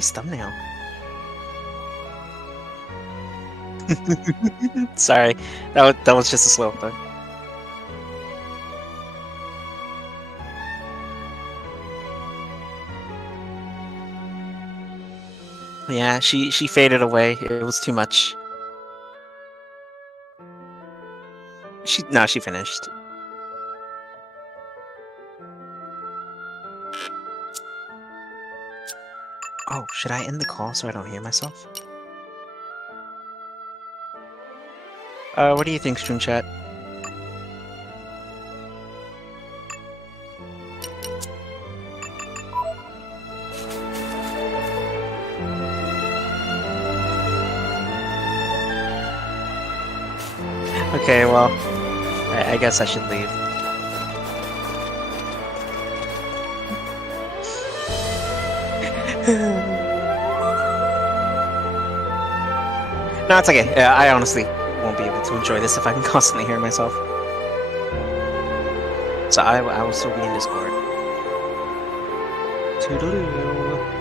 nice thumbnail. Sorry, that was just a slow thing. Yeah, she faded away. It was too much. She finished. Oh, should I end the call so I don't hear myself? What do you think, stream chat? Okay, well, I guess I should leave. No, it's okay. I honestly won't be able to enjoy this if I'm constantly hearing myself. So I will still be in Discord. Toodaloo.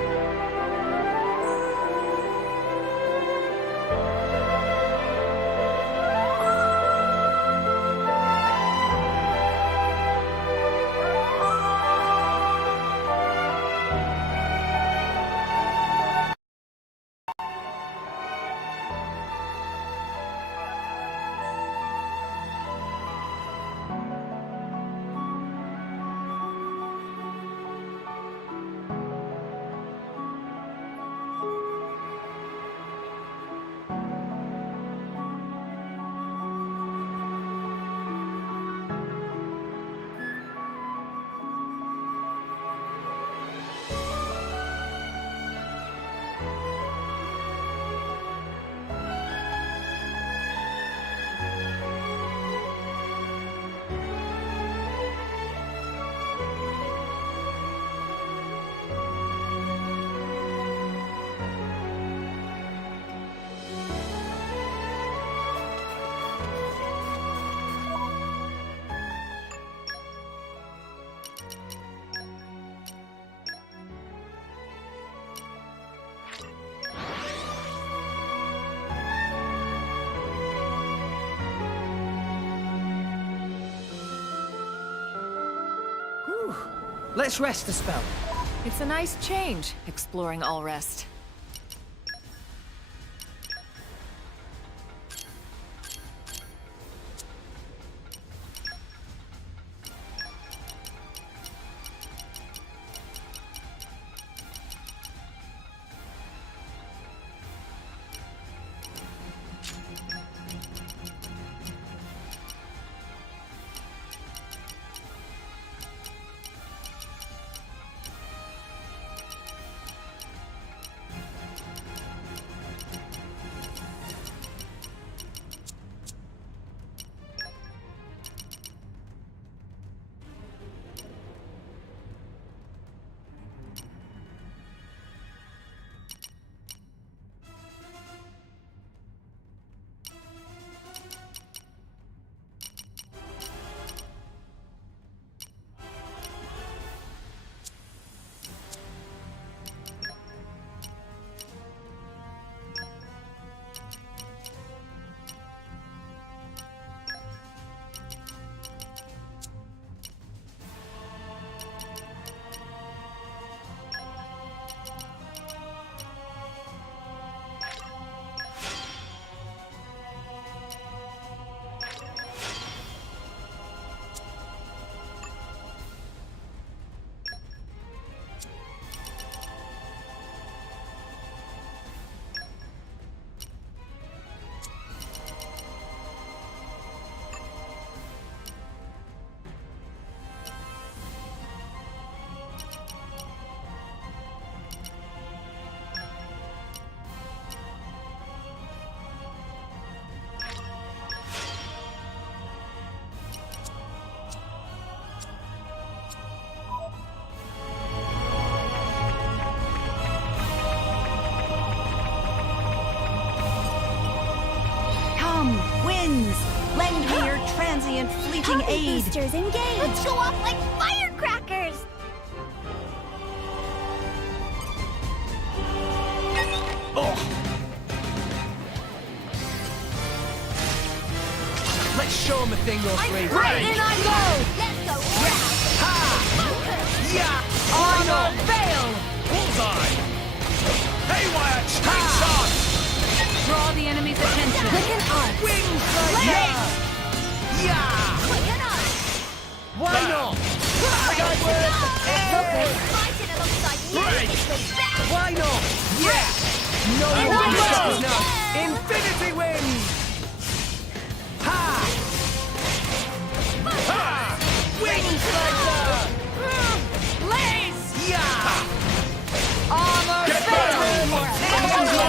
Let's rest a spell. It's a nice change, exploring all rest. Transient fleeting aid. Boosters engaged. Let's go off like firecrackers. show him a thing or three. Right, in I go! Let's go. Ha! Yeah! Armor fail! Bullseye! Haywire! Shot! Draw the enemy's attention. Click an arc. Wing Blade! Yeah! Quick enough. Why not? Fighting alongside you Break. is the best. Why not? Yeah! No And one I can go. stop us now. Infinity wins! Ha! Ha! Wing Slicer! Blaze! Yeah! Armor Get fail! back!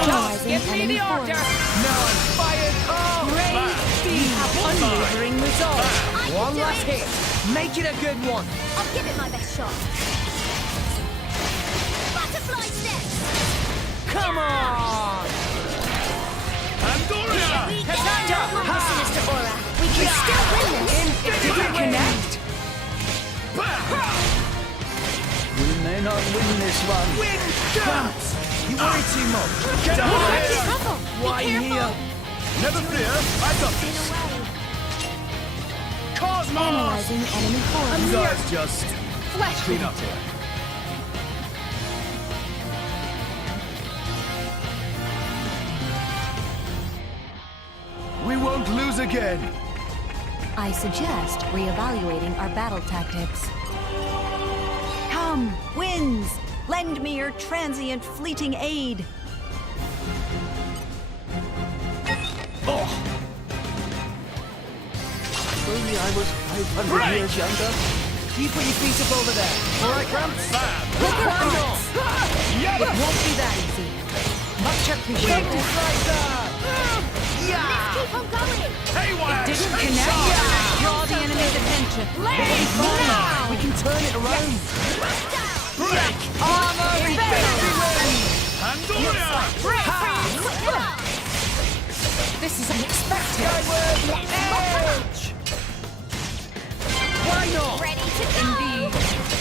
Just give me the order. Now I'm fired up! Brave feed. Unwavering resolve. I can One do last it. hit. Make it a good one. I'll give it my best shot. Butterfly steps. Come on! Pandoria! Don't mind the sinister aura. We can still win this. Infinity connect! We may not win this one. Win guns! You worry too much. Get out of here! Trouble. Why Be careful. here? Never fear, I got In this. a way. Cosmos! Analyzing enemy form. You guys just Flesh. clean up here. We won't lose again. I suggest reevaluating our battle tactics. Come, winds. Lend me your transient fleeting aid. Only I was 500 years younger. You put your feet up over there. All right, Gramps? Bam! Why not? It won't be that easy. Much appreciated. Wing Slicer! Yeah! Keep on going. Haywire! Didn't Take connect. shot! Draw the enemy's attention. Blaze now! We can turn it around. Break! Armor fail! Pandoria! This is unexpected. Edge! Why not? Ready to go. Indeed.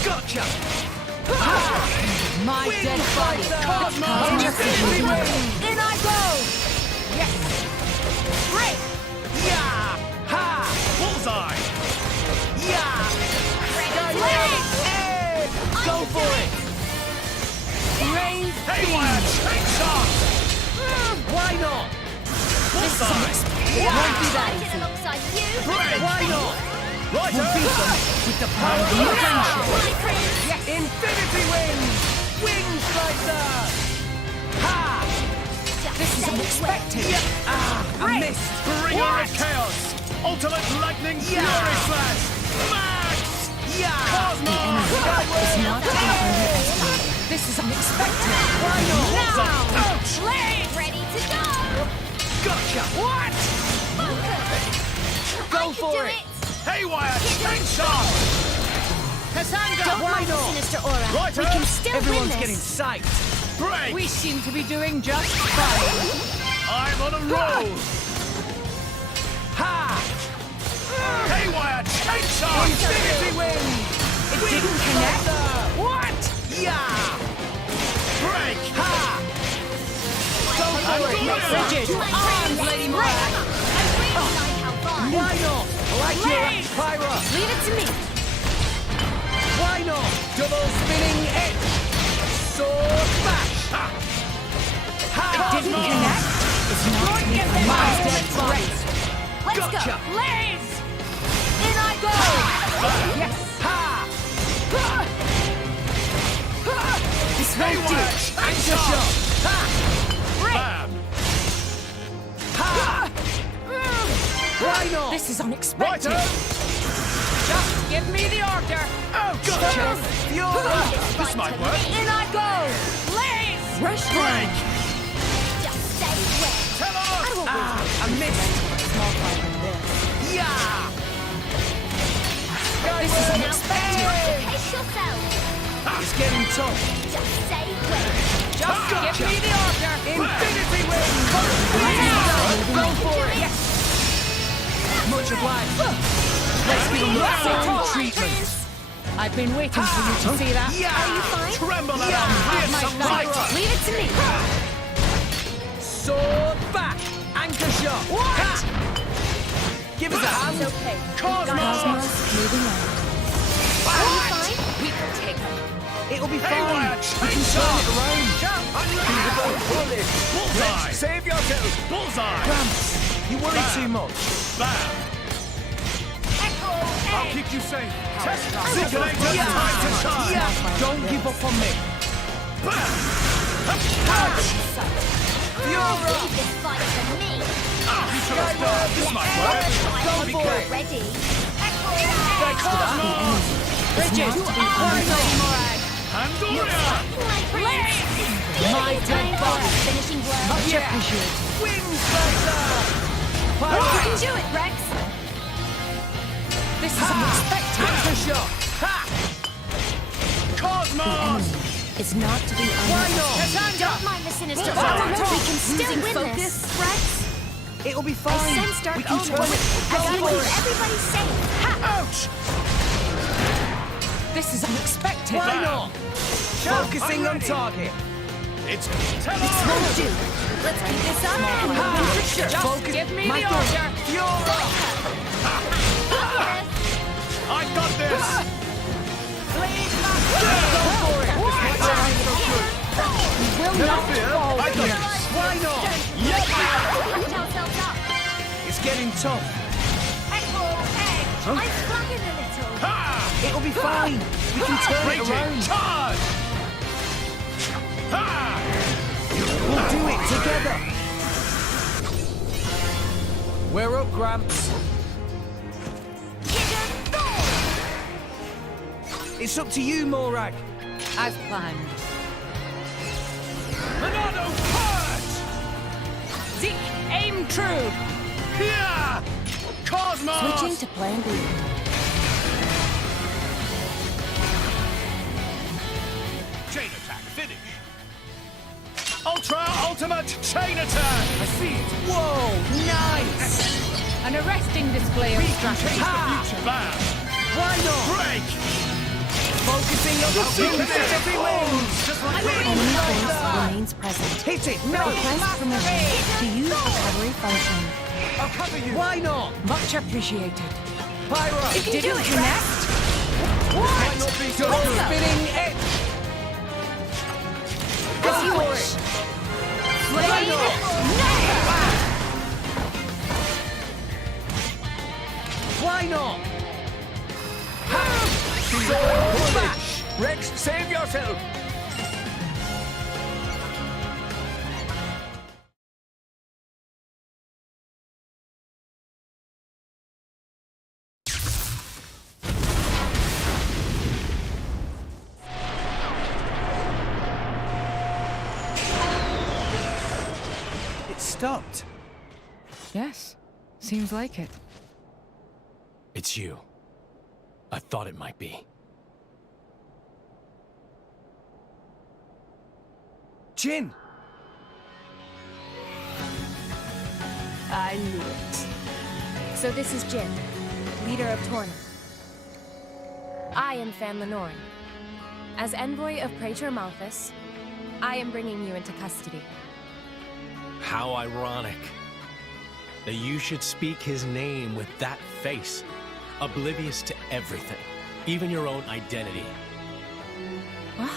Gotcha! My Wing dead body. Slicer! Infinity wins! In I go! Yes! Break! Yeah! Ha! Bullseye! Yeah! Blaze! Edge! Go for it! Brave Haywire! Take shot! Why not? Bullseye! Won't be that Fighting easy. alongside you. Break! Why not? Right We'll beat them with the power of your friendship. My friends. Infinity wins! Wing Slicer! Ha! This is unexpected. I missed! Bring on the chaos! Ultimate lightning fury slash! Max! Yeah! Cosmos! Is not to be underestimated. This is unexpected. Why not? Now! Ouch! Blaze! Ready to go. Gotcha! What? Go I can for do it! Haywire! Take shot! Cassandra! Don't Why mind the not? sinister aura. Right, We can still Everyone's win getting this. psyched. Break! We seem to be doing just fine. I'm on a roll! Ha! Haywire! Take shot! Infinity wins! It didn't connect? What? Yeah! Break! Ha! Go for it! Pandoria! Rigid! On, Lady Mara! I really like how far. Why not? Like your Blaze! Pyra! Leave it to me. Why not? Double spinning edge! Sword bash! Ha! It didn't connect? It's not me. My dead body. Let's Gotcha! go. Blaze! In I go! Yes! Ha! This won't do. Haywire! Take Anchor shot! shot! Ha! Bam! Ha! Why not? This is unexpected. Righto! Just give me the order. Oh, gotcha! Fury! This might work. In I go! Blaze! Rush Break! Just stay where. Tell us! I missed! Yeah! This is unexpected. Pace yourself. It's getting tough. Just stay where. Just give me the order. Infinity wins! Go for it! Yes! Much obliged. Let's give them Yes, the it's all full right. treatment. I've been waiting for you to see that. Yeah! Are you fine? Tremble at Yeah. our Have my fearsome light. light! Leave it to me. Sword back! Anchor shot! What? Ha! Give us a hand. It's okay. Cosmos moving on. Fine. We can take him. It'll be fine. Haywire, We can turn it around. Bullseye! Save yourself. Bullseye! Gramps, you worry too much. Bam! Echo I'll egg. keep you safe. Test Ziggler, Simulator, time to charge! yeah. Don't give up on me. Bam! Fiora. Leave this fight for me. This might work. Go for it. Ready. Thanks for that. Bridget, Pandoria! My dead body. Finishing blow. Much appreciated. Wind Slicer. You can do it, Rex. This is unexpected. Master shot. Ha! Cosmos! Is not to be Why underestimated. not? Don't mind the sinister Bullseye. power. We can still Losing win focus. this. Rex, It'll be I fine. sense dark We can turn omens. it. I Go gotta for keep it. everybody safe. Ha! Ouch! This is unexpected. Why not? Focusing on target. It's Won't Telos! do. Let's keep this up and we'll win for sure. Focus. Give me My the God. order. Fiora. I got this! Go for it. We will No not fear, fall I got here. this! Why not? Lift ourselves up. It's getting tough. Echo egg. I'm flying a little. Ha! It'll be fine. We can turn it Rating, around. charge! Ha! We'll do it together. We're up, Gramps. It's up to you, Morag. As planned. Monado, purge! Zeke, aim true. Here! Cosmos! Switching to plan B. Chain attack, finish! Ultra ultimate chain attack! I see it! Whoa, nice. An arresting display of Change strategy. the future, bam! Why not? Break! Focusing on the Secret secret every move. Just like Enemy force remains present. Hit it. No. Request permission to use recovery function. I'll cover you! Why not? Much appreciated. Pyro. Didn't connect? Might not be so Double good! spinning edge. Go for it. Why not? Why not? Smash! Rex, save yourself! It stopped. Yes, seems like it. It's you. I thought it might be. Jin! I knew it. So this is Jin, leader of Torna. I am Fan Lenorin. As envoy of Praetor Malthus, I am bringing you into custody. How ironic. That you should speak his name with that face. Oblivious to everything. Even your own identity. What?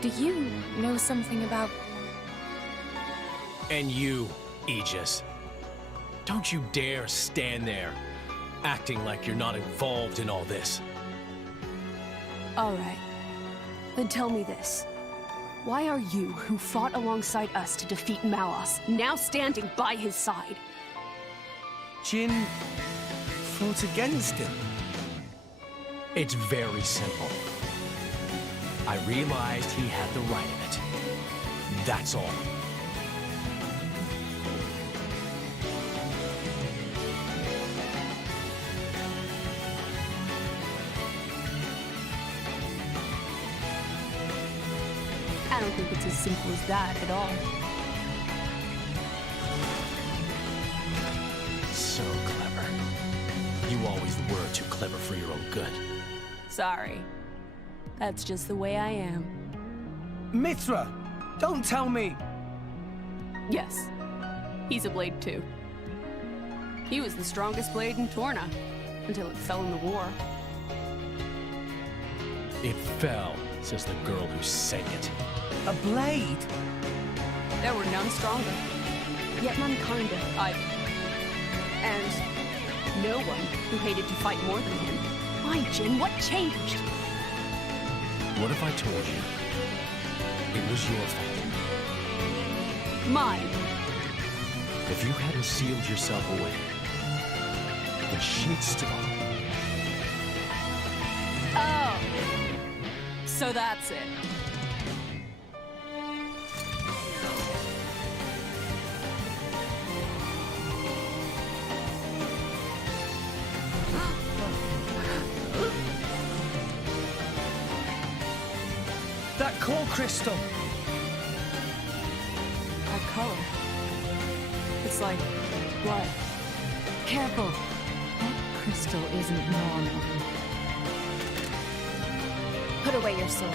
Do you know something about... And you, Aegis. Don't you dare stand there, acting like you're not involved in all this. All right. Then tell me this. Why are you, who fought alongside us to defeat Malos, now standing by his side? Jin fought against him. It's very simple. I realized he had the right of it. That's all. I don't think it's as simple as that at all. So clever. You always were too clever for your own good. Sorry. That's just the way I am. Mithra, don't tell me. Yes. He's a blade too. He was the strongest blade in Torna, until it fell in the war. It fell, says the girl who sang it. A blade? There were none stronger, yet none kinder either. And no one who hated to fight more than him. Why, Jin, what changed? What if I told you it was your fault? Mine. If you hadn't sealed yourself away, then she'd still. Oh. So that's it. That core crystal. That color. It's like blood. Careful. That crystal isn't normal. Put away your sword.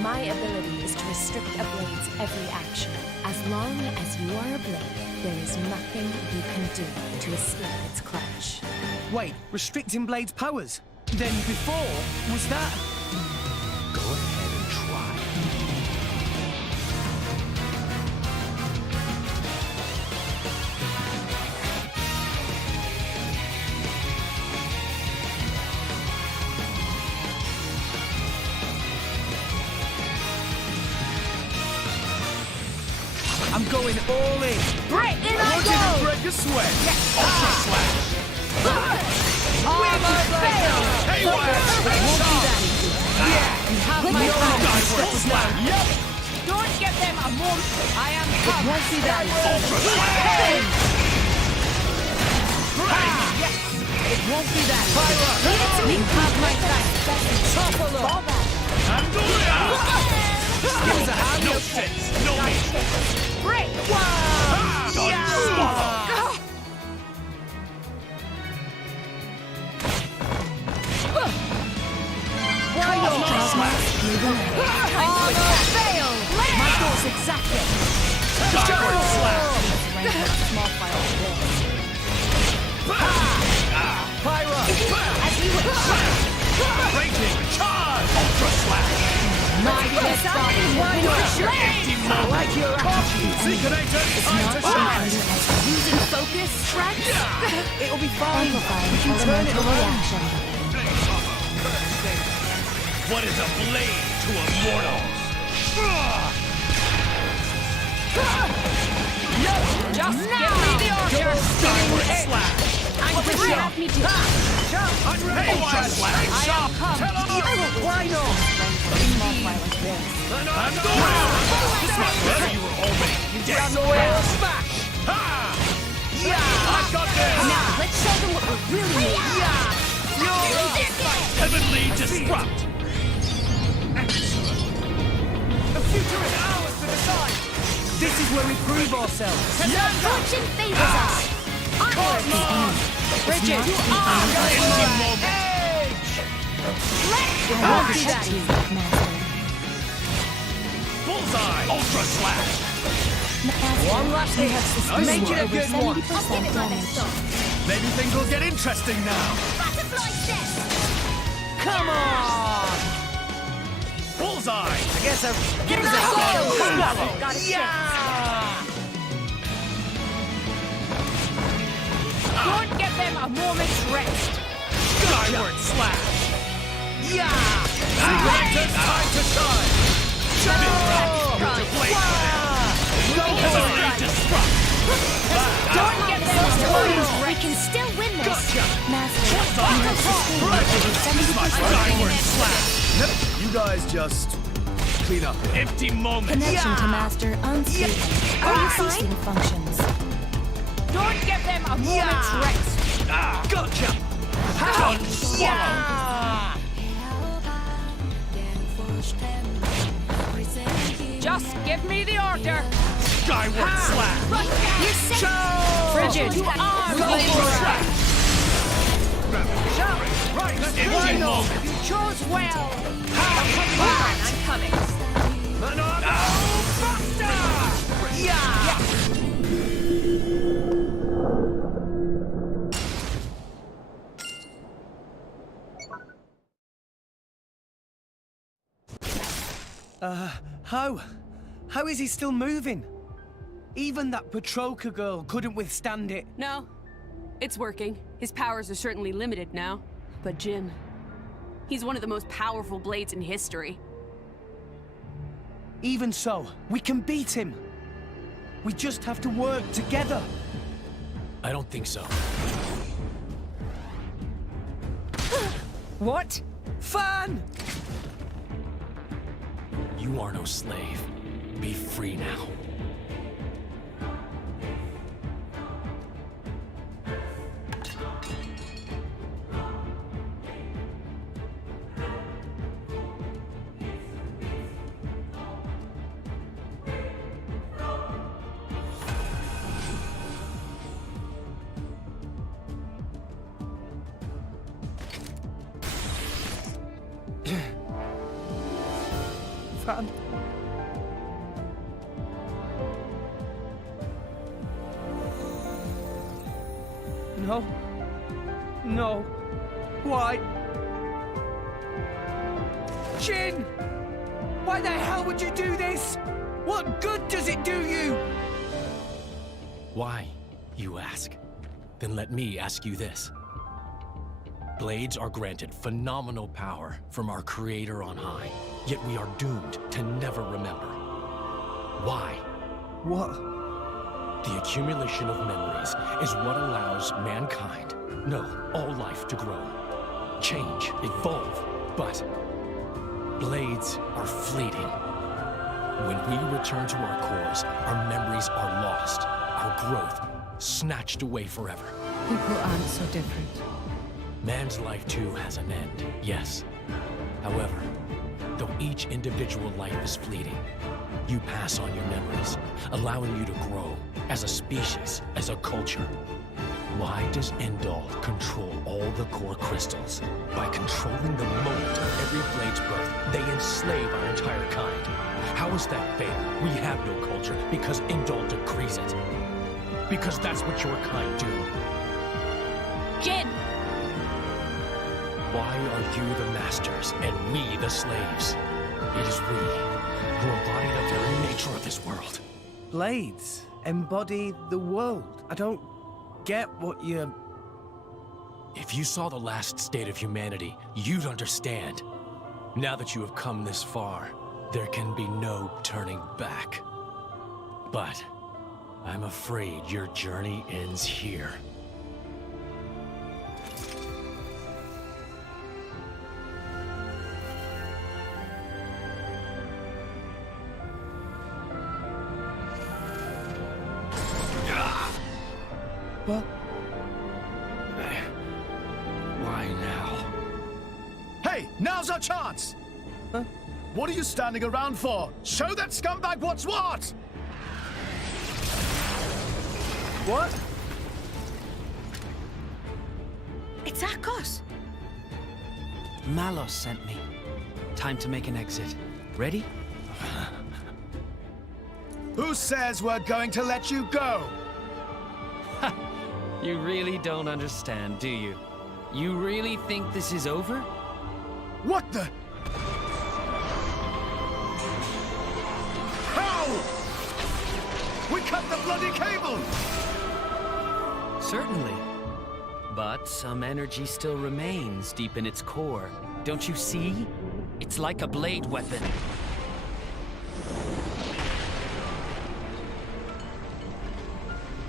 My ability is to restrict a blade's every action. As long as you are a blade, there is nothing you can do to escape its clutch. Wait, restricting Blade's powers? Then before, was that? Go ahead and try. I'm going all in. Break in I Didn't go! break a sweat. Ultra slash. Armor fail! Haywire. You have my Skyward slash. Yep. Don't give them a moment! I am come! won't be that Ultra slash. It won't be that You have my back! Anduria. Give us a hand. No sense. No me. Break! Swallow. Ultra slash. Armor fail! My thoughts exactly! Skyward slash. small file. Pyro! As you would Raging. Charge. Ultra slash. My best body. Empty I moment. like your attitude. Seeker-nator, time to shine. losing focus, Shrek? It'll be fine. We can turn it around. What is a blade to a mortal? Just give me the order! Skyward slash. What would you have me do? Ultra slash. I am come! Why not? Anduria. This much better, you were already dead. Smash! Ha! I got this. Now, let's show them what we're really made of. Heavenly disrupt. The future is ours to decide. This is where we prove ourselves. Fortune favors us! Onward! Bridget, Empty moment. Won't be that easy, Master. Bullseye. Ultra slash. one last hit. Make it a good one. I'll give it my best shot. Maybe things will get interesting now. Butterfly step! Come on! Bullseye. I guess I've... Give it a Swallow. Got it. Yeah! Don't give them a moment's rest! Skyward slash. Yeah! Seeker-nator, time to shine. Your blade. Heavenly disrupt. Don't give them a moment's We rest! can still win this. Gotcha. Master, you have sustained over 70% Skyward damage. slash. You guys just clean up. Empty moment. Connection to Master unstable. Are you ceasing functions? Don't give them a moment's rest! Gotcha. Done. Swallow. Just give me the order! Skyward slash. You said Frigid. you are Ultra slash. Right. Empty moment. You chose well! I'm coming. Yeah! How is he still moving? Even that Petroka girl couldn't withstand it. No, it's working. His powers are certainly limited now. But Jin, he's one of the most powerful blades in history. Even so, we can beat him. We just have to work together. I don't think so. What? Fan! You are no slave. Be free now. Fan. No. No. Why? Jin! Why the hell would you do this? What good does it do you? Why, you ask? Then let me ask you this. Blades are granted phenomenal power from our Creator on high, yet we are doomed to never remember. Why? What? The accumulation of memories is what allows mankind, no, all life to grow, change, evolve, but blades are fleeting. When we return to our cores, our memories are lost, our growth snatched away forever. People aren't so different. Man's life too has an end, yes. However, though each individual life is fleeting, you pass on your memories, allowing you to grow as a species, as a culture. Why does Indal control all the core crystals? By controlling the moment of every blade's birth, they enslave our entire kind. How is that fair? We have no culture because Indal decrees it. Because that's what your kind do. Jin! Why are you the masters and we the slaves? It is we who embody the very nature of this world. Blades embody the world. I don't get what you're... If you saw the last state of humanity, you'd understand. Now that you have come this far, there can be no turning back. But I'm afraid your journey ends here. What? Why now? Hey, now's our chance! Huh? What are you standing around for? Show that scumbag what's what! What? It's Akos! Malos sent me. Time to make an exit. Ready? Who says we're going to let you go? You really don't understand, do you? You really think this is over? What the? How? We cut the bloody cable! Certainly. But some energy still remains deep in its core. Don't you see? It's like a blade weapon.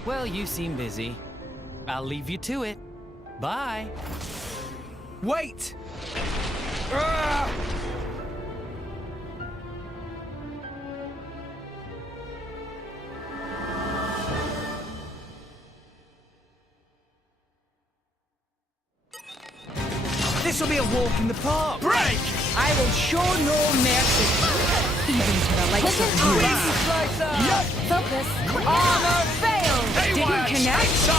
Well, you seem busy. I'll leave you to it. Bye. Wait! This'll be a walk in the park. Break! I will show no mercy. Even to the likes of you. Focus. Armor failed! Didn't connect?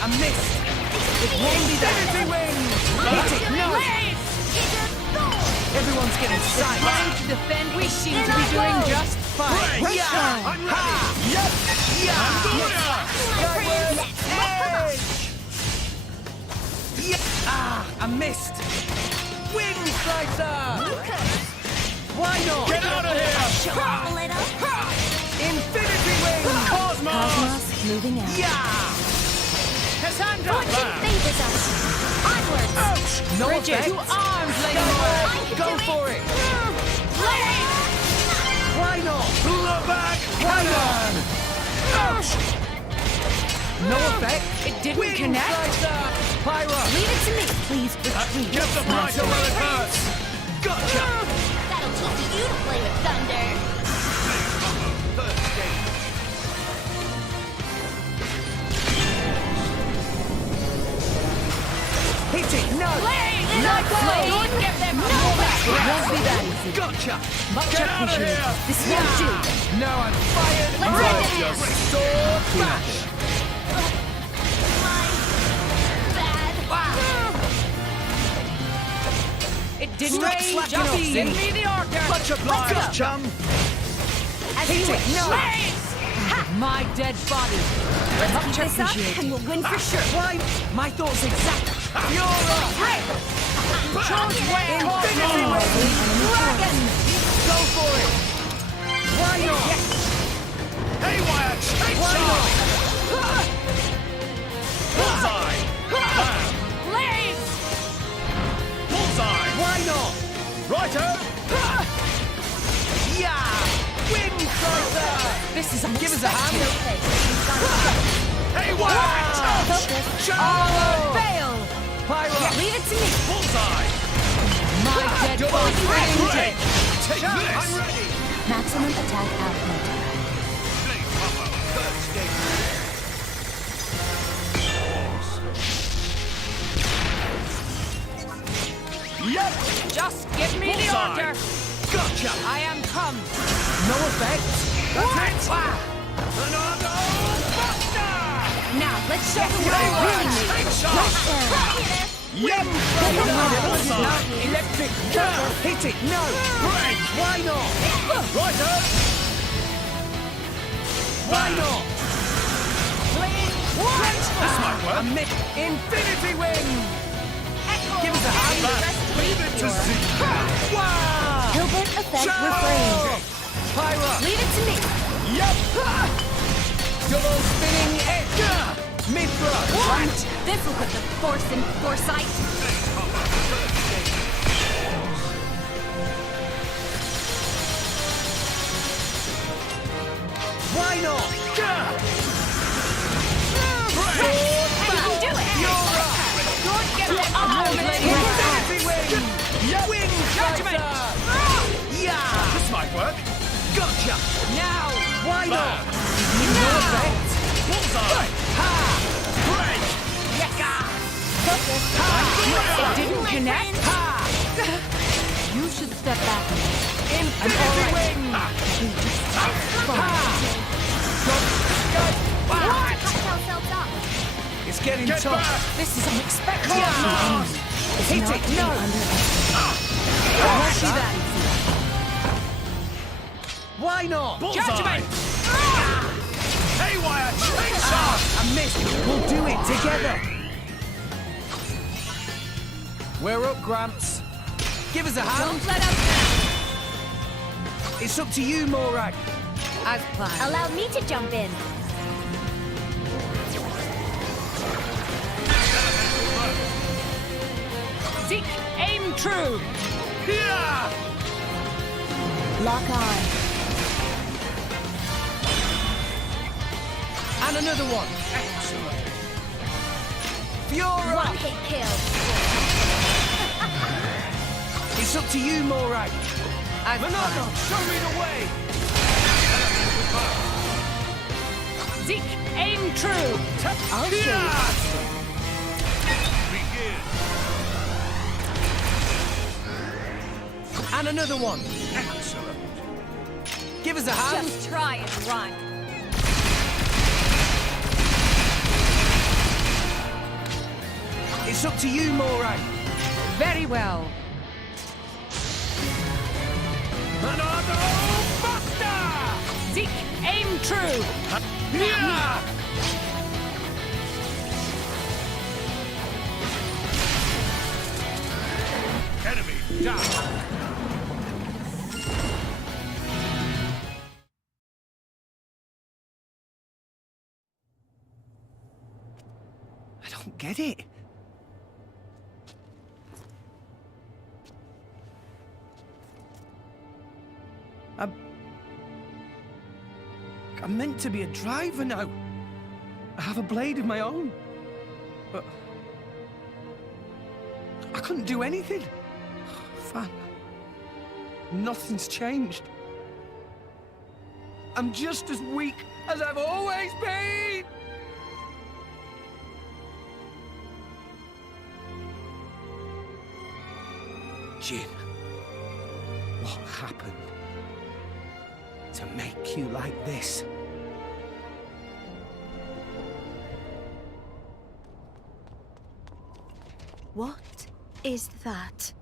I missed. It won't be that. Hit it, no! Everyone's getting Trying sight. to defend, we seem to be doing just fine. Break! I'm ready! Yep! I missed. Wind slicer! Why not? Get out of here! Shuffle it up. Infinity Wing! Cosmos moving out. Yeah! Cassandra! Fortune favors us. Onwards. No Bridget, effect. to arms, Lady Go Bird. on, Go for it! Why not? Blow back! Why not? No effect. It didn't Wing connect. Slicer! Pyro! Leave it to me. Please retreat. Get the brighter where it hurts! Gotcha! That'll teach you to play with thunder. Hit it! No! Don't give them a moment. It won't be that easy. Gotcha! Much Get out of appreciated. here! This won't do. Now I'm fired! Let's end it. Just sword smash! It didn't Stop rain. slacking Just off, send Zeke. me the order. Much obliged, chum! As Hit you it! wish. No! My dead body. Much Keep this up appreciated. and we'll win for sure. Why? My thoughts exactly! You're up! Charge way. Infinity Wing! Dragon. Go for it! Why not? Haywire! Why Chainsaw! not? Bullseye! Bam! Blaze. Bullseye! Why not? Righto! Yeah! Wind Slicer! This is Give us a hand! Haywire! Touch! all fail. Pyro! Leave it to me. Bullseye! My dead Double body. break! Take I'm this! ready! Maximum attack output. Yep! Just give me the Bullseye. order. Gotcha! I am come. No effect! That's it! Ah. Bernardo Buster! Now let's show them what I really need. Chainsaw! Yep! Bullseye! Electric! Hit it! No! Break! Why not? Righto! Why not? This might A work. mid Infinity Wing! Give us a hand! Leave it to Zeke. Wow! Hilbert effect Charge! reframed. Pyro! Leave it to me. Yep! Double spinning edge! Mid-throw! What? This will put the force in foresight. Why not? And you can do it. Don't give them a Arms, moment. lady! Infinity Wing! Wing Judgment. Slicer! Yeah! This might work. Gotcha! Now. Why not? Bam! No effect! Bullseye! Ha! Break! It didn't connect. Ha! You should step back. Infinity Wing! Ha! It's getting Get tough. back! This is unexpected. Yeah! Hit it! No! Won't be that easy. Why not? Bullseye! Judgment. Haywire! Chainsaw! I missed. We'll do it together. We're up, Gramps. Give us a hand. Don't let up. It's up to you, Morag. As planned. Allow me to jump in. Zeke, aim true. Yeah! Lock on. And another one. Excellent. Fiora. One hit kill. It's up to you, Morag. As Monado, planned. show me the way. Zeke, aim true. I'll show you. Yeah! Begin. And another one. Excellent. Give us a hand. Just try and run. It's up to you, Morag. Very well. Bernardo Buster! Zeke, aim true. Yeah! Enemy down. get it. I'm meant to be a driver now. I have a blade of my own. But I couldn't do anything. Fan, nothing's changed. I'm just as weak as I've always been! Jin, what happened to make you like this? What is that?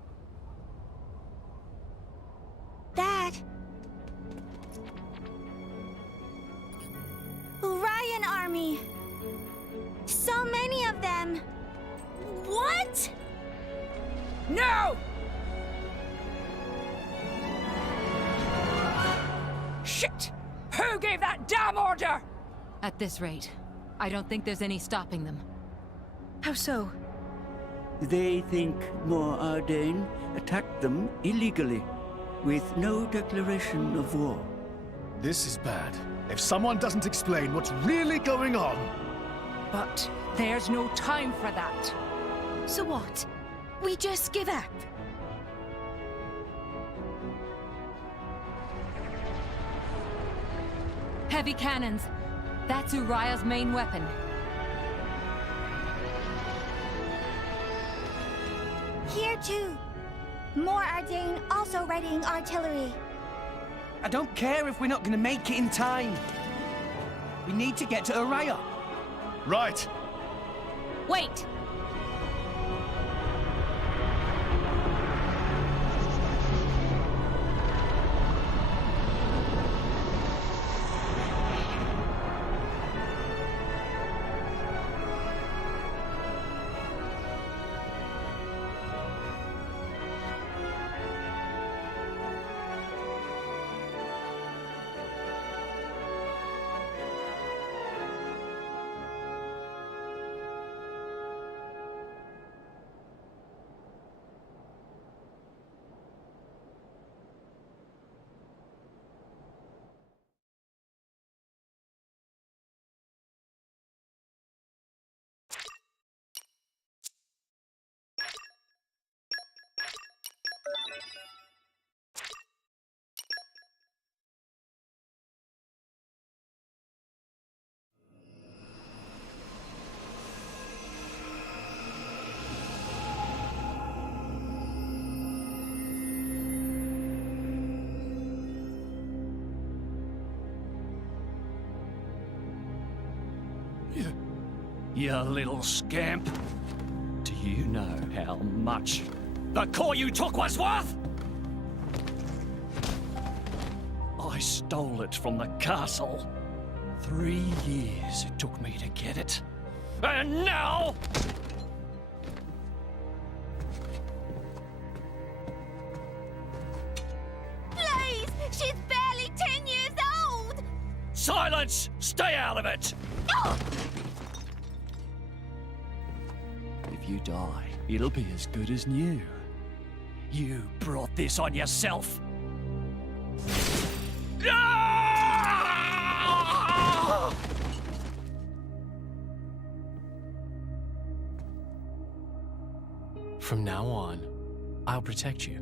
Dad! Orion Army! So many of them! What? No! Shit! Who gave that damn order? At this rate, I don't think there's any stopping them. How so? They think more Ardain attacked them illegally, with no declaration of war. This is bad. If someone doesn't explain what's really going on... But there's no time for that. So what? We just give up? Heavy cannons. That's Uriah's main weapon. Here too. More Ardain also readying artillery. I don't care if we're not gonna make it in time. We need to get to Uriah. Right. Wait! You little scamp. Do you know how much the core you took was worth? I stole it from the castle. 3 years it took me to get it. And now... Please! She's barely 10 years old! Silence! Stay out of it! If you die, it'll be as good as new. You brought this on yourself. From now on, I'll protect you.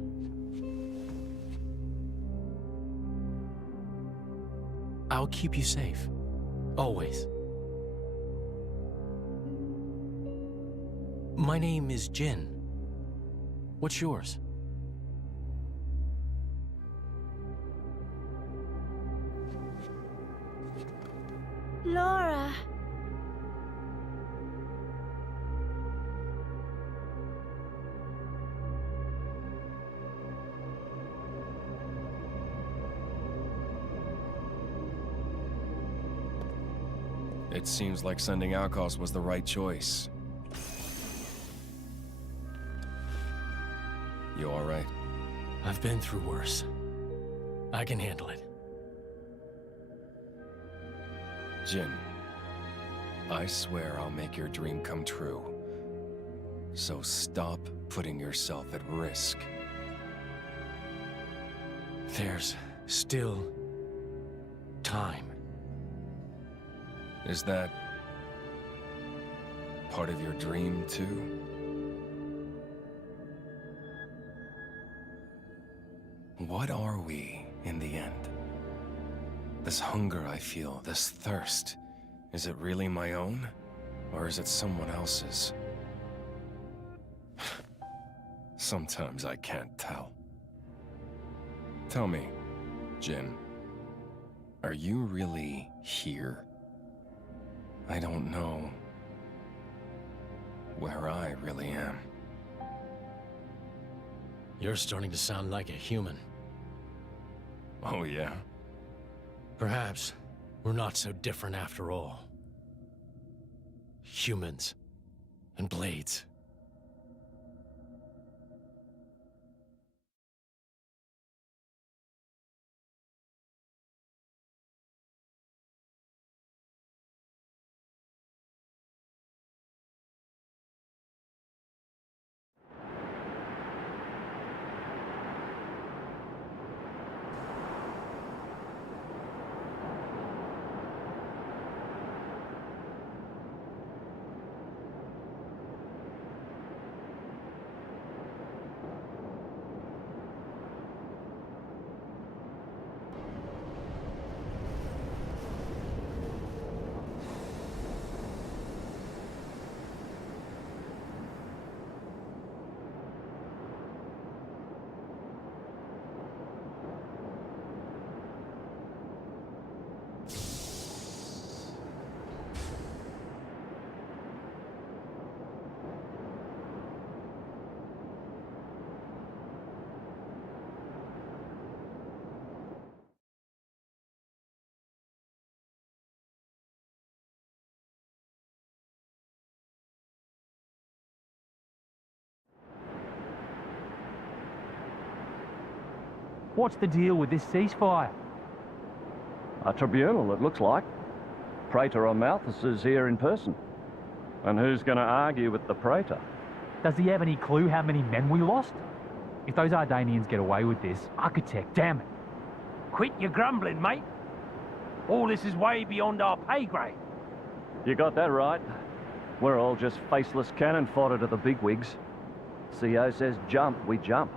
I'll keep you safe. Always. My name is Jin. What's yours? Laura. It seems like sending Alkos was the right choice. You all right? I've been through worse. I can handle it. Jin, I swear I'll make your dream come true. So stop putting yourself at risk. There's still time. Is that part of your dream, too? What are we, in the end? This hunger I feel, this thirst, is it really my own? Or is it someone else's? Sometimes I can't tell. Tell me, Jin, are you really here? I don't know where I really am. You're starting to sound like a human. Oh, yeah? Perhaps we're not so different after all. Humans and blades. What's the deal with this ceasefire? A tribunal, it looks like. Praetor Malthus is here in person. And who's going to argue with the Praetor? Does he have any clue how many men we lost? If those Ardanians get away with this, Architect, damn it. Quit your grumbling, mate. All this is way beyond our pay grade. You got that right. We're all just faceless cannon fodder to the bigwigs. CO says jump, we jump.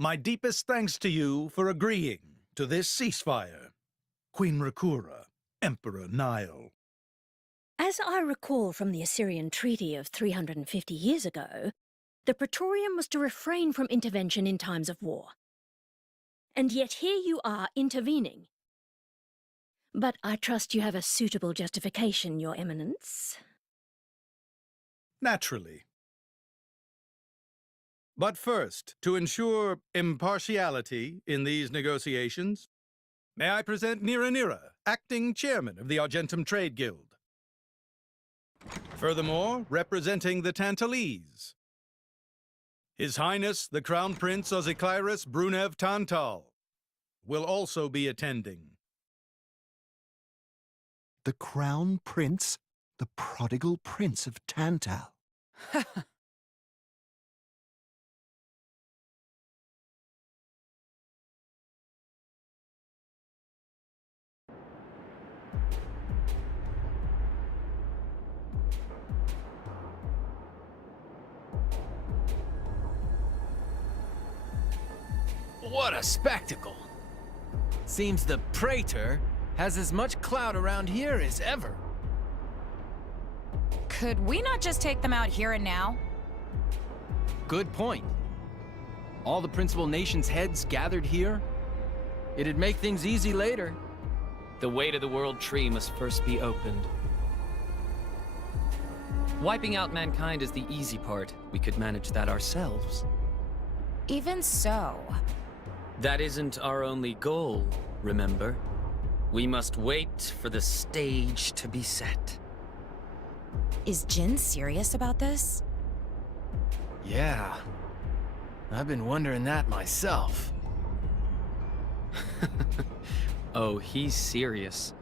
My deepest thanks to you for agreeing to this ceasefire, Queen Rakura, Emperor Nile. As I recall from the Assyrian treaty of 350 years ago, the Praetorium was to refrain from intervention in times of war. And yet here you are intervening. But I trust you have a suitable justification, Your Eminence. Naturally. But first, to ensure impartiality in these negotiations, may I present Nira, acting chairman of the Argentum Trade Guild. Furthermore, representing the Tantalese, His Highness the Crown Prince Ozikairis Brunev Tantal will also be attending. The Crown Prince? The prodigal Prince of Tantal? What a spectacle! Seems the Praetor has as much clout around here as ever. Could we not just take them out here and now? Good point. All the principal nations' heads gathered here? It'd make things easy later. The way to the World Tree must first be opened. Wiping out mankind is the easy part. We could manage that ourselves. Even so... That isn't our only goal, remember? We must wait for the stage to be set. Is Jin serious about this? Yeah. I've been wondering that myself. Oh, he's serious.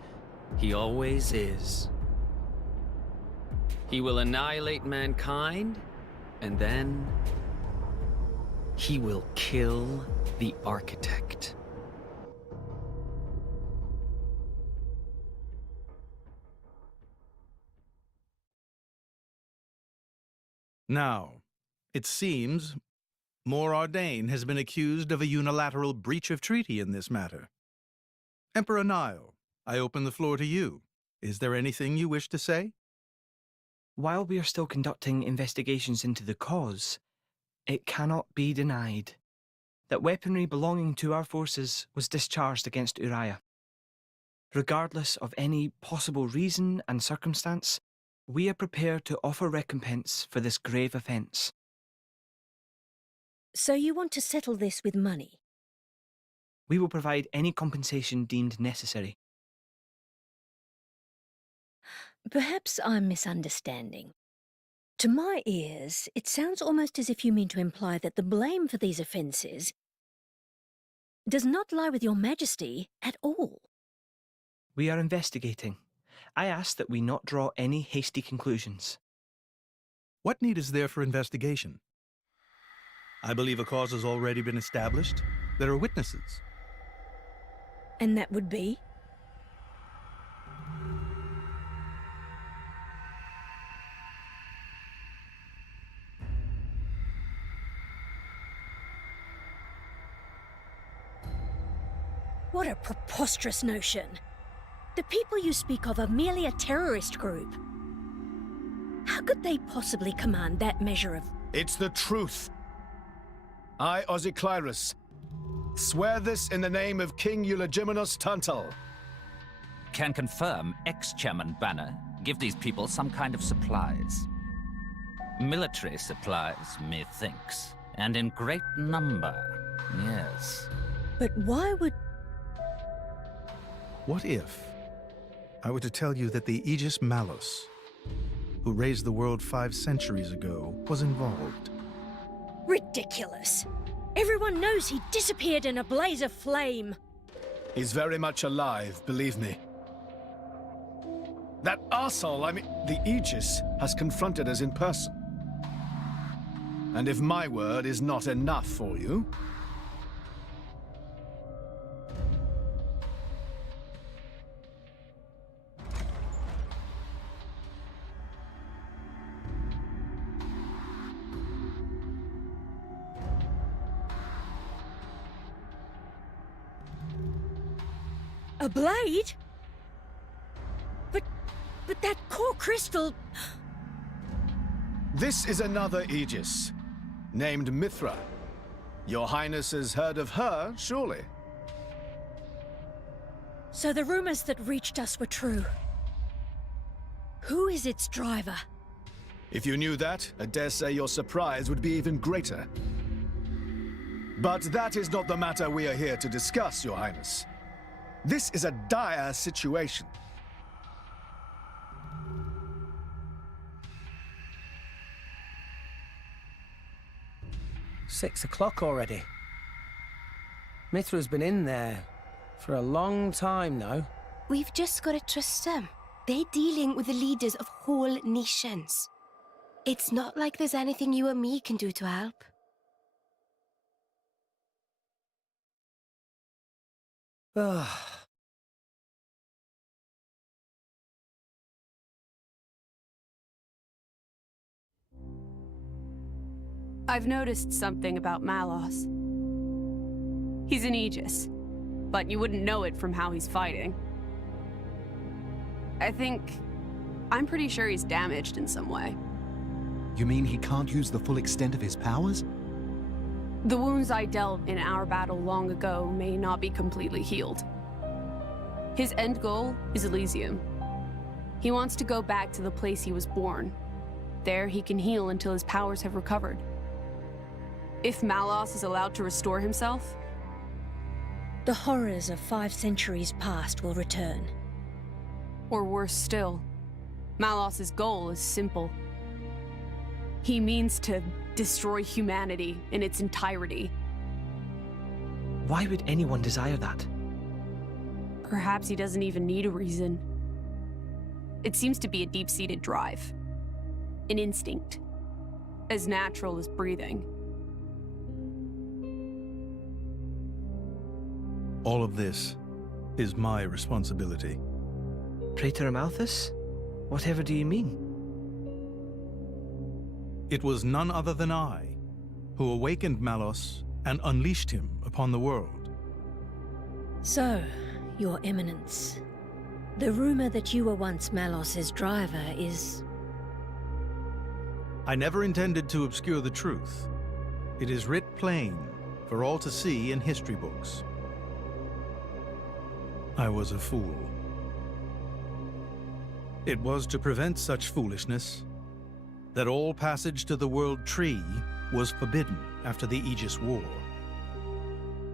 He always is. He will annihilate mankind, and then... he will kill the Architect. Now, it seems Mor Ardain has been accused of a unilateral breach of treaty in this matter. Emperor Nile, I open the floor to you. Is there anything you wish to say? While we are still conducting investigations into the cause, it cannot be denied that weaponry belonging to our forces was discharged against Uriah. Regardless of any possible reason and circumstance, we are prepared to offer recompense for this grave offence. So you want to settle this with money? We will provide any compensation deemed necessary. Perhaps I'm misunderstanding. To my ears, it sounds almost as if you mean to imply that the blame for these offences does not lie with your Majesty at all. We are investigating. I ask that we not draw any hasty conclusions. What need is there for investigation? I believe a cause has already been established. There are witnesses. And that would be? What a preposterous notion. The people you speak of are merely a terrorist group. How could they possibly command that measure of... It's the truth. I, Ozikairis, swear this in the name of King Eulogimenos Tantal. Can confirm ex-Chairman Banner give these people some kind of supplies. Military supplies, methinks, and in great number, yes. But why would... What if I were to tell you that the Aegis Malus, who raised the world 5 centuries ago, was involved? Ridiculous. Everyone knows he disappeared in a blaze of flame. He's very much alive, believe me. That arsehole, the Aegis, has confronted us in person. And if my word is not enough for you... A blade? But that core crystal... This is another Aegis, named Mithra. Your Highness has heard of her, surely? So the rumors that reached us were true. Who is its driver? If you knew that, I dare say your surprise would be even greater. But that is not the matter we are here to discuss, Your Highness. This is a dire situation. "6 o'clock already. Mithra's been in there for a long time now. We've just got to trust them. They're dealing with the leaders of whole nations. It's not like there's anything you or me can do to help. Ugh. I've noticed something about Malos. He's an Aegis, but you wouldn't know it from how he's fighting. I'm pretty sure he's damaged in some way. You mean he can't use the full extent of his powers? The wounds I dealt in our battle long ago may not be completely healed. His end goal is Elysium. He wants to go back to the place he was born. There he can heal until his powers have recovered. If Malos is allowed to restore himself, the horrors of 5 centuries past will return. Or worse still, Malos's goal is simple. He means to destroy humanity in its entirety. Why would anyone desire that? Perhaps he doesn't even need a reason. It seems to be a deep-seated drive. An instinct. As natural as breathing. All of this is my responsibility. Praetor Amalthus? Whatever do you mean? It was none other than I who awakened Malos and unleashed him upon the world. So, Your Eminence, the rumor that you were once Malos's driver is... I never intended to obscure the truth. It is writ plain for all to see in history books. I was a fool. It was to prevent such foolishness that all passage to the World Tree was forbidden after the Aegis War.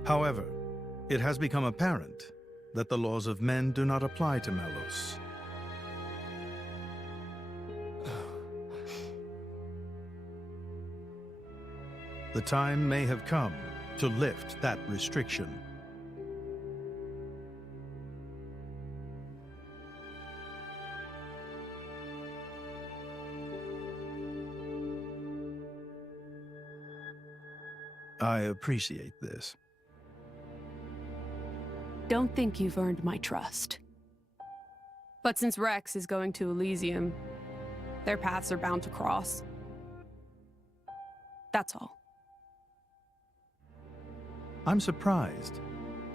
However, it has become apparent that the laws of men do not apply to Malos. The time may have come to lift that restriction. I appreciate this. Don't think you've earned my trust. But since Rex is going to Elysium, their paths are bound to cross. That's all. I'm surprised.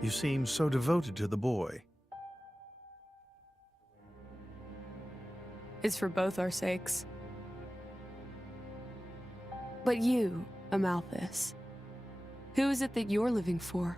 You seem so devoted to the boy. It's for both our sakes. But you, Amalthus, who is it that you're living for?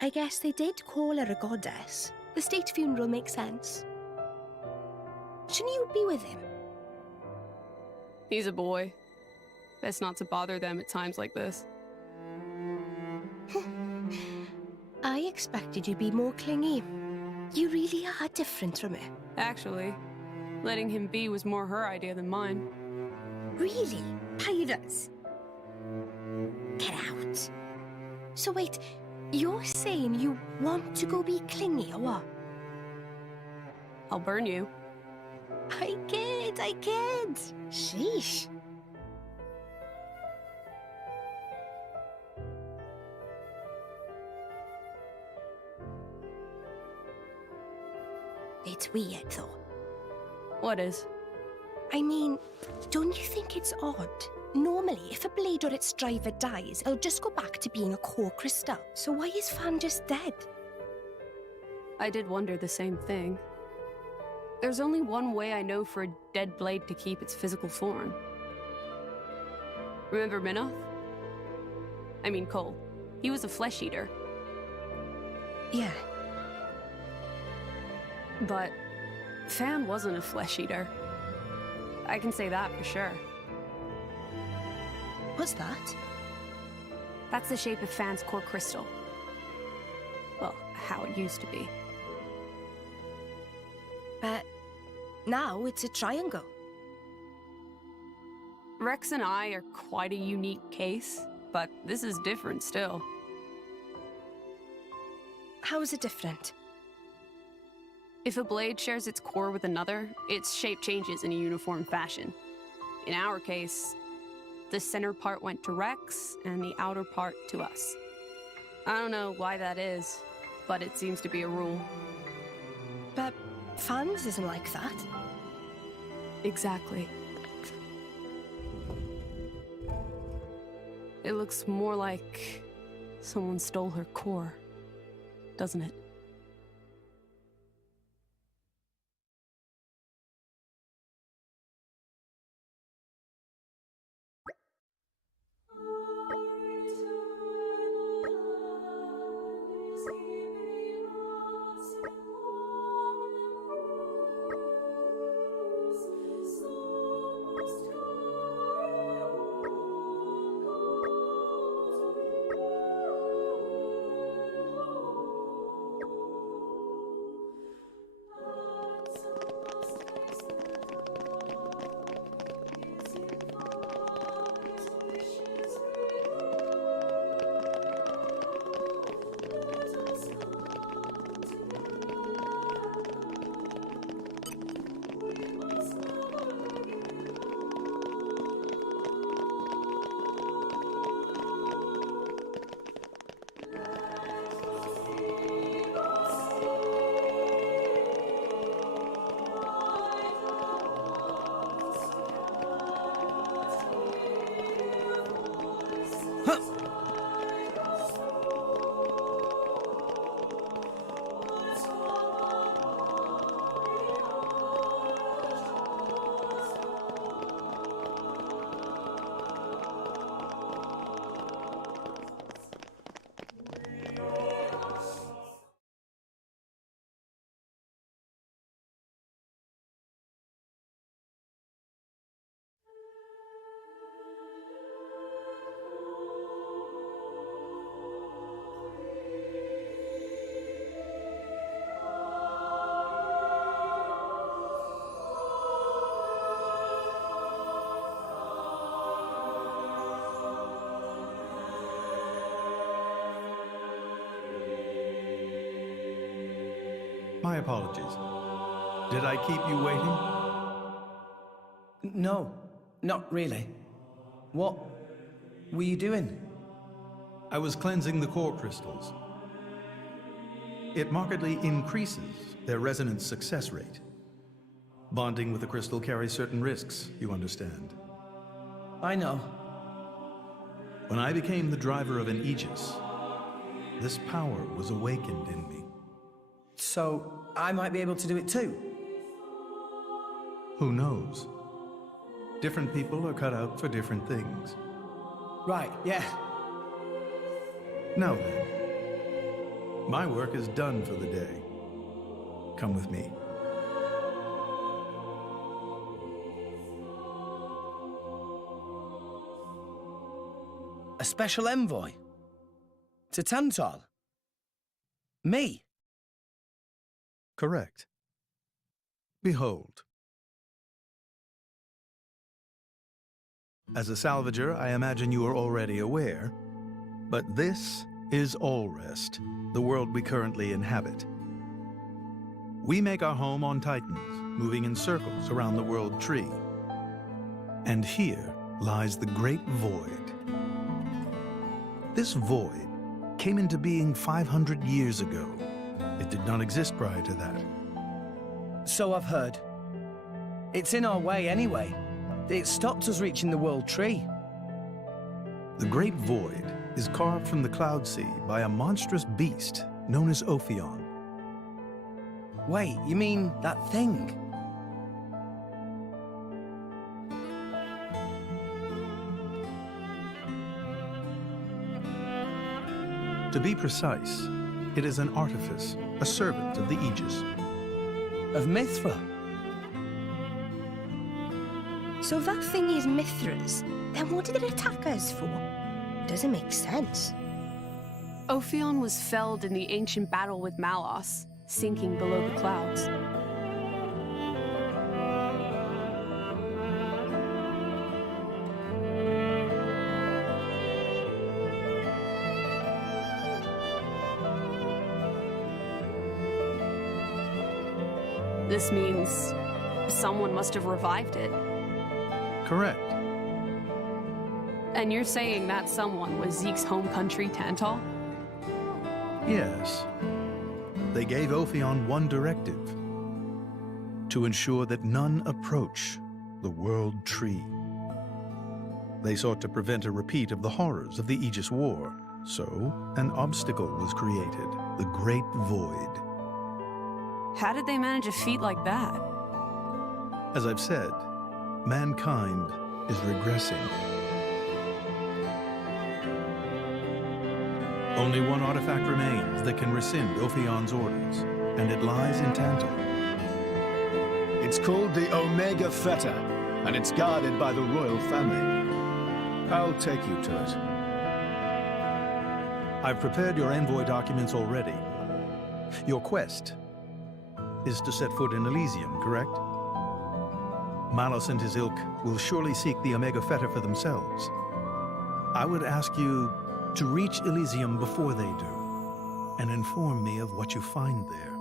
I guess they did call her a goddess. The state funeral makes sense. Shouldn't you be with him? He's a boy. Best not to bother them at times like this. I expected you to be more clingy. You really are different from her. Actually, letting him be was more her idea than mine. Really? Pirates? Get out. So wait, you're saying you want to go be clingy or what? I'll burn you. I kid. Sheesh. It's weird, though. What is? I mean, don't you think it's odd? Normally, if a blade or its driver dies, it'll just go back to being a core crystal. So why is Fan just dead? I did wonder the same thing. There's only one way I know for a dead blade to keep its physical form. Remember Minoth? I mean Cole. He was a flesh eater. Yeah. But Fan wasn't a flesh eater. I can say that for sure. What's that? That's the shape of Fan's core crystal. Well, how it used to be. But now it's a triangle. Rex and I are quite a unique case, but this is different still. How is it different? If a blade shares its core with another, its shape changes in a uniform fashion. In our case, the center part went to Rex and the outer part to us. I don't know why that is, but it seems to be a rule. But Fan's isn't like that. Exactly. It looks more like someone stole her core, doesn't it? My apologies. Did I keep you waiting? No, not really. What were you doing? I was cleansing the core crystals. It markedly increases their resonance success rate. Bonding with the crystal carries certain risks, you understand. I know. When I became the driver of an Aegis, this power was awakened in me. So, I might be able to do it too? Who knows? Different people are cut out for different things. Right, yeah. Now then, My work is done for the day. Come with me. A special envoy? To Tantal? Me? Correct. Behold. As a salvager, I imagine you are already aware, but this is Allrest, the world we currently inhabit. We make our home on Titans, moving in circles around the world tree. And here lies the Great Void. This void came into being 500 years ago. It did not exist prior to that. So I've heard. It's in our way anyway. It stopped us reaching the world tree. The Great Void is carved from the Cloud Sea by a monstrous beast known as Ophion. Wait, you mean that thing? To be precise, it is an artifice, a servant of the Aegis. Of Mithra? So that thing is Mithra's. Then what did it attack us for? Doesn't make sense. Ophion was felled in the ancient battle with Malos, sinking below the clouds. This means someone must have revived it. Correct. And you're saying that someone was Zeke's home country, Tantal? Yes. They gave Ophion one directive: to ensure that none approach the World Tree. They sought to prevent a repeat of the horrors of the Aegis War, so an obstacle was created, the Great Void. How did they manage a feat like that? As I've said, mankind is regressing. Only one artifact remains that can rescind Ophion's orders, and it lies in Tantal. It's called the Omega Feta, and it's guarded by the royal family. I'll take you to it. I've prepared your envoy documents already. Your quest is to set foot in Elysium, correct? Malos and his ilk will surely seek the Omega Feta for themselves. I would ask you to reach Elysium before they do, and inform me of what you find there.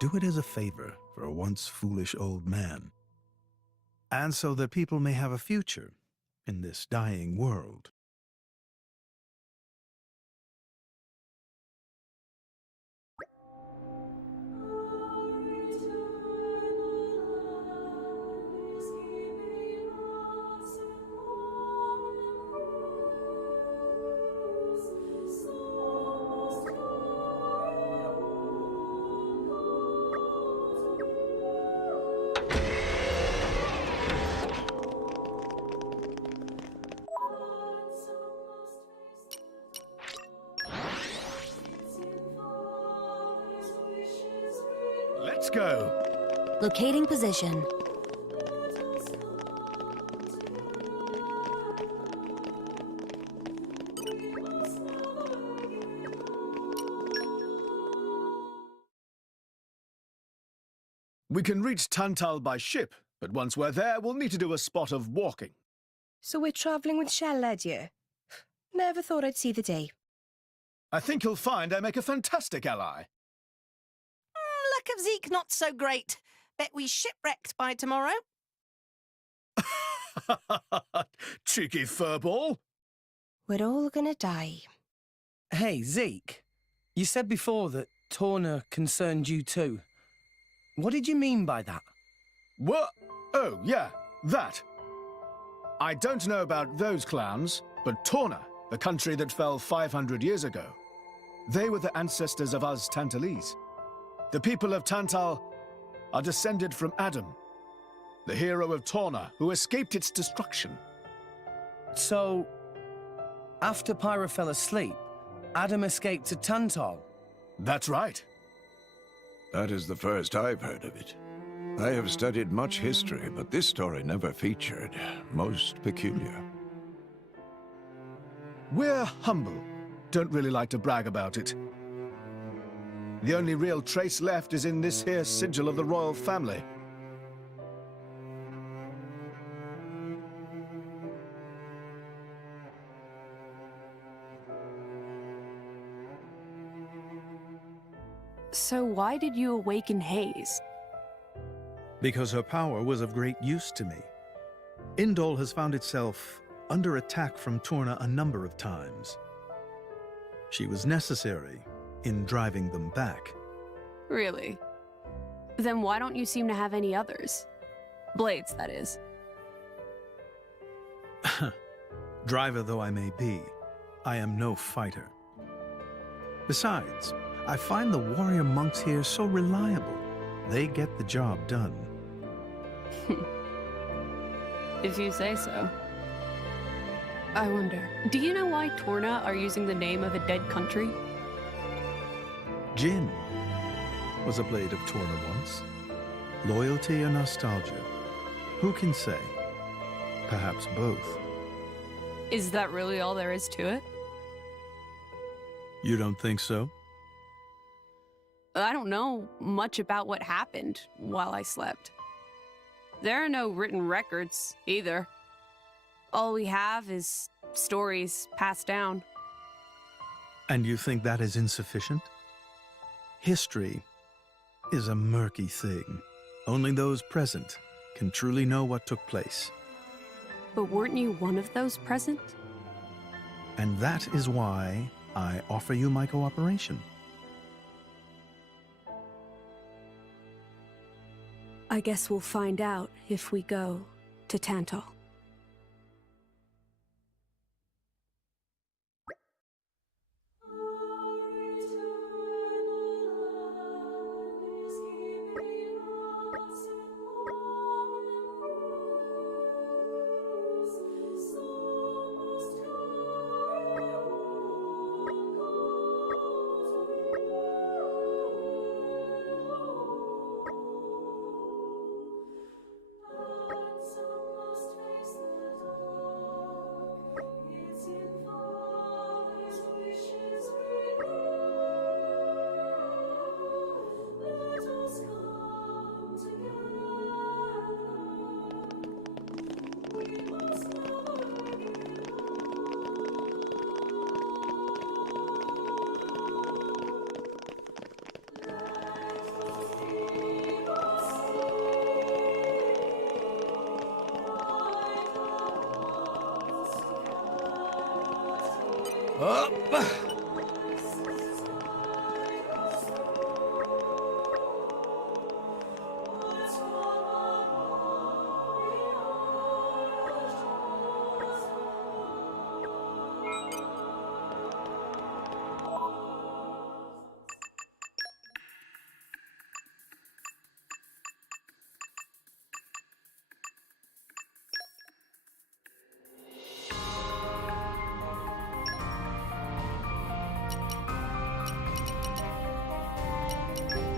Do it as a favor for a once foolish old man, and so that people may have a future in this dying world. Let's go. Locating position. We can reach Tantal by ship, but once we're there, we'll need to do a spot of walking. So we're travelling with Shell-led you? Never thought I'd see the day. I think you'll find I make a fantastic ally. Luck of Zeke not so great. Bet we shipwrecked by tomorrow. Cheeky furball. We're all gonna die. Hey, Zeke. You said before that Torna concerned you too. What did you mean by that? What? Oh, yeah, that. I don't know about those clowns, but Torna, the country that fell 500 years ago, they were the ancestors of us Tantalese. The people of Tantal are descended from Adam, the hero of Torna who escaped its destruction. So, after Pyra fell asleep, Adam escaped to Tantol. That's right. That is the first I've heard of it. I have studied much history, but this story never featured. Most peculiar. We're humble. Don't really like to brag about it. The only real trace left is in this here sigil of the royal family. So why did you awaken Hayes? Because her power was of great use to me. Indol has found itself under attack from Torna a number of times. She was necessary in driving them back. Really? Then why don't you seem to have any others? Blades, that is. Driver though I may be, I am no fighter. Besides, I find the warrior monks here so reliable. They get the job done. If you say so. I wonder, do you know why Torna are using the name of a dead country? Jin was a blade of Torna once. Loyalty or nostalgia? Who can say? Perhaps both. Is that really all there is to it? You don't think so? I don't know much about what happened while I slept. There are no written records, either. All we have is stories passed down. And you think that is insufficient? History is a murky thing. Only those present can truly know what took place. But weren't you one of those present? And that is why I offer you my cooperation. I guess we'll find out if we go to Tantol.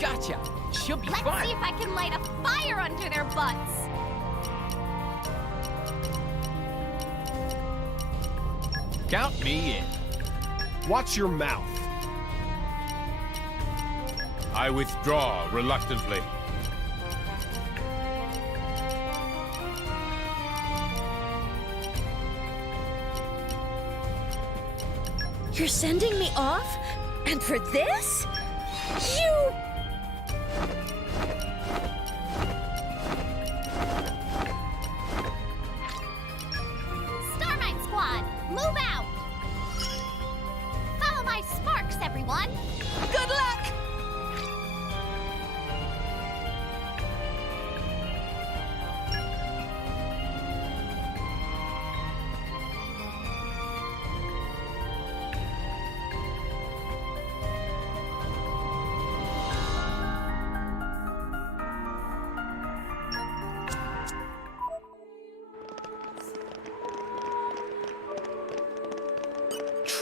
Gotcha! She'll be Let's fine! see if I can light a fire under their butts! Count me in. Watch your mouth. I withdraw reluctantly. You're sending me off? And for this? You... Starmine Squad, move out! Follow my sparks, everyone! Good luck!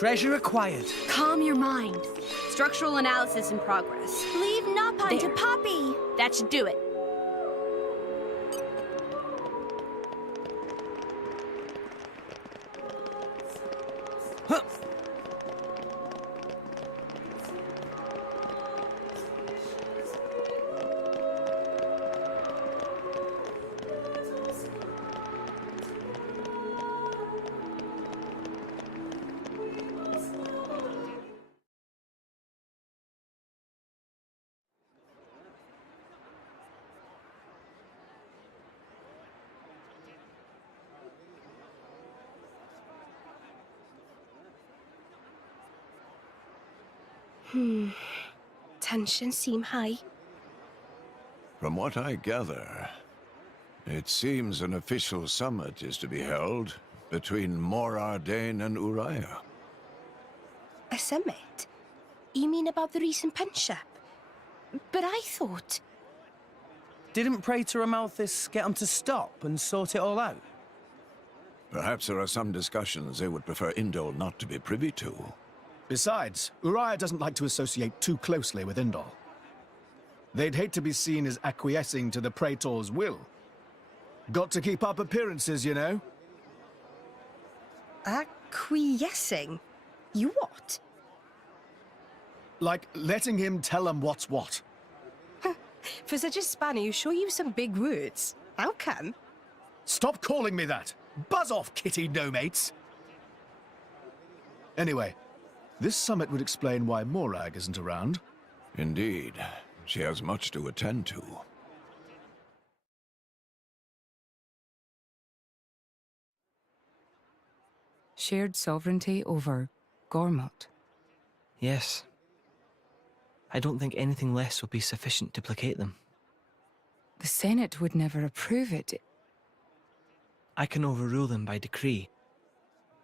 Treasure acquired. Calm your mind. Structural analysis in progress. Leave Nappan to There. Poppy. That should do it. Tensions seem high. From what I gather, it seems an official summit is to be held between Morardane and Uriah. A summit? You mean about the recent punch-up? But I thought... Didn't Praetor Amalthus get them to stop and sort it all out? Perhaps there are some discussions they would prefer Indol not to be privy to. Besides, Uriah doesn't like to associate too closely with Indol. They'd hate to be seen as acquiescing to the Praetor's will. Got to keep up appearances, you know. Acquiescing? You what? Like letting him tell them what's what. For such a spanner, you sure use some big words. How come? Stop calling me that! Buzz off, kitty no-mates! Anyway, this summit would explain why Morag isn't around. Indeed. She has much to attend to. Shared sovereignty over Gormott. Yes. I don't think anything less will be sufficient to placate them. The Senate would never approve it. I can overrule them by decree.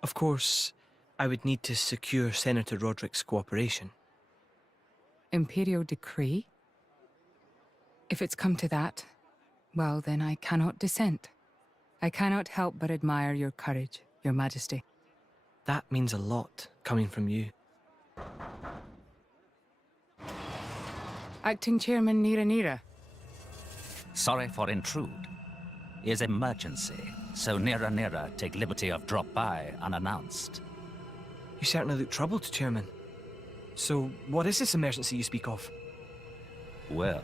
Of course, I would need to secure Senator Roderick's cooperation. Imperial decree? If it's come to that, well, then I cannot dissent. I cannot help but admire your courage, Your Majesty. That means a lot, coming from you. Acting Chairman Nira. Sorry for intrude. Is emergency, so Nira take liberty of drop by unannounced. You certainly look troubled, Chairman. So, what is this emergency you speak of? Well...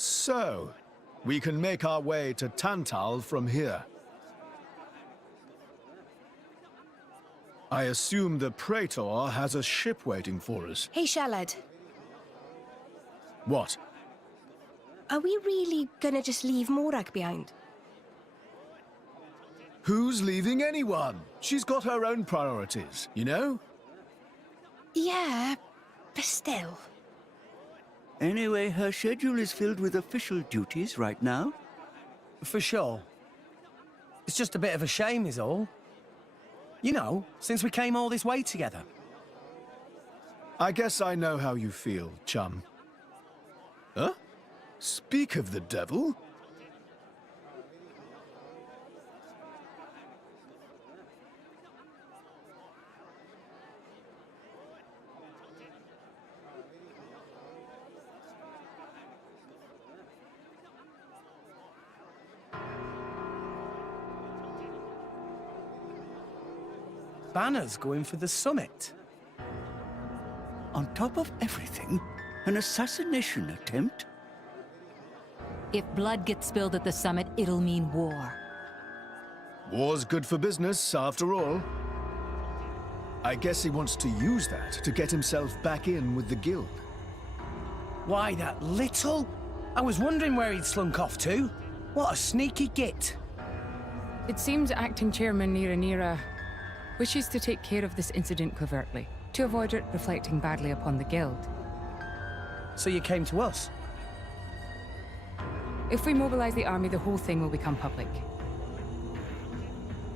So, we can make our way to Tantal from here. I assume the Praetor has a ship waiting for us. Hey, Shalad. What? Are we really gonna just leave Morag behind? Who's leaving anyone? She's got her own priorities, you know? Yeah, but still. Anyway, her schedule is filled with official duties right now. For sure. It's just a bit of a shame is all. You know, since we came all this way together. I guess I know how you feel, chum. Huh? Speak of the devil? Banner's going for the summit. On top of everything, an assassination attempt? If blood gets spilled at the summit, it'll mean war. War's good for business, after all. I guess he wants to use that to get himself back in with the guild. Why, that little? I was wondering where he'd slunk off to. What a sneaky git. It seems Acting Chairman Nira wishes to take care of this incident covertly, to avoid it reflecting badly upon the Guild. So you came to us? If we mobilize the army, the whole thing will become public.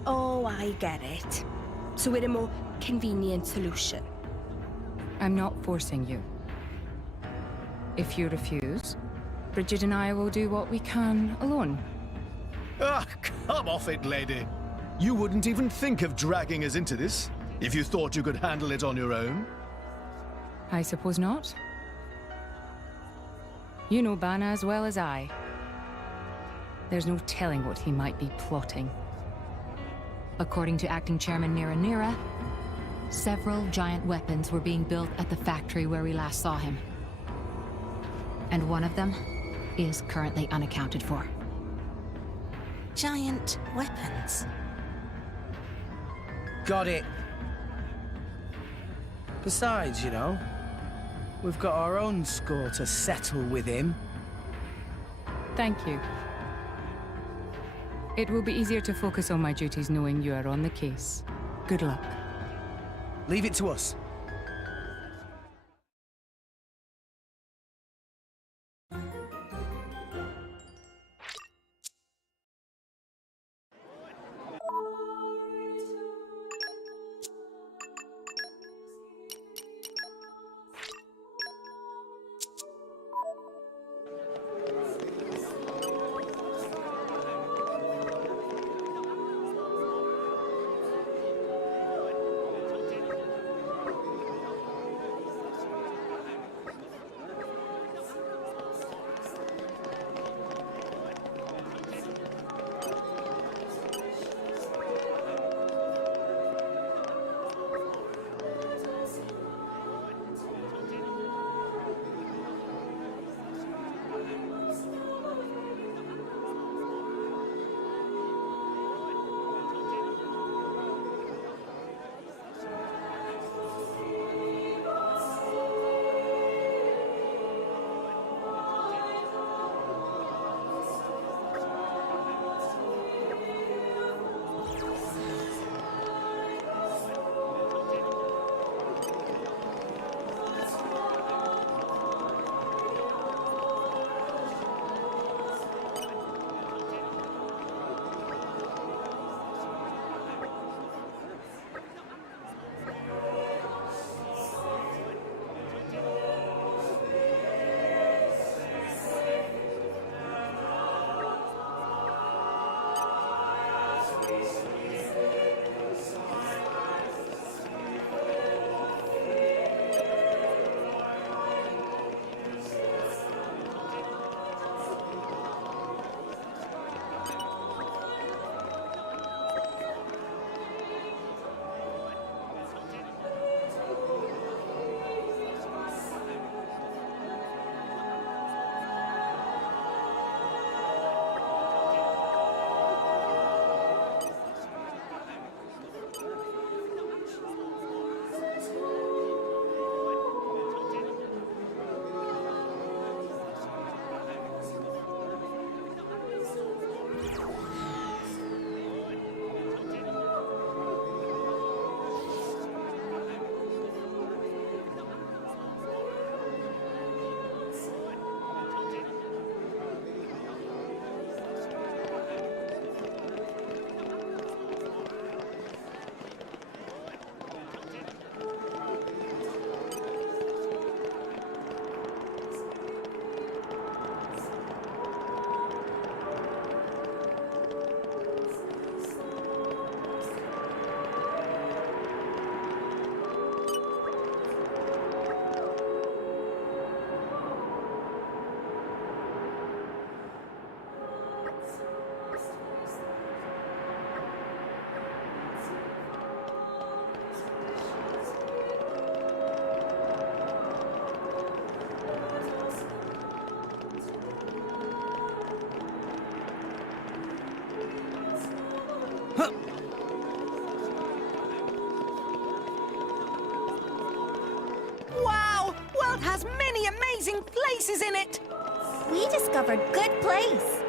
Oh, I get it. So we're a more convenient solution. I'm not forcing you. If you refuse, Bridget and I will do what we can alone. Ah, come off it, lady. You wouldn't even think of dragging us into this if you thought you could handle it on your own. I suppose not. You know Bana as well as I. There's no telling what he might be plotting. According to Acting Chairman Nira, several giant weapons were being built at the factory where we last saw him. And one of them is currently unaccounted for. Giant weapons. Got it. Besides, you know, we've got our own score to settle with him. Thank you. It will be easier to focus on my duties knowing you are on the case. Good luck. Leave it to us. Wow! World has many amazing places in it! We discovered good place.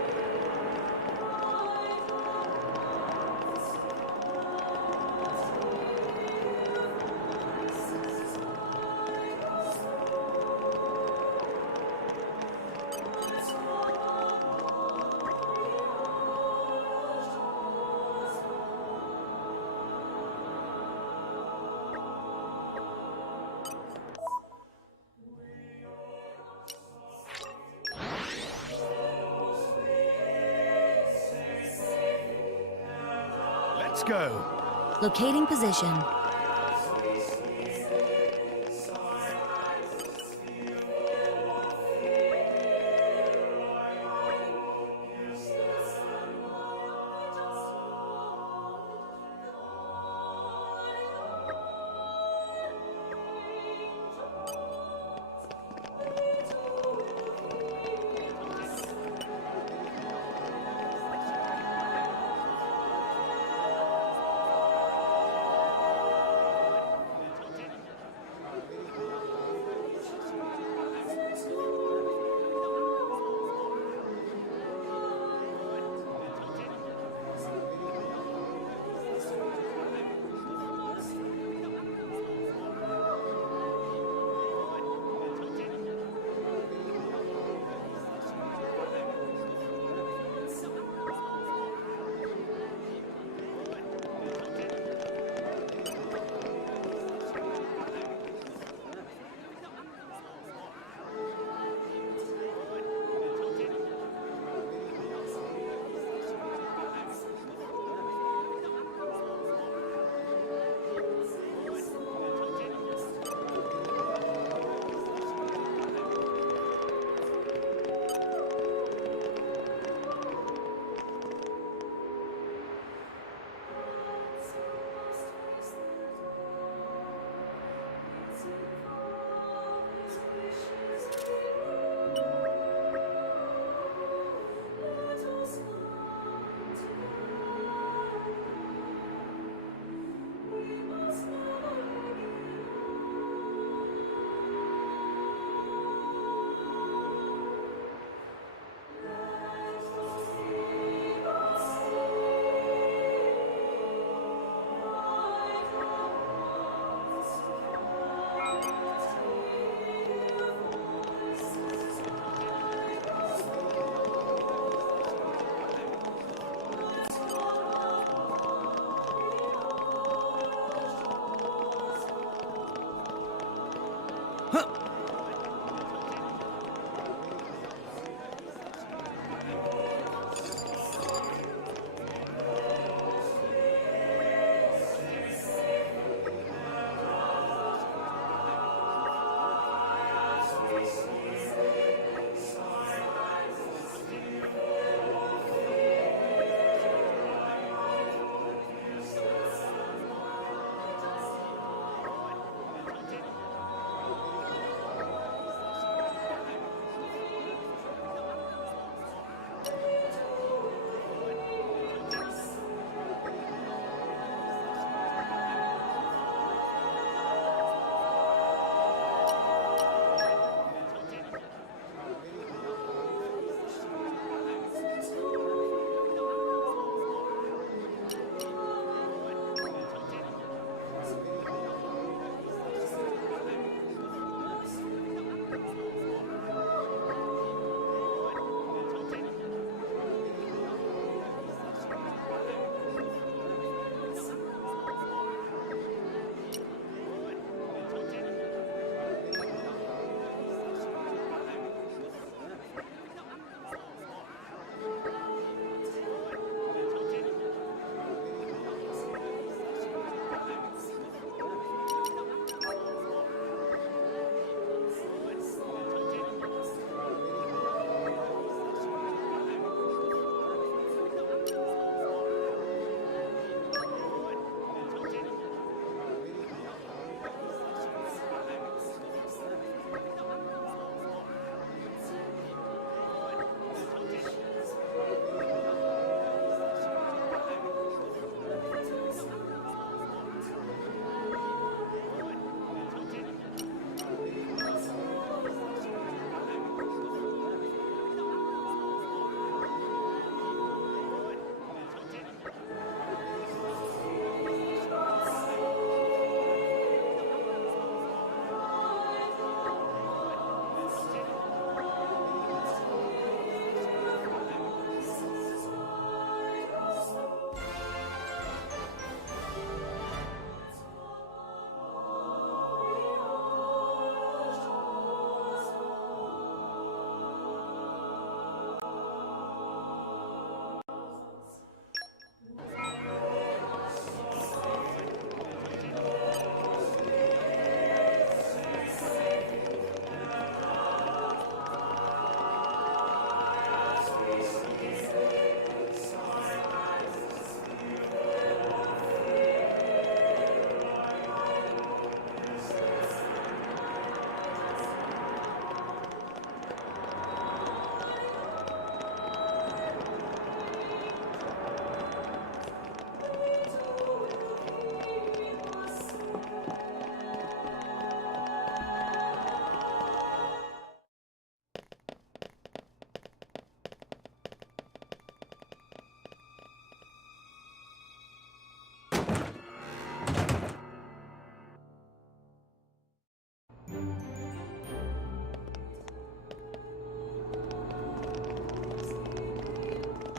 Let's go. Locating position.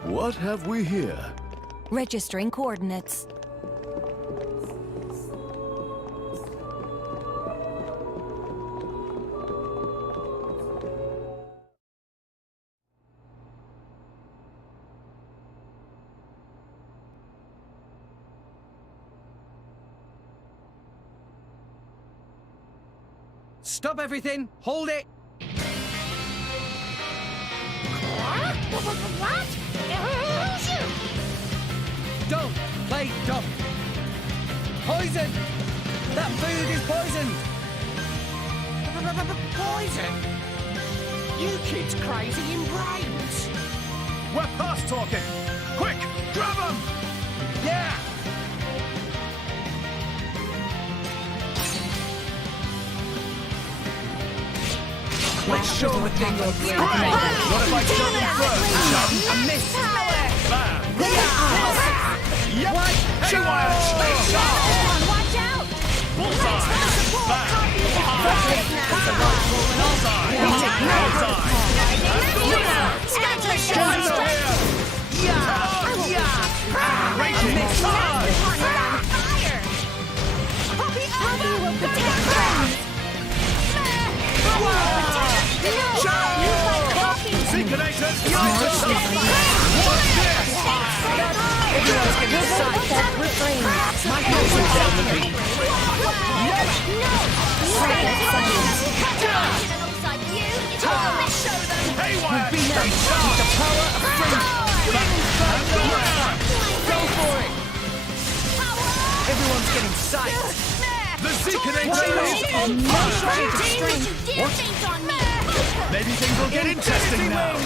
What have we here? Registering coordinates. Stop everything! Hold it! What? Who's you? Don't play dumb! Poison! That food is poisoned! Poison? You kids crazy in brains. We're past talking! Quick, grab them! Yeah! Let's show them a thing or three. What if I shot you first, chum? I missed! Bam! Yep! Haywire! Watch out! Bullseye! Bam! Everyone's getting sidetracked with brains. My husband's down the beat. We've been out with the power of Go for it! Everyone's getting psyched. The Zeekinator is on fire! What? Maybe things will get interesting now.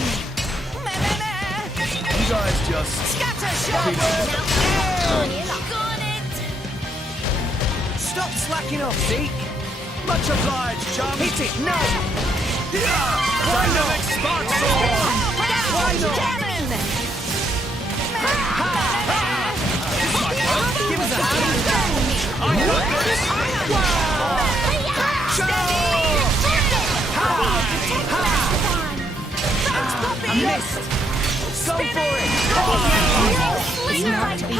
You guys just... Stop slacking off, Zeke! Much obliged, chum! Hit it, no! Dynamic Spark Sword! Why not? Give us a hand! I got this! I missed! Go for it! It's not to be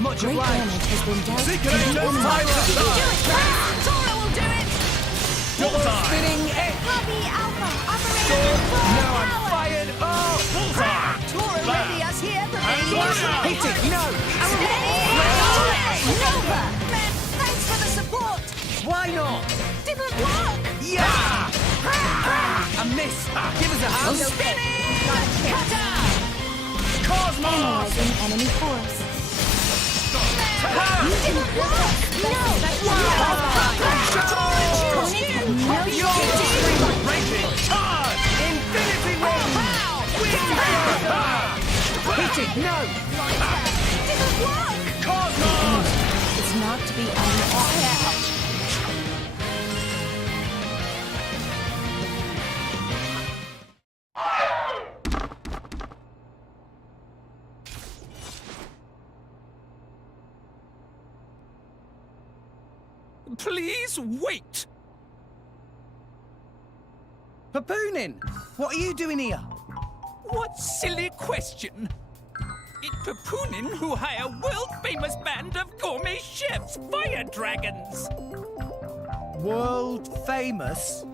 Much Great obliged! damage has been dealt to the Zeekinator, enemy. time to start! Tora will do it! Double spinning X! Now I'm fired! Oh! Tora ready us here for Hit it! No! Nova! Thanks for the support! Why not? Didn't work! Yeah! I missed! Give us a hand! Spinning! Cutter! Cosmos! Analyzing enemy force. You didn't work! No! Rating! Charge! Infinity Ring! Hit it! No! Didn't work! Cosmos! It's not to be underestimated. Please wait! Papoonin! What are you doing here? What silly question! It's Papoonin who hire world-famous band of gourmet chefs, fire dragons! World famous?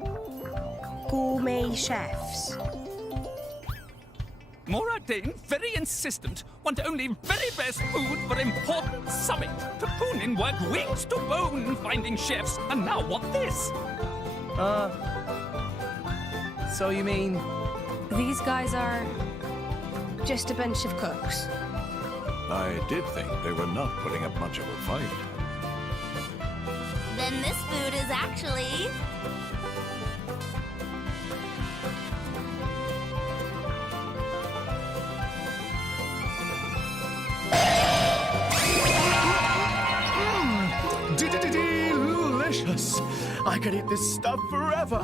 Gourmet chefs. Moradane, very insistent, want only very best food for important summit. Papoonin work wings to bone finding chefs, and now what this? So you mean... These guys are just a bunch of cooks. I did think they were not putting up much of a fight. Then this food is actually... Delicious! I could eat this stuff forever!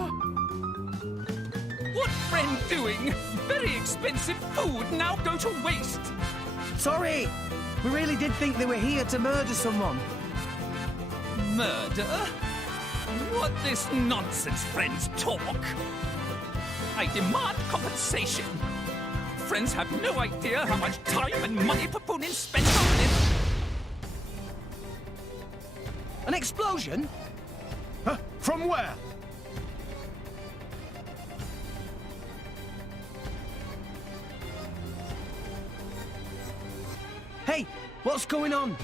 What friend doing? Very expensive food now go to waste. Sorry! We really did think they were here to murder someone. Murder? What this nonsense, friends, talk? I demand compensation. Friends have no idea how much time and money Papunin spent on this. An explosion? Huh? From where? Hey, what's going on?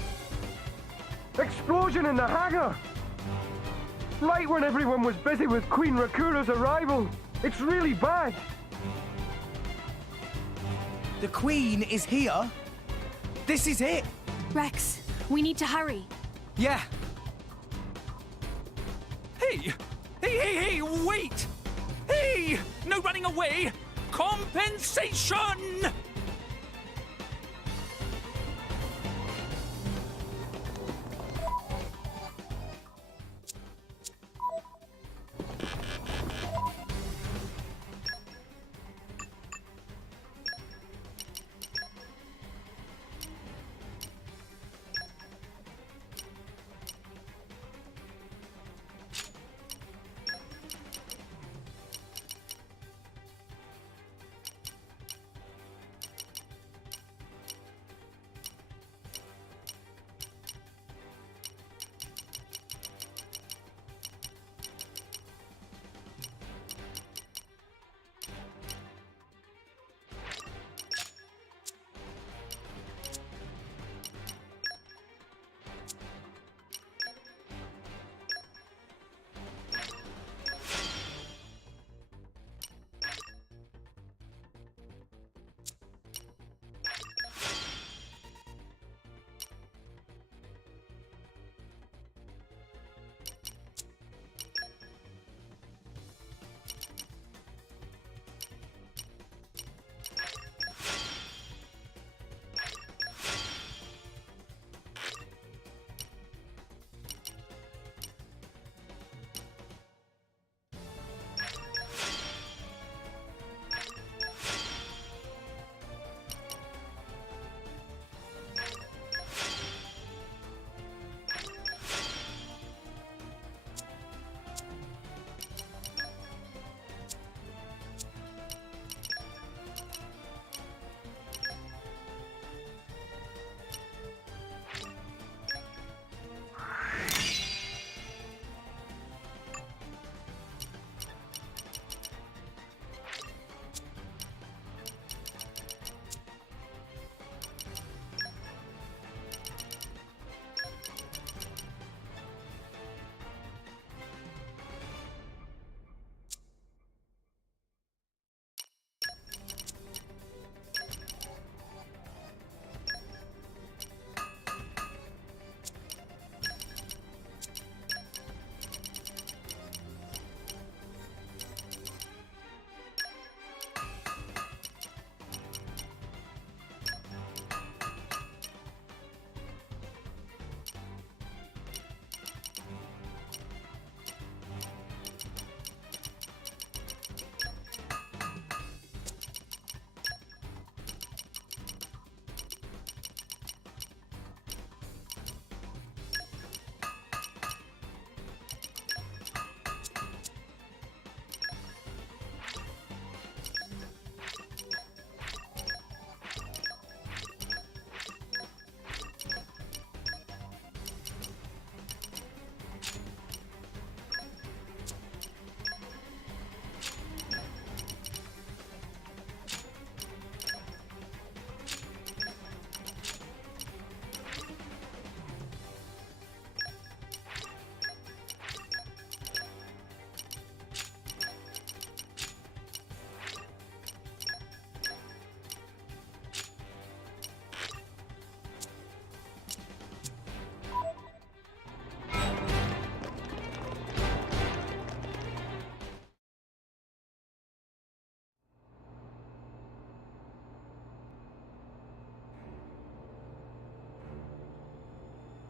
Explosion in the hangar! Right when everyone was busy with Queen Rakura's arrival. It's really bad. The Queen is here? This is it? Rex, we need to hurry. Yeah. Hey, wait! Hey! No running away! Compensation!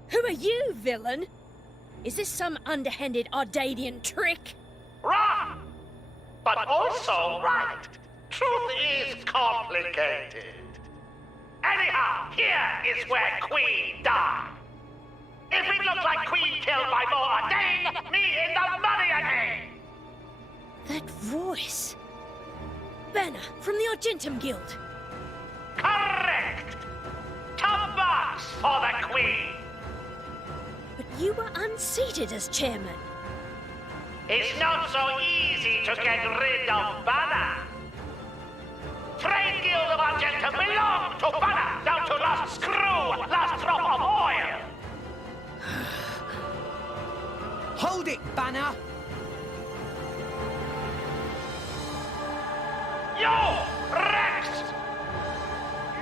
Who are you, villain? Is this some underhanded Ardadian trick? Wrong! But also right. Truth is complicated. Anyhow, here is where Queen died. If it looks like Queen killed by Bruhlade, me in the That voice. Banner from the Argentum Guild. Correct! Top box for the Queen! But you were unseated as chairman. It's not so easy to get rid of Banner. Trade Guild of Argentum belong to Banner, down to last screw, last drop of oil. Hold it, Banner! You, Rex!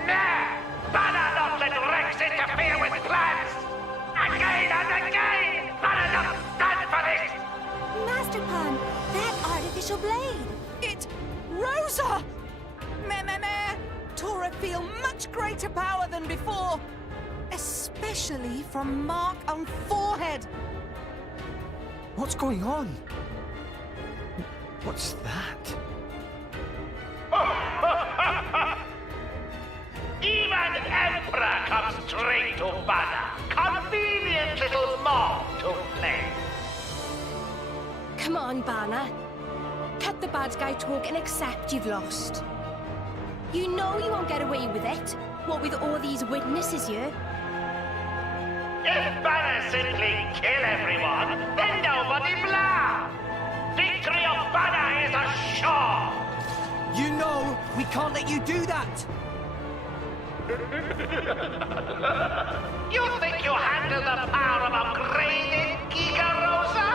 Nah, Banner not let Rex interfere with plans. Again and again, Banner not stand for this. Master Pan, that artificial blade. It... Rosa! Meh. Tora feel much greater power than before. Especially from mark on forehead. What's going on? What's that? Even Emperor comes straight to Banner. Convenient little mob to play. Come on, Banner. Cut the bad guy talk and accept you've lost. You know you won't get away with it. What with all these witnesses here? If Banner simply kill everyone, then nobody blah. Victory of Banner is assured. You know we can't let you do that! You think you handle the power of upgrading, Giga Rosa?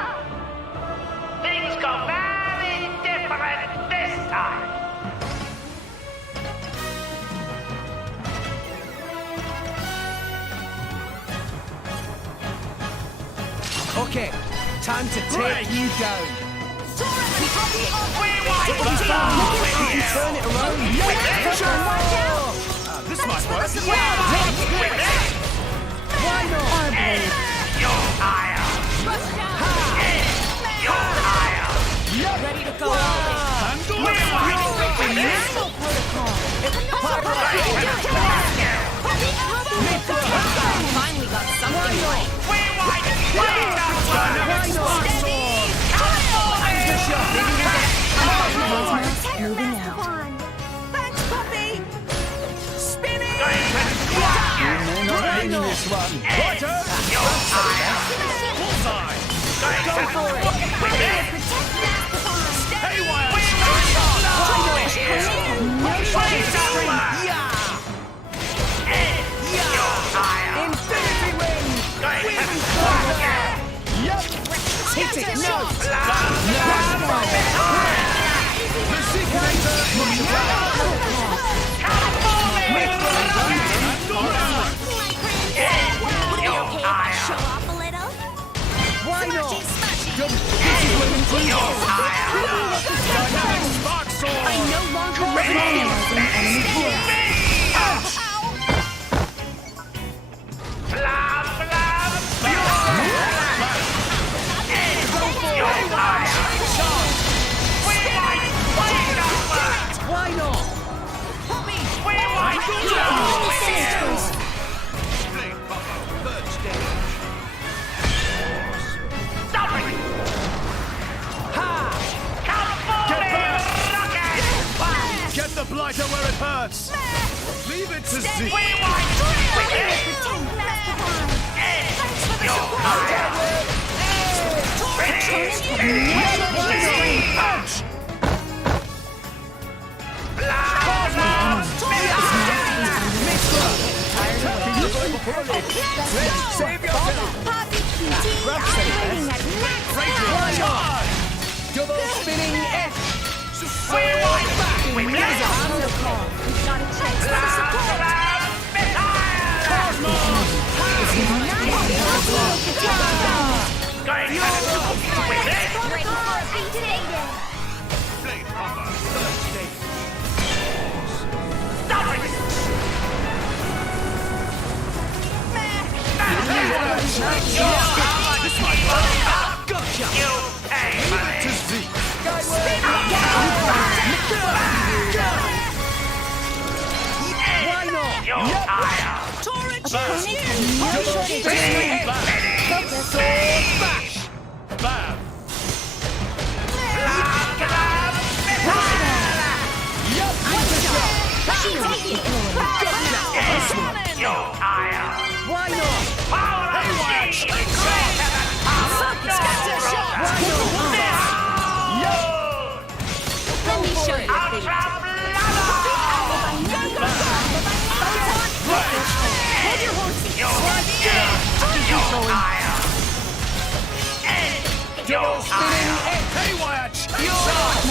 Things go very different this time. Okay, time to take you down. We want to Turn it around. This might work. Why not? You're higher. You're higher. Ready to go all in. Finally got something right. Moving out. Thanks, Puppy! Spinning! You may not win this one. Bullseye! Go for it! Haywire! Infinity Ring! Yep. Hit it! No! The Seeker-Nator is Why not? Spark Sword! I no longer recognize an enemy force. Why not? Get the blighter where it hurts. Leave it to Zeke. Save yourself! Double spinning F! This might work. Gotcha! Leave it to Zeke. Why not? You're higher. Bam! Blah, blah. Why not? Scatter shot! Let me show you. Hold your horses. Double spinning haywire chainsaw!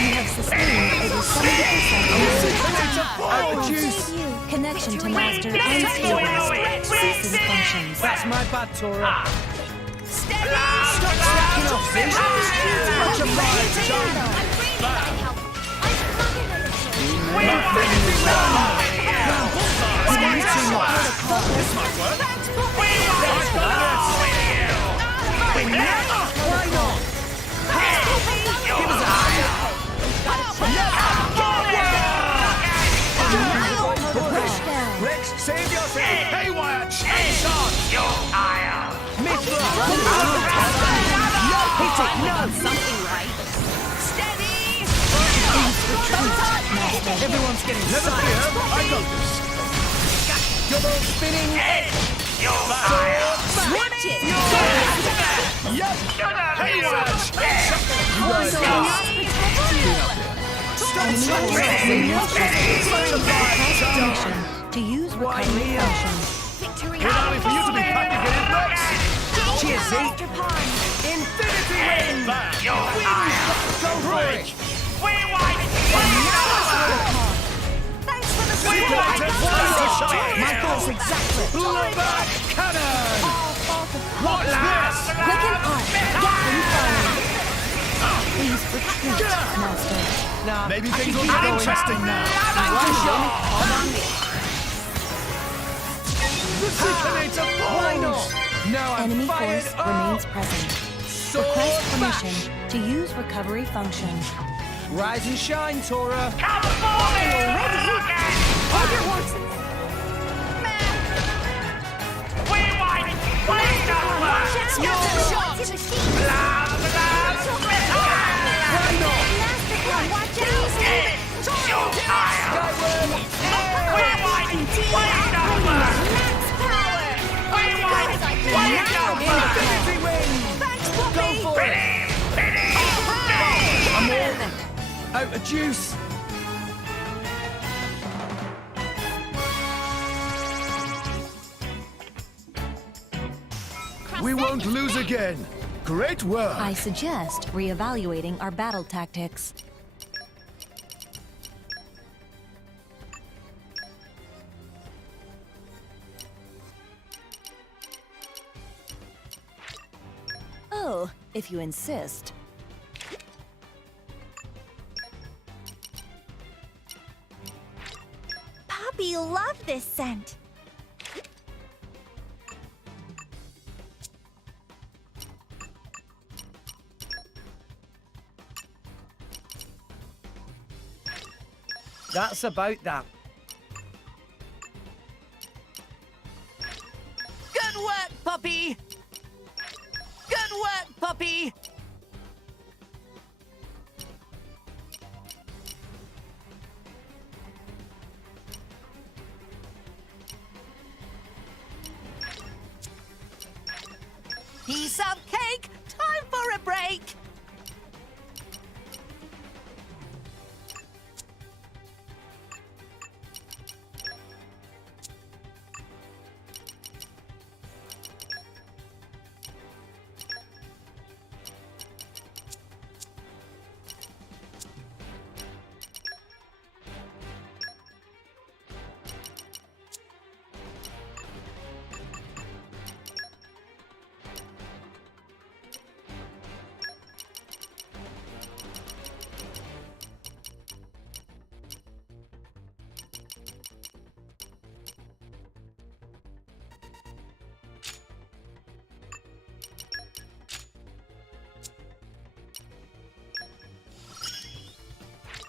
You have sustained over 70% connection to master unstabilized. Ceases functions. That's my bad, Tora. Steady! Stop slacking off, Zeke. Much obliged, John. This might work. Why not? Rex, save yourself! Haywire chainsaw! Hit it, no! Something right. Steady! Everyone's getting Never psyched. fear, I got this. Double spinning Watch it! Yep! Haywire chainsaw! To use recovery functions. We're only for you to be packing it in, Rex! Cheers, Zeke. Infinity Ring! Go for it! Thanks for the My thoughts exactly. Blowback cannon! What's this? Quicken art. Gatling fire. Please retreat, master. Nah, Maybe things will get interesting now. one shot. Rejuvenator Why not? balls! No, I'm Enemy fired force up. remains present. Request permission to use recovery function. Rise and shine, Tora. Hold your horses! Scatter shot! Why not? Watch Infinity Ring! Go for it! I'm all out of juice. We won't lose again. Great work. I suggest reevaluating our battle tactics. Oh, if you insist. Puppy love this scent. That's about that. Good work, puppy! Good work, puppy! Piece of cake! Time for a break!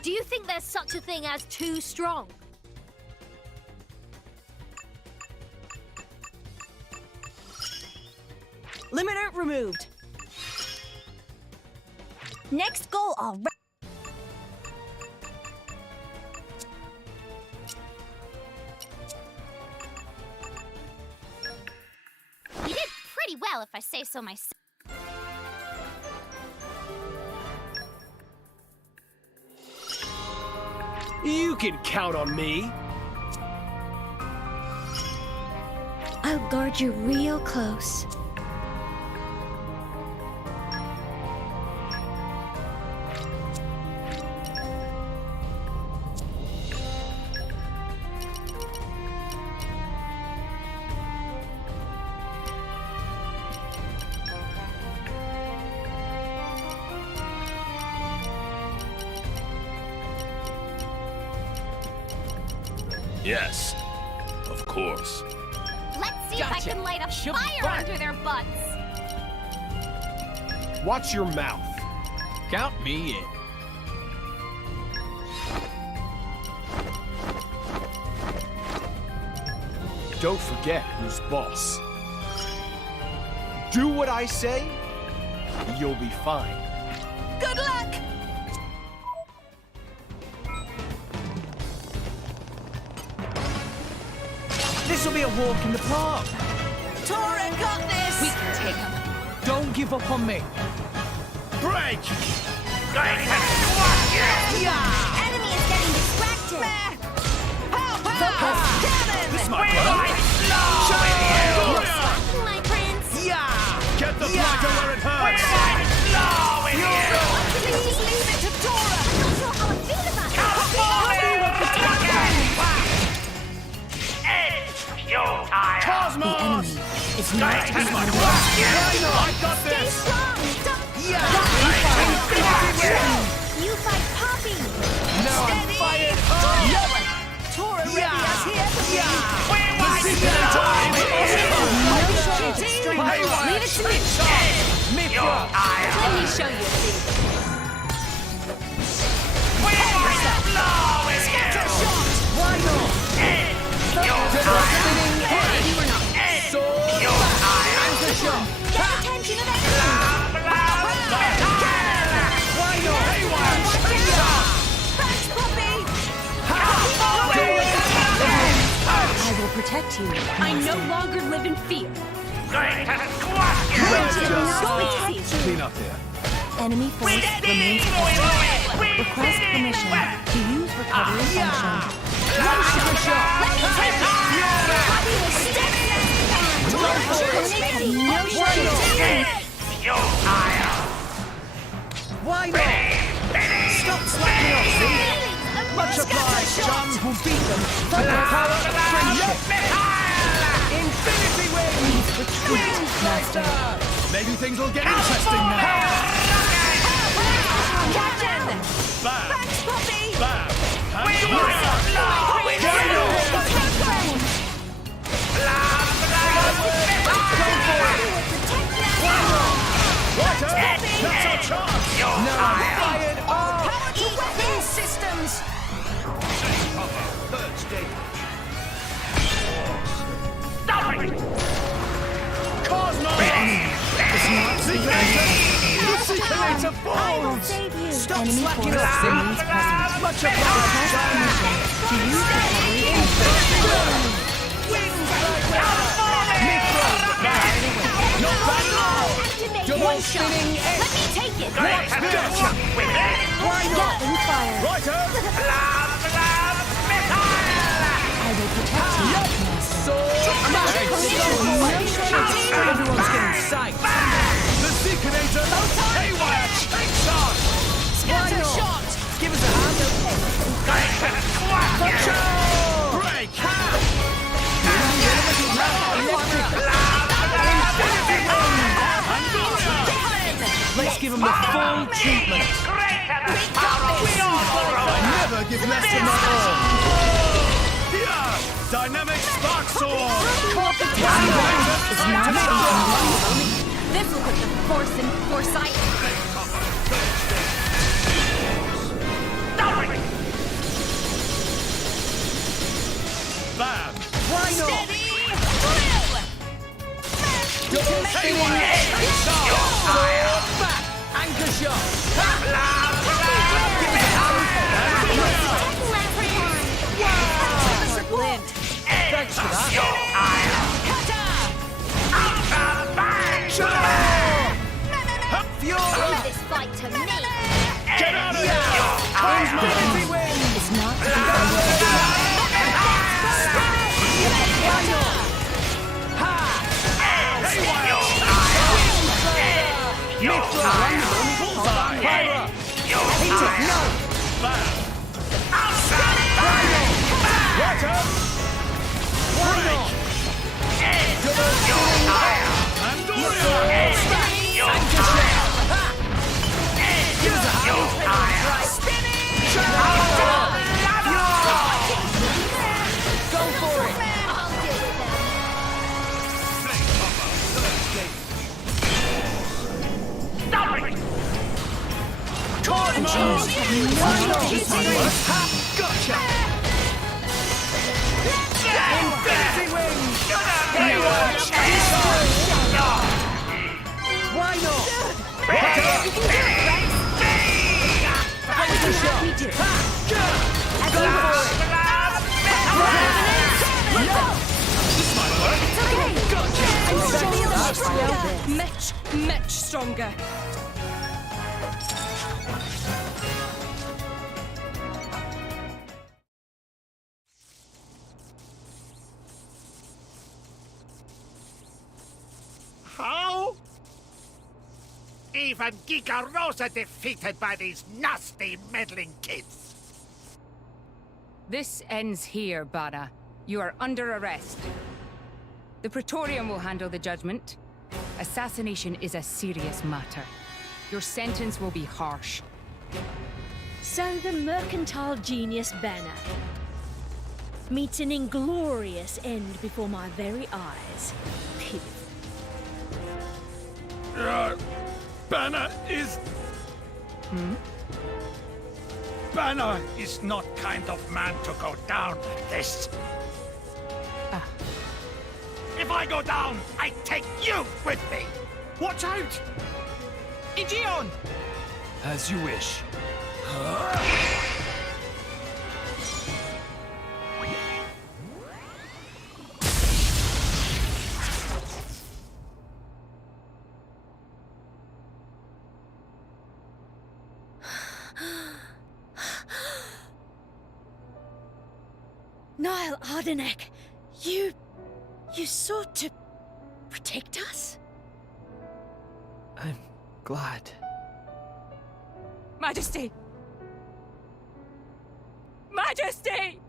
Do you think there's such a thing as too strong? Limiter removed. Next goal already. well if I say so myself. You can count on me. I'll guard you real close. Yes, of course. Let's see if I can light a fire under their butts. Watch your mouth. Count me in. Don't forget who's boss. Do what I say, you'll be fine. Good luck! This'll be a walk in the park. Tora got this! We can take him. Don't give up on me. Break! Going to squash you! Yeah! Enemy is getting distracted. This might We work. might slow with you! Slacking, my prince. Get the blocker where it We hurts! might slow with you! Please leave it to Tora! I'm not sure how I feel about Come on, end you tire! Cosmos! Is Going not to to be squash you! I got Stay this! strong. You fight Poppy. Now I'm fired up. Tora Radia's here for me! We might slow with you! Leave it to me. You tire! Let me show you a thing. We might slow with you! Why not? End you tire! Maybe we're not. End you tire! Anchor shot. Get attention of anyone. Why not? Thanks, Poppy! I will protect you. I no longer live in fear. Going to squash you! Clean up here. Enemy force remains present. Request permission to use recovery function. Anchor shot. Let me take it. Poppy will step You tire! Why not? Stop slacking off, see? Much obliged, John. We'll beat them. For the power of friendship. Infinity wings. Retreat, Master. Maybe things will get interesting now. Bam! Thanks, Poppy! Bam! We might slow with you! That's our chance! Fired up. Power to weapon systems! Third stage. Stop it! Cosmos! Seculator I will falls! save you. Stop Enemy slacking force off, see? remains present. Much obliged, John. To use recovery function. Not bad at all. Double spinning Let edge. me take it. Going to squash with it! Why not? Open fire. Righto! I will protect you, Master. Everyone's getting psyched. The Seculator! Haywire! Takes on! Scatter shot. Give us a hand. Going to squash you! Break! Let's give them the full treatment. Greater than power of Never give less than my all! Yeah! Dynamic Spark Sword! Is not This will put the force in foresight. Stop it! Bam! Why not? Double spinning edge. Back. Anchor shot. Thanks for that. Bullseye! Fire! Hit it! No! Bam! Right up! Why not? Go for it! Stop it! Gotcha! Infinity wings! Why not? Much stronger. How? Even Giga Rosa defeated by these nasty, meddling kids. This ends here, Bana. You are under arrest. The Praetorium will handle the judgment. Assassination is a serious matter. Your sentence will be harsh. So the mercantile genius Banner meets an inglorious end before my very eyes. Banner is... Banner is not kind of man to go down like this. If I go down, I take you with me. Watch out! Igion! As you wish. Niall Ardenek, you sought to protect us? I'm glad. Majesty! Majesty!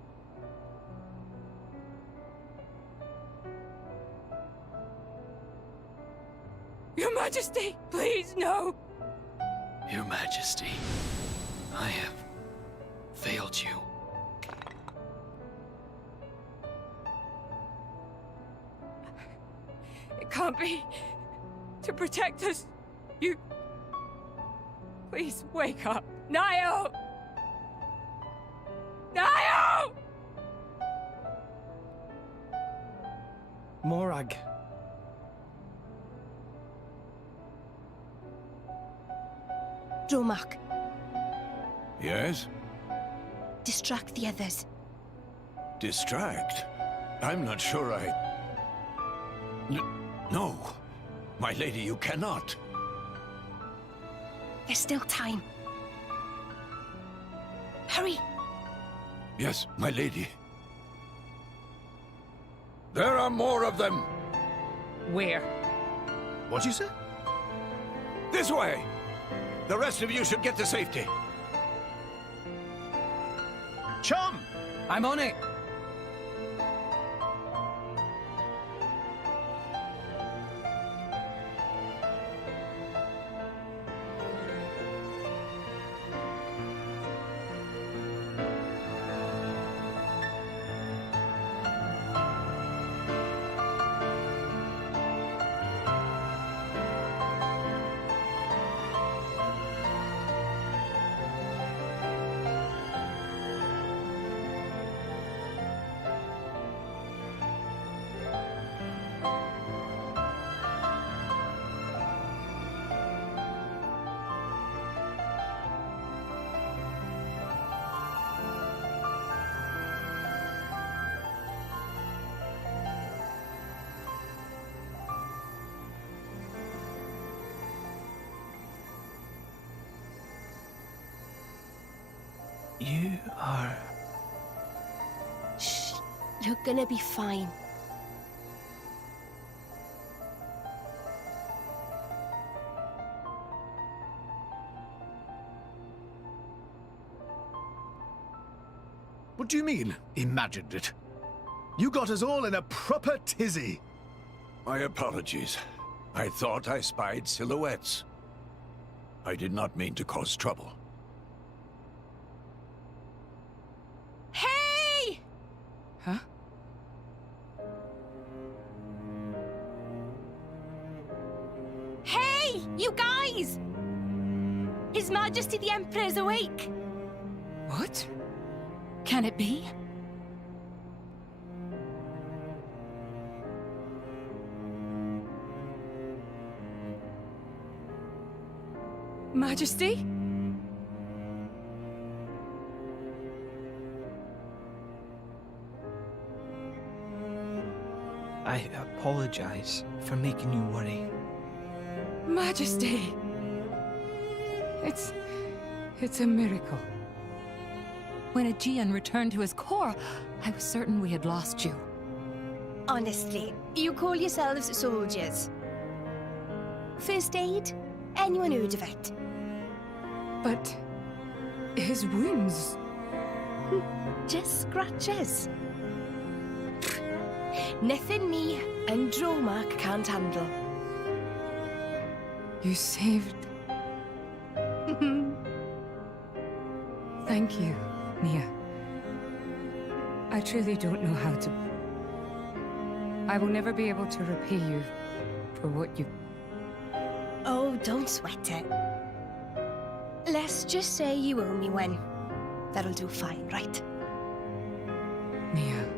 Your Majesty, please, no! Your Majesty, I have failed you. It can't be. To protect us, you... Please, wake up. Niall! Niall! Morag. Dromark, Yes? distract the others. Distract? I'm not sure No. My lady, you cannot. There's still time. Hurry! Yes, my lady. There are more of them! Where? What'd you say? This way! The rest of you should get to safety. Chum! I'm on it! You are... Shh. You're gonna be fine. What do you mean, imagined it? You got us all in a proper tizzy. My apologies. I thought I spied silhouettes. I did not mean to cause trouble. Hey! Huh? Hey, you guys! His Majesty the Emperor's awake. What? Can it be? Majesty? I apologize for making you worry. Majesty! It's a miracle. When Aegean returned to his core, I was certain we had lost you. Honestly, you call yourselves soldiers. First aid? Anyone heard of it? But his wounds... Just scratches. Nothing me and Dromark can't handle. You saved... Thank you, Nia. I truly don't know how to... I will never be able to repay you for what you... Oh, don't sweat it. Let's just say you owe me one. That'll do fine, right? Nia.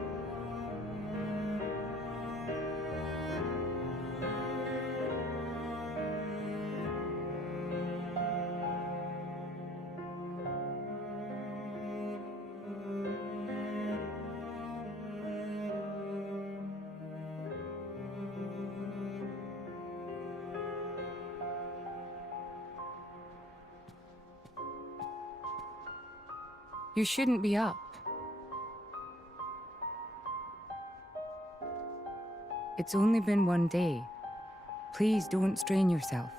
You shouldn't be up. It's only been one day. Please don't strain yourself.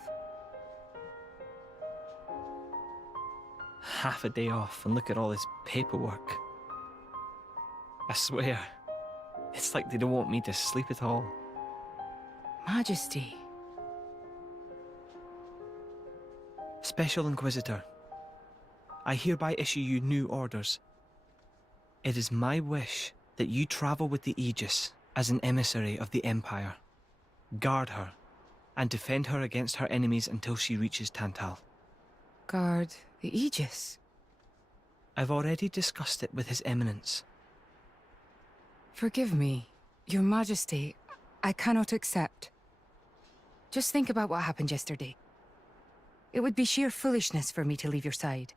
Half a day off and look at all this paperwork. I swear, it's like they don't want me to sleep at all. Majesty. Special Inquisitor, I hereby issue you new orders. It is my wish that you travel with the Aegis as an emissary of the Empire. Guard her, and defend her against her enemies until she reaches Tantal. Guard the Aegis? I've already discussed it with His Eminence. Forgive me, Your Majesty. I cannot accept. Just think about what happened yesterday. It would be sheer foolishness for me to leave your side.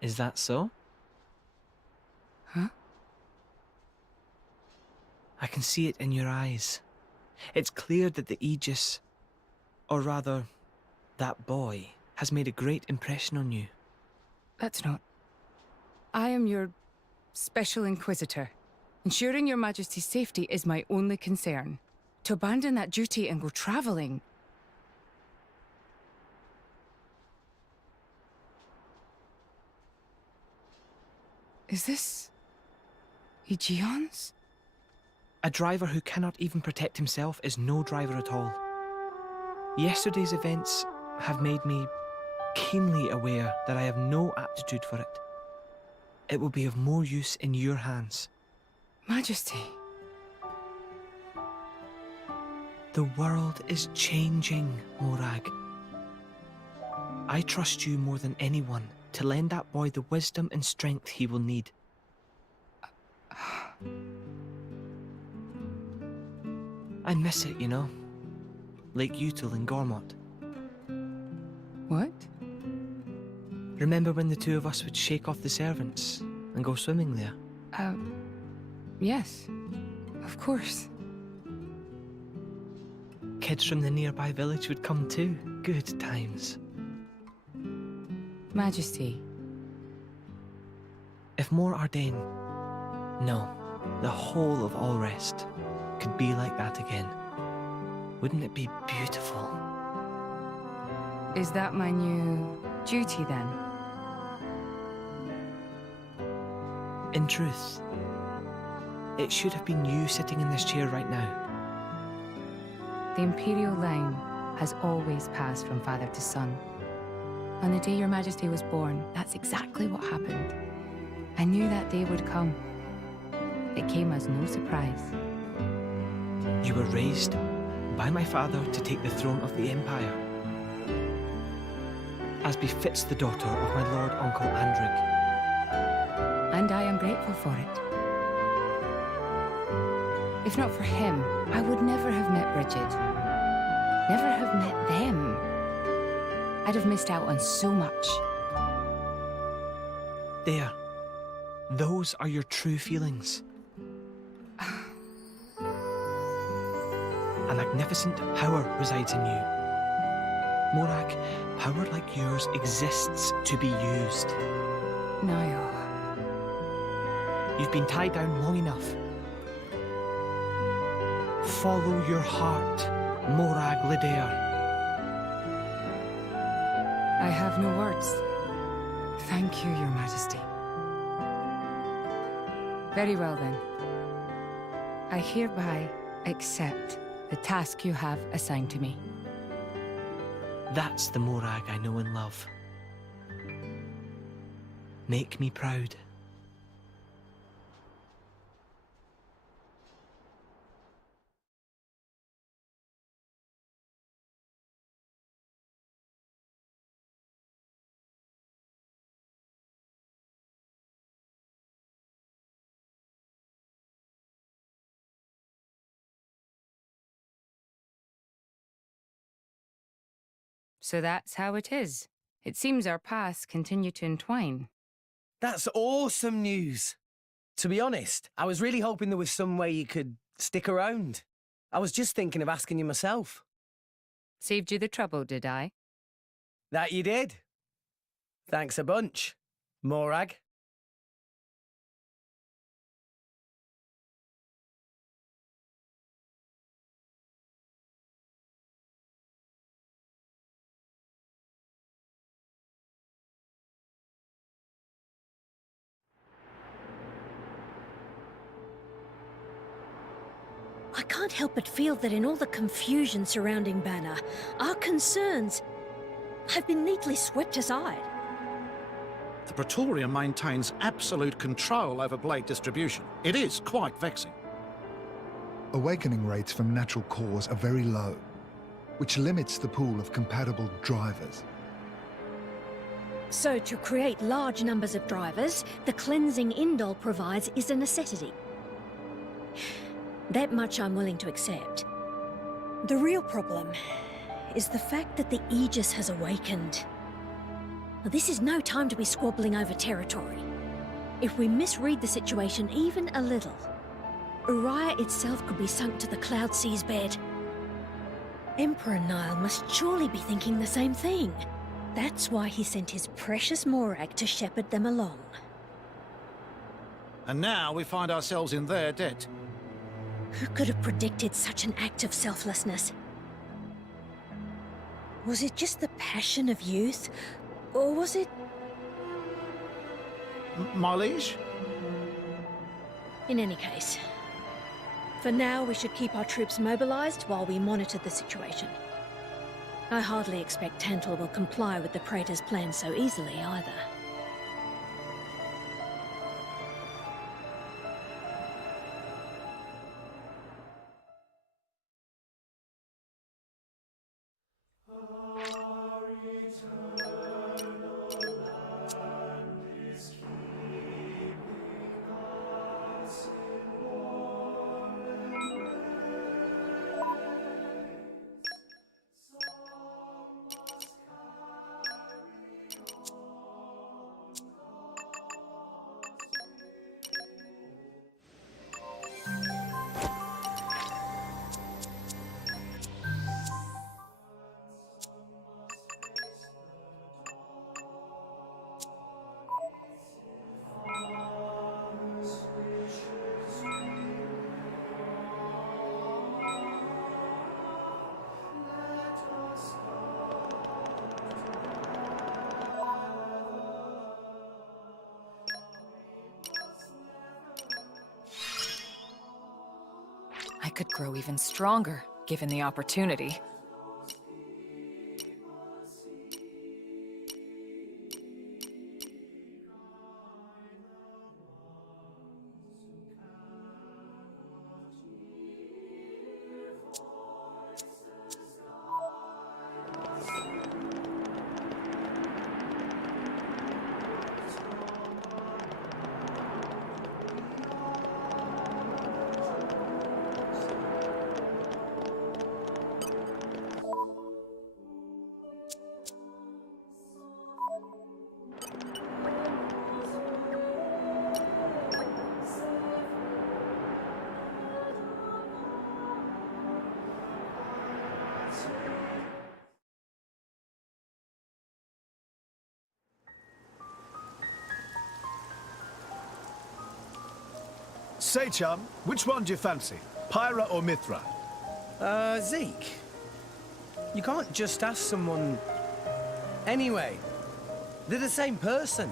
Is that so? Huh? I can see it in your eyes. It's clear that the Aegis, or rather, that boy, has made a great impression on you. That's not... I am your Special Inquisitor. Ensuring Your Majesty's safety is my only concern. To abandon that duty and go traveling... Is this... Aegeon's? A driver who cannot even protect himself is no driver at all. Yesterday's events have made me keenly aware that I have no aptitude for it. It will be of more use in your hands. Majesty. The world is changing, Morag. I trust you more than anyone to lend that boy the wisdom and strength he will need. I miss it, you know. Lake Util in Gormott. What? Remember when the two of us would shake off the servants and go swimming there? Yes. Of course. Kids from the nearby village would come too. Good times. Majesty. If more Ardain, no, the whole of Allrest, could be like that again, wouldn't it be beautiful? Is that my new duty then? In truth, it should have been you sitting in this chair right now. The Imperial line has always passed from father to son. On the day your Majesty was born, that's exactly what happened. I knew that day would come. It came as no surprise. You were raised by my father to take the throne of the Empire, as befits the daughter of my Lord Uncle Andric. And I am grateful for it. If not for him, I would never have met Bridget. Never have met them. I'd have missed out on so much. There. Those are your true feelings. A magnificent power resides in you. Morag, power like yours exists to be used. Niall. You've been tied down long enough. Follow your heart, Morag Lidair. I have no words. Thank you, Your Majesty. Very well then. I hereby accept the task you have assigned to me. That's the Morag I know and love. Make me proud. So that's how it is. It seems our paths continue to entwine. That's awesome news. To be honest, I was really hoping there was some way you could stick around. I was just thinking of asking you myself. Saved you the trouble, did I? That you did. Thanks a bunch, Morag. I can't help but feel that in all the confusion surrounding Banner, our concerns have been neatly swept aside. The Praetorian maintains absolute control over blade distribution. It is quite vexing. Awakening rates from natural cores are very low, which limits the pool of compatible drivers. So to create large numbers of drivers, the cleansing Indol provides is a necessity. That much I'm willing to accept. The real problem is the fact that the Aegis has awakened. Now, this is no time to be squabbling over territory. If we misread the situation even a little, Uriah itself could be sunk to the Cloud Sea's bed. Emperor Niall must surely be thinking the same thing. That's why he sent his precious Morag to shepherd them along. And now we find ourselves in their debt. Who could have predicted such an act of selflessness? Was it just the passion of youth? Or was it... My liege? In any case, for now we should keep our troops mobilized while we monitor the situation. I hardly expect Tantal will comply with the Praetor's plan so easily either. could grow even stronger, given the opportunity. Say, chum, which one do you fancy? Pyra or Mithra? Zeke. You can't just ask someone... Anyway, they're the same person.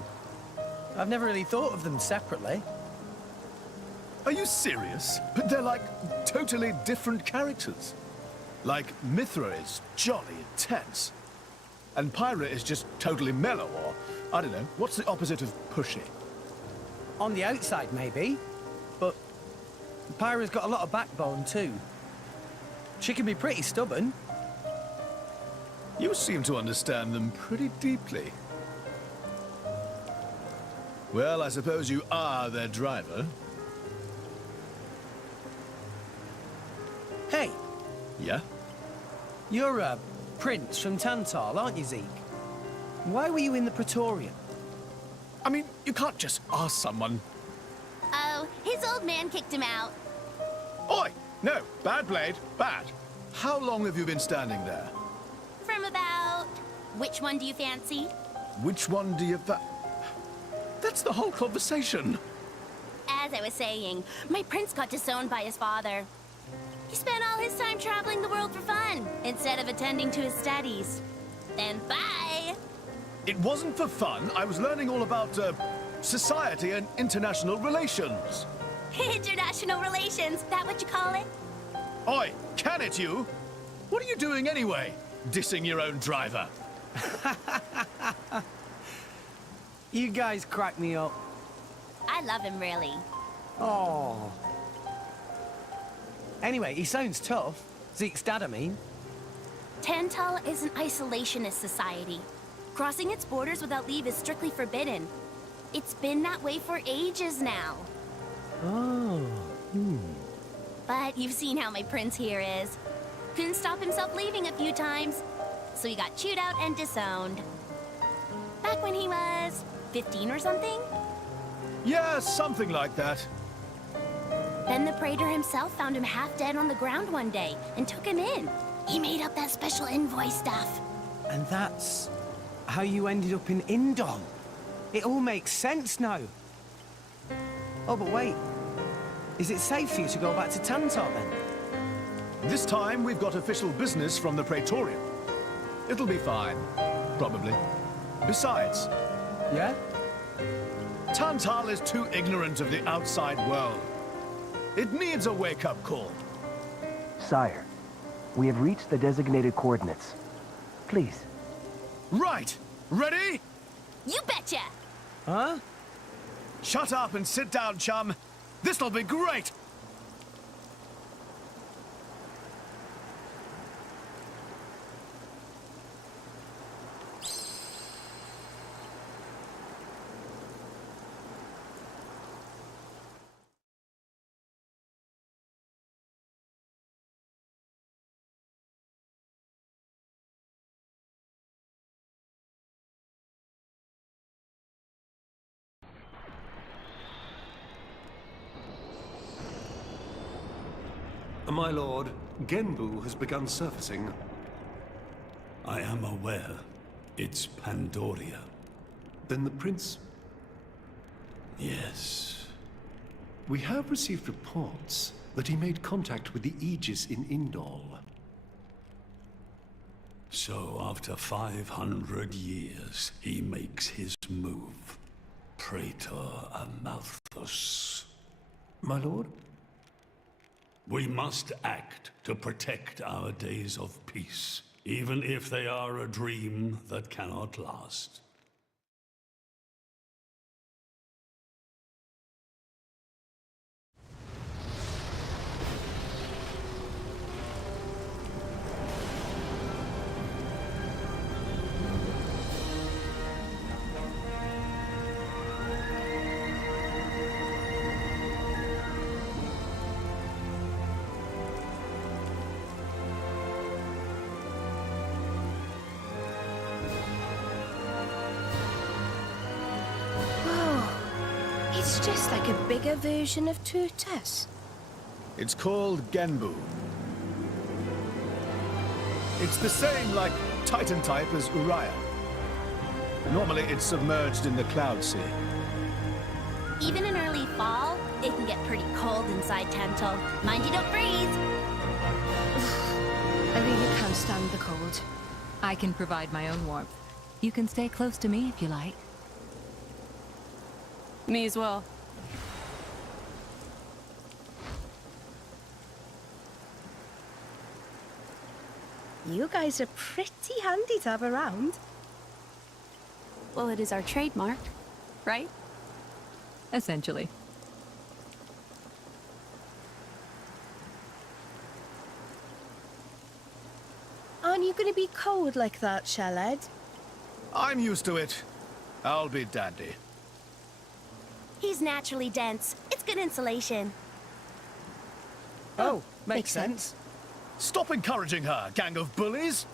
I've never really thought of them separately. Are you serious? But they're like totally different characters. Like, Mithra is jolly intense. And Pyra is just totally mellow, or, I don't know, what's the opposite of pushy? On the outside, maybe. But Pyra's got a lot of backbone, too. She can be pretty stubborn. You seem to understand them pretty deeply. Well, I suppose you are their driver. Hey! Yeah? You're a prince from Tantal, aren't you, Zeke? Why were you in the Praetorium? I mean, you can't just ask someone. Oh, his old man kicked him out. Oi! No, bad blade, bad. How long have you been standing there? From about... Which one do you fancy? Which one do you That's the whole conversation. As I was saying, my prince got disowned by his father. He spent all his time traveling the world for fun, instead of attending to his studies. Then bye! It wasn't for fun. I was learning all about, society and international relations. International relations, that what you call it? Oi, can it you? What are you doing anyway? Dissing your own driver. You guys crack me up. I love him, really. Oh. Anyway, he sounds tough. Zeke's dad, I mean. Tantal is an isolationist society. Crossing its borders without leave is strictly forbidden. It's been that way for ages now. Oh. But you've seen how my prince here is. Couldn't stop himself leaving a few times, so he got chewed out and disowned. Back when he was 15 or something? Yeah, something like that. Then the praetor himself found him half dead on the ground one day and took him in. He made up that special envoy stuff. And that's how you ended up in Indon. It all makes sense now. Oh, but wait. Is it safe for you to go back to Tantal then? This time we've got official business from the Praetorium. It'll be fine. Probably. Besides... Yeah? Tantal is too ignorant of the outside world. It needs a wake-up call. Sire, we have reached the designated coordinates. Please. Right! Ready? You betcha! Huh? Shut up and sit down, chum. This'll be great! My lord, Genbu has begun surfacing. I am aware. It's Pandoria. Then the prince... Yes. We have received reports that he made contact with the Aegis in Indol. So after 500 years, he makes his move. Praetor Amalthus. My lord? We must act to protect our days of peace, even if they are a dream that cannot last. It's just like a bigger version of Turtus. It's called Genbu. It's the same, like, Titan type as Uriah. Normally, it's submerged in the Cloud Sea. Even in early fall, it can get pretty cold inside Tantal. Mind you don't freeze. I really can't stand the cold. I can provide my own warmth. You can stay close to me if you like. Me as well. You guys are pretty handy to have around. Well, it is our trademark, right? Essentially. Aren't you going to be cold like that, Shellhead? I'm used to it. I'll be dandy. He's naturally dense. It's good insulation. Oh, makes sense. Stop encouraging her, gang of bullies!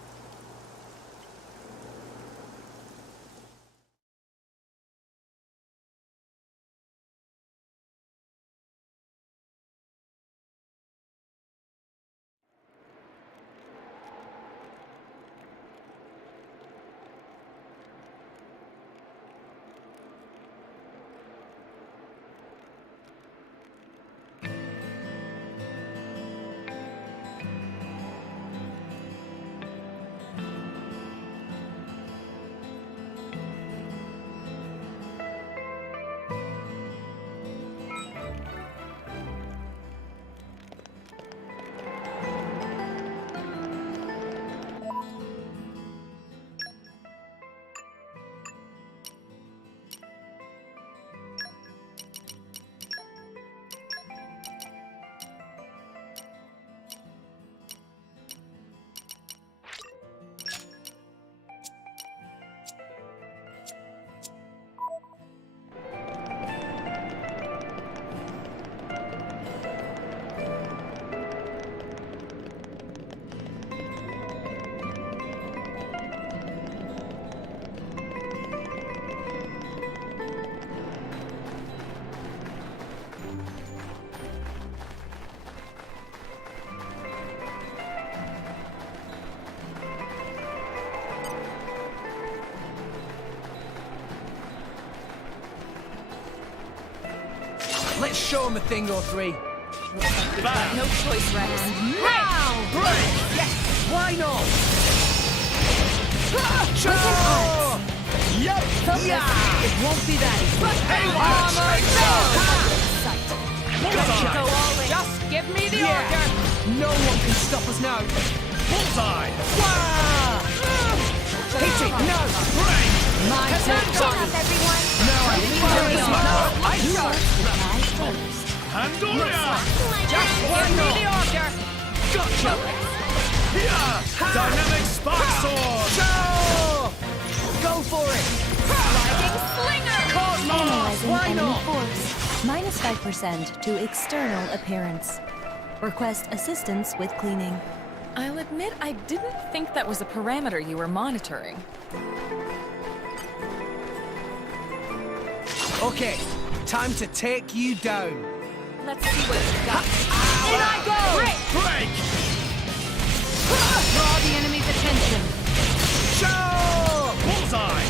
Let's show him a thing or three. No choice, Rex. Now! Break! Yes! Why not? Yep! Yeah! It won't be that easy. Hey, Go all in. Just give me the order. No one can stop us now. Bullseye! Hit it! No! Break! My turn. Shut up, everyone. No, I Pandoria! Just give me the order. Gotcha! Here! Dynamic Spark Sword! Go for it! Sliding slinger. Analyzing Why enemy not? force. Minus 5% to external appearance. Request assistance with cleaning. I'll admit I didn't think that was a parameter you were monitoring. Okay, time to take you down. Let's see what you got. In I go. Break! Draw the enemy's attention. Bullseye!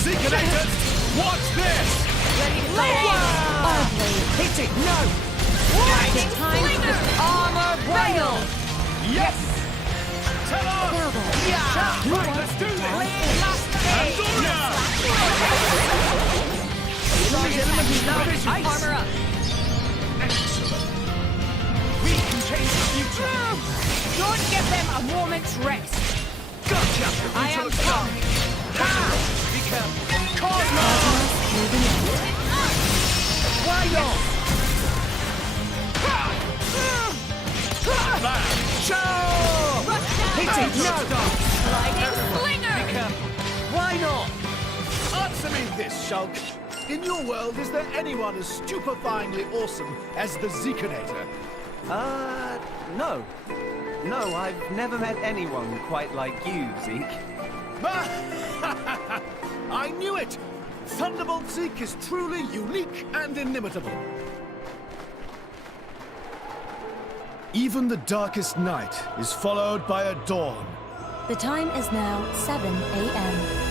Seekinators, watch this! Ready to go. Hit it! No! Sliding Time slinger. armor rail. Yes! Tell us! Yeah! Right, let's do this! Pandoria! Armor up. Don't give them a moment's rest. Gotcha! I am come. Be careful! Cosmos! Why not? Show! Hit it! No! Lightning Slinger! Be careful! Why not? Answer me this, Shulk. In your world, is there anyone as stupefyingly awesome as the Zekinator? No. No, I've never met anyone quite like you, Zeke. I knew it! Thunderbolt Zeke is truly unique and inimitable. Even the darkest night is followed by a dawn. The time is now 7 a.m.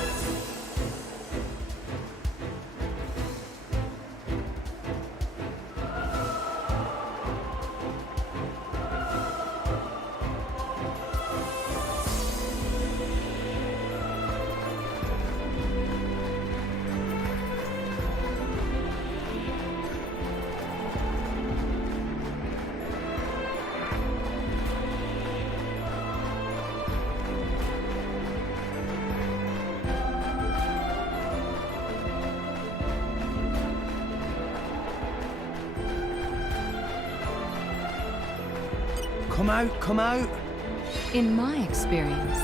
Come out, come out. In my experience,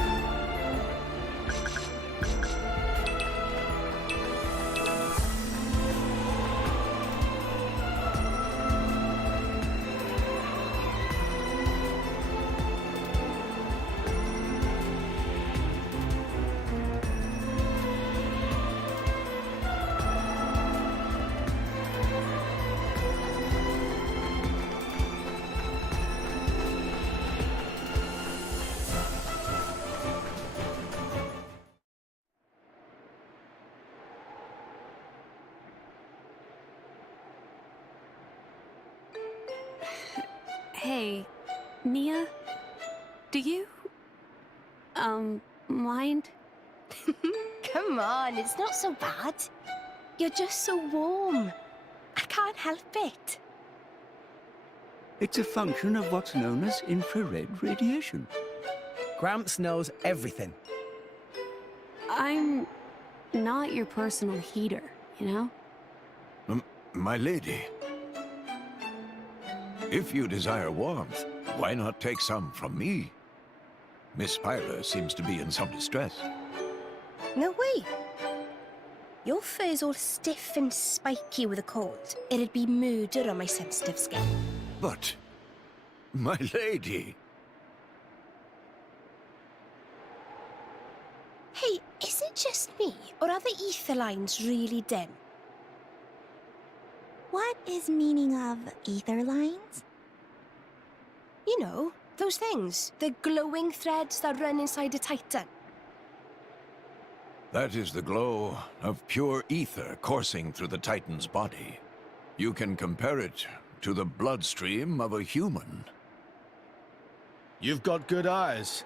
Hey, Nia? Do you... mind? Come on, it's not so bad. You're just so warm. I can't help it. It's a function of what's known as infrared radiation. Gramps knows everything. I'm not your personal heater, you know? My lady. If you desire warmth, why not take some from me? Miss Pyra seems to be in some distress. No way. Your fur's all stiff and spiky with a cold. It'd be murder on my sensitive skin. But, my lady... Hey, is it just me, or are the ether lines really dim? What is meaning of ether lines? You know, those things. The glowing threads that run inside a titan. That is the glow of pure ether coursing through the Titan's body. You can compare it to the bloodstream of a human. You've got good eyes.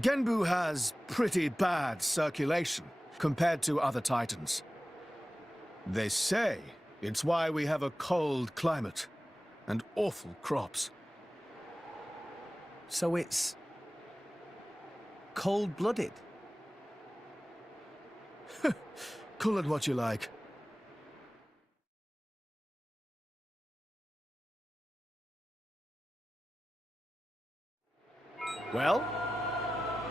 Genbu has pretty bad circulation compared to other Titans. They say it's why we have a cold climate and awful crops. So it's... cold-blooded? Call it what you like. Well,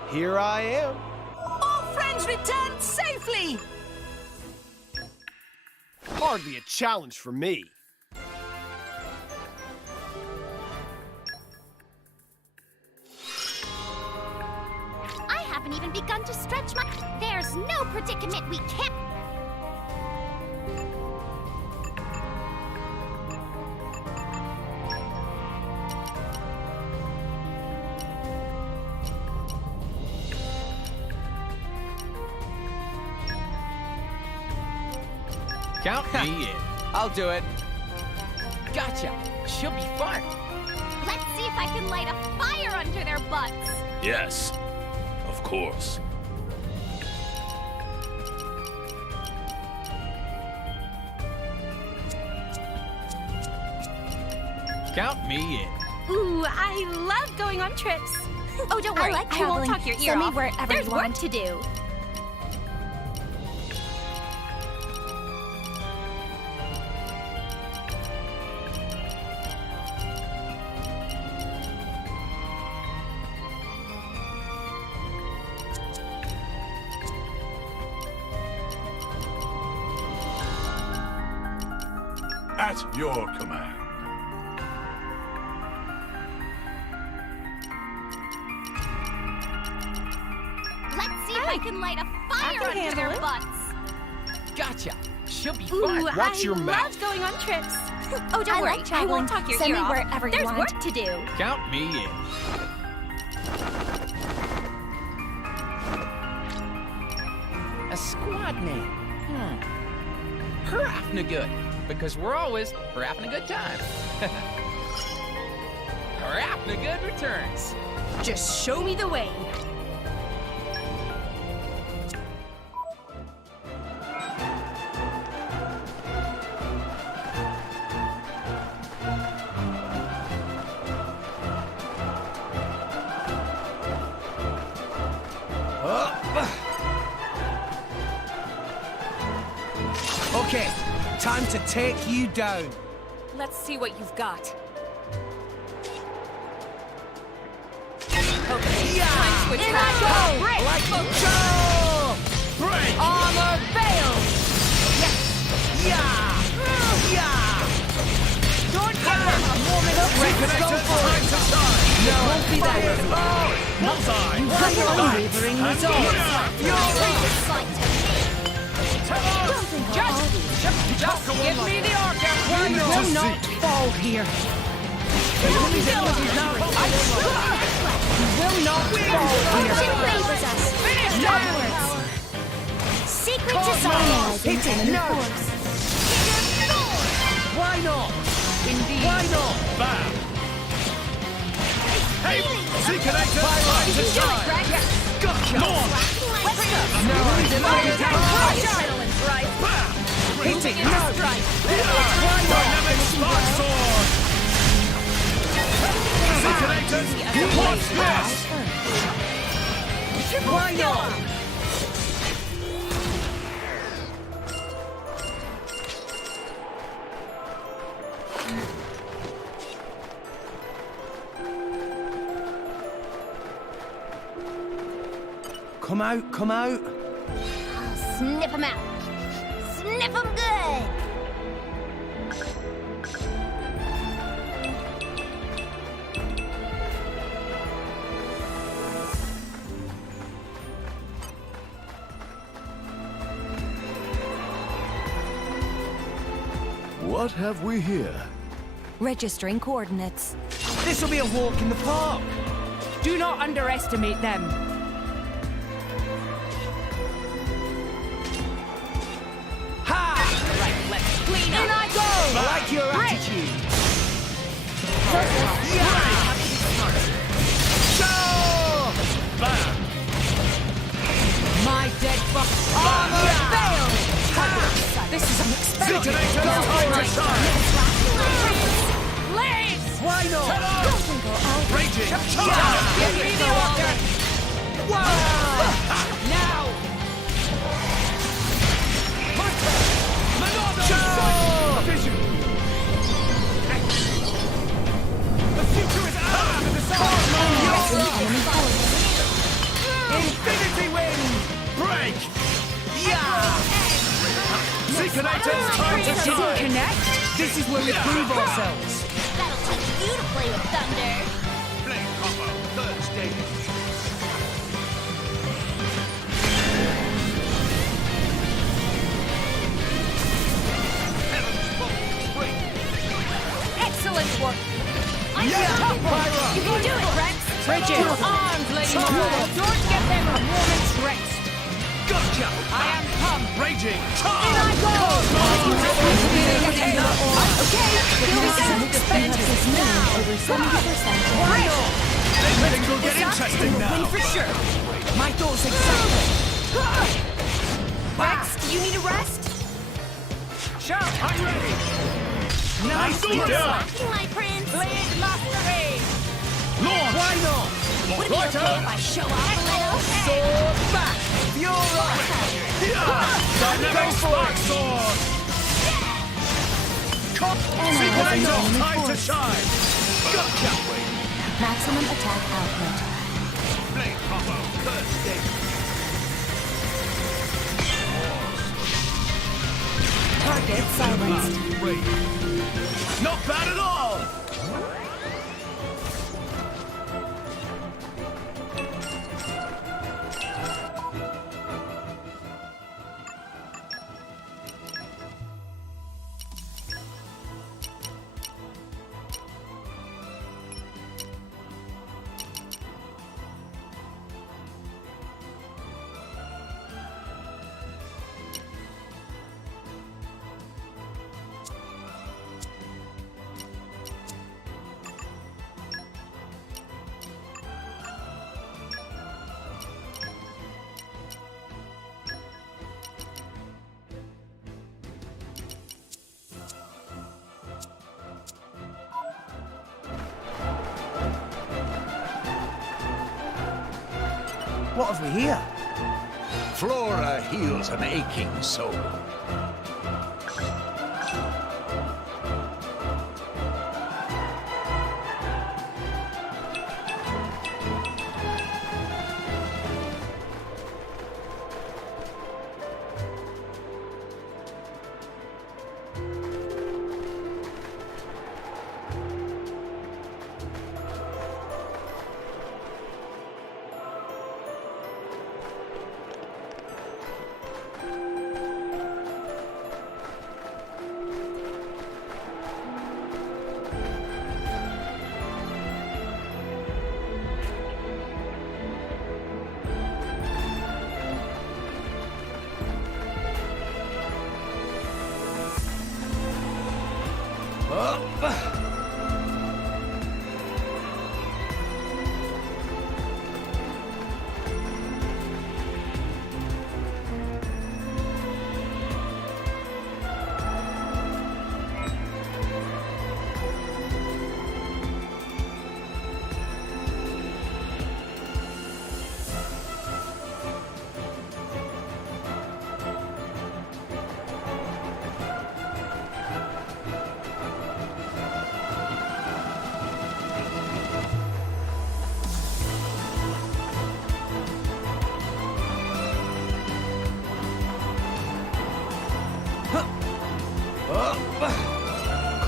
here I am. All friends returned safely! Hardly a challenge for me. I haven't even begun to stretch my... There's no predicament we can't... Count me in. I'll do it. Gotcha. Should be fun. Let's see if I can light a fire under their butts. Yes, of course. Count me in. Ooh, I love going on trips. Oh, don't worry. I like won't traveling. talk your ear Send me off. wherever There's you work want. to do. At your command. Let's see if I can light a fire under their butts. Gotcha. She'll be Ooh, fine. I love going on trips. Oh, don't I worry. like traveling. I won't talk your Send ear me off. wherever you There's want. work to do. Count me in. A squad name. Hurrafna good. Because we're always hurrafna a good time. Hurrafna good returns. Just show me the way. Okay, time to take you down. Let's see what you've got. Yeah! Time to attack. Go! Break! Like Focus. Go! Break! Armor fail! Yes! Yeah! Yeah! Don't give them a moment of rest. Go for it. No, Won't be that easy. Bullseye! You have your unwavering resolve. Just give me the order. You will not fall here. You will not fall here. Finish downwards. Secret design. Hit it! No! Why not? Indeed. Why not? Bam! Hey, Seeker-Nator, time to shine! Gotcha! No, Hit it! No! Dynamic Spark Sword! Seeker-Nator, watch this! Why not? Come out, come out. I'll sniff them out. Sniff them good. What have we here? Registering coordinates. This will be a walk in the park. Do not underestimate them. Ha! Right, let's clean up. In I go! I like your Break. attitude. Yeah! Go! Bam! My dead buck. Armor failed. This is unexpected. Seeker-Nator, time to shine! Blaze! Why not? Raging charge! Give me the order. Wow! Now. Monado! Vision! The future is ours to decide! Infinity wind! Break! Yeah! Seeker-Nator, time to shine! Connect? This is where we prove ourselves. That'll teach you to play with thunder. Flame combo, third stage. Heaven's bolt, break! Excellent work. You can do it, Rex. Bridget. Your arms, Lady Morale. Don't give them a moment's rest. Gotcha! I am come. Raging charge! In I go. Okay, here we go. Expenses now over 70%. Why Things will get interesting now! for sure. My thoughts exactly. Rex, do you need a rest? Sure, I'm ready! Nice Nice work. job! Flashing light, Prince. Blade mastery. Launch! Why not? Would it be okay if I show off a little? Sword back! You're right! Dynamic spark sword! Seeker time to shine! Gotcha! Maximum attack output. Blade combo, first stage. Target silenced. Not bad at all! What have we here? Flora heals an aching soul.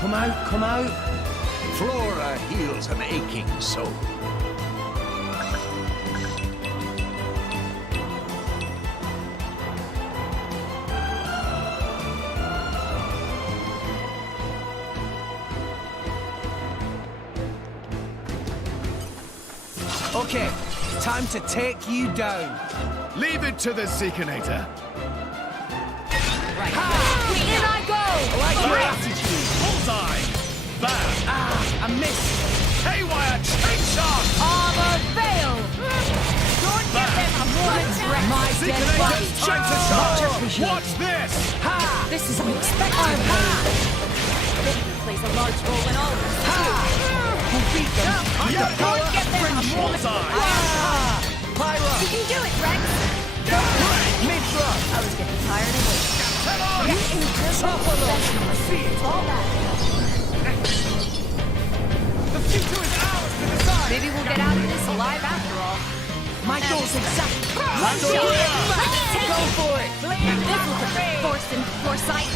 Come out, come out. Flora heals an aching soul. Okay, time to take you down. Leave it to the Seekinator. Right. In I go! I like your attitude. Bullseye! Bam! I missed. Haywire chain shot! Armor veil! Don't give them a moment's rest. My dead body. Seekinator's time to shine! Watch this! Ha! This is unexpected. Victor plays a large role in all this. Who beat them? Don't give them a moment's rest. Pyro! You can do it, Rex! Mid-throw! I was getting tired of waiting. Get incredible professionalism. It's all that. The future is ours to decide! Maybe we'll get out of this alive after all. My goal's exact. Let's go for it! This was a force and foresight.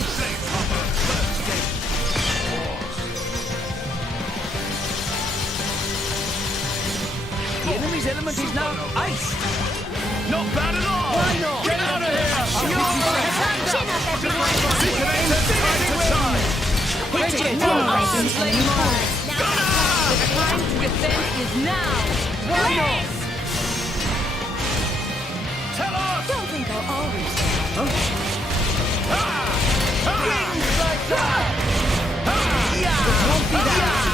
The enemy's element is now ice! Not bad at all! Why not? Get out of here! Chin up, everyone! Seekinator's time to shine! The time to defend is now. Why not? Tell us! Don't think I'll always. Wings like that! It won't be that.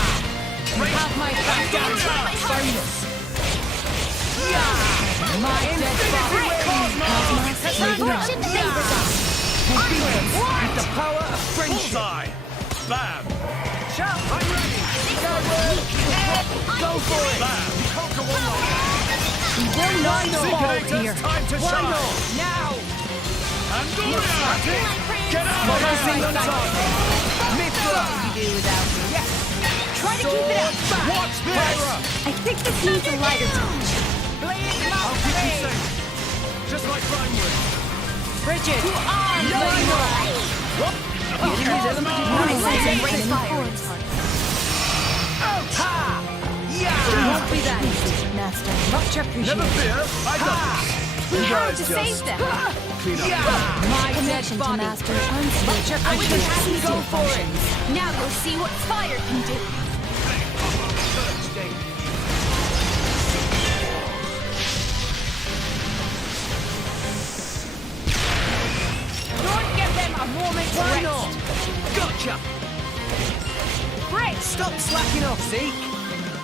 You have my back. My dead body. Fortune favors us! With the power of friendship! Bullseye! Bam! Shout! I'm ready! Go for it! You can't go on like that. We will not fall here. Time to Why shine. not? Now! Andoria! Get out of Focusing on here! target. Mithra! We do without it. Yes! Try to keep it up. What's this? I think this needs a lighter touch. I'll keep you safe. Just like Vinewood. Bridget! To arms, Lady What? Ha! Yeah! It won't be that easy, Master. Much appreciated. Never fear, I got this. We You have guys to just save them. clean up. Yeah! My connection to Master. Much appreciated. Go for it. Now go see what fire can do. Don't give them a moment's Why rest. not? Gotcha! Great! Stop slacking off, Zeke.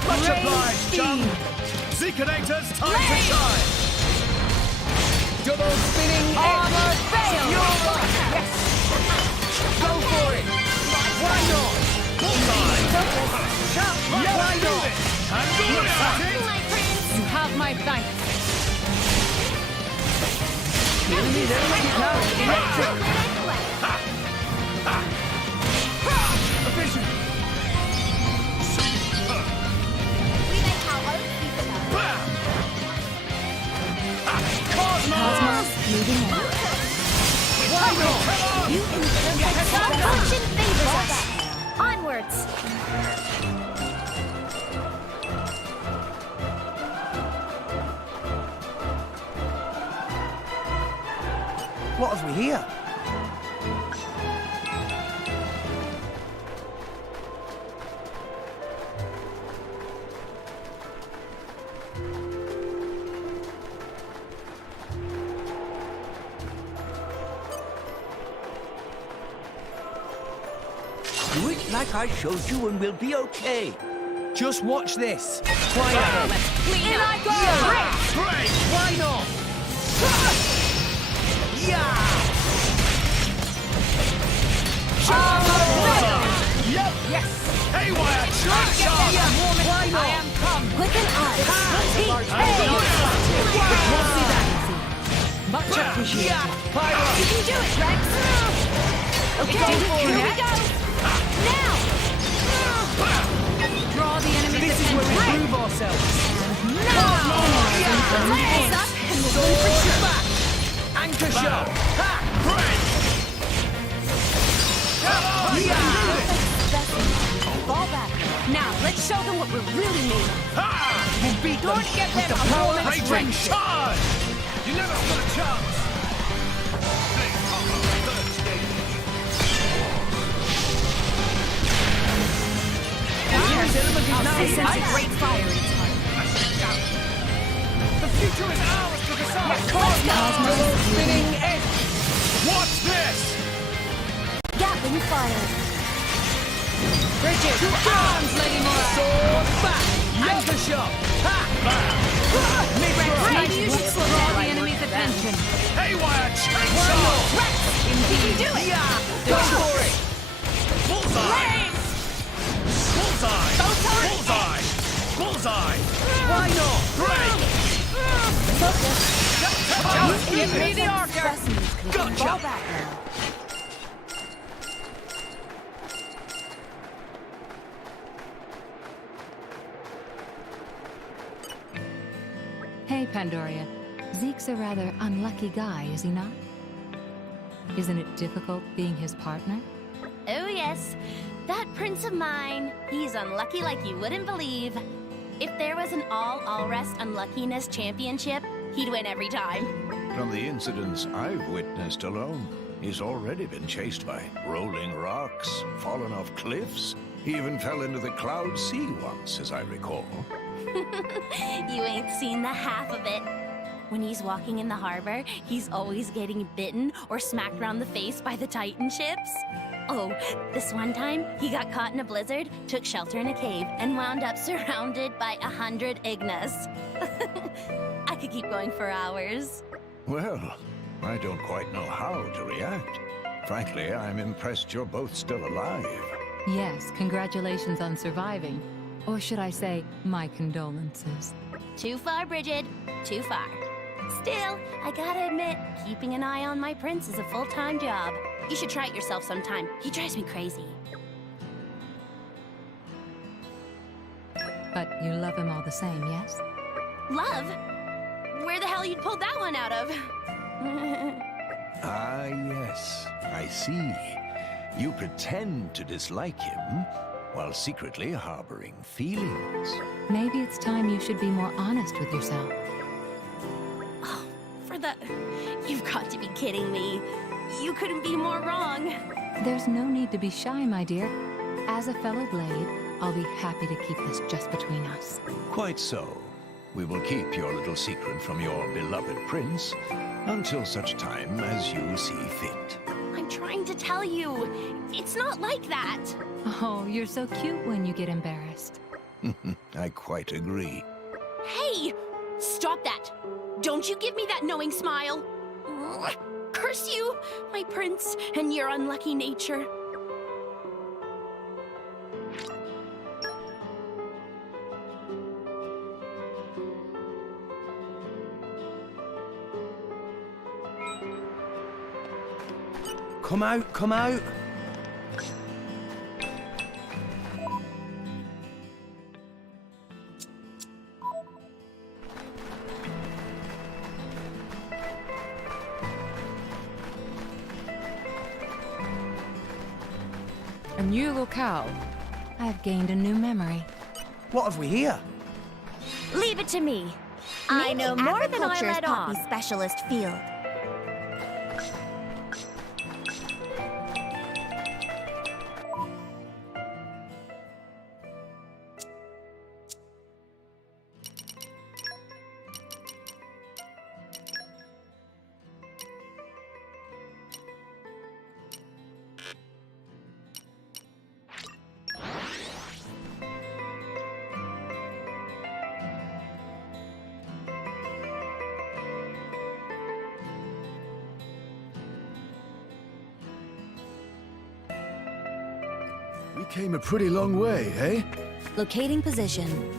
Much Great obliged, speed. John. Zeekanators, time to Play. shine. Double spinning Armor edge. fail. Yes! Go for it! Why not? Bullseye. Yeah, why not? Andoria! My prince. You have my thanks. The enemy's enemy is now electric. A vision. Cosmos moving on. Why not? You Fortune favors us. Onwards. What have we here? Do it like I showed you and we'll be okay. Just watch this. Quiet. In I go. Great! Why not? Yeah! Yep! Yes. Haywire! Track Get shot! them a moment. Why not? I am come. With an eye. Won't be that easy. Much appreciated. Yeah! Pyro! You can do it, Rex. Okay, here we go. Now. Draw the enemy's This is where we attention. prove ourselves. Let's up and we'll win for sure. Back! Anchor shot! Ha! Fall back. Now, let's show them what we're really made of. Ha! We'll beat them Don't get with them the a power moment's of Raging friendship. charge! You never stood a chance! Here's element is now I sense a ice. great fire inside. The future is ours to decide! Double spinning edge. What's this? Gatling fire. Bridget, to arms, Lady Mora. Sword back! Anchor shot! Ha! Ready, you should Mid-range. slow down the enemy's attention. Haywire! Chain Why shot! not? Rex, indeed. Do it. Yeah! Go for it! Bullseye! Bullseye! Bullseye! Bullseye! Bullseye! Why not? Great! Just give me the order. Gotcha! Fall back now. Hey, Pandoria. Zeke's a rather unlucky guy, is he not? Isn't it difficult being his partner? Oh, yes. That prince of mine, he's unlucky like you wouldn't believe. If there was an all-rest unluckiness championship, he'd win every time. From the incidents I've witnessed alone, he's already been chased by rolling rocks, fallen off cliffs. He even fell into the cloud sea once, as I recall. You ain't seen the half of it. When he's walking in the harbor, he's always getting bitten or smacked around the face by the Titan ships. Oh, this one time, he got caught in a blizzard, took shelter in a cave, and wound up surrounded by 100 Ignas. I could keep going for hours. Well, I don't quite know how to react. Frankly, I'm impressed you're both still alive. Yes, congratulations on surviving. Or should I say, my condolences. Too far, Bridget. Too far. Still, I gotta admit, keeping an eye on my prince is a full-time job. You should try it yourself sometime. He drives me crazy. But you love him all the same, yes? Love? Where the hell you pulled that one out of? Ah, yes. I see. You pretend to dislike him while secretly harboring feelings. Maybe it's time you should be more honest with yourself. Oh, for the... You've got to be kidding me. You couldn't be more wrong. There's no need to be shy, my dear. As a fellow Blade, I'll be happy to keep this just between us. Quite so. We will keep your little secret from your beloved prince until such time as you see fit. I'm trying to tell you. It's not like that. Oh, you're so cute when you get embarrassed. I quite agree. Hey! Stop that! Don't you give me that knowing smile! Curse you, my prince, and your unlucky nature. Come out, come out. A new locale. I've gained a new memory. What have we here? Leave it to me. I know more than I Agriculture's let poppy on. specialist field. We came a pretty long way, eh? Locating position.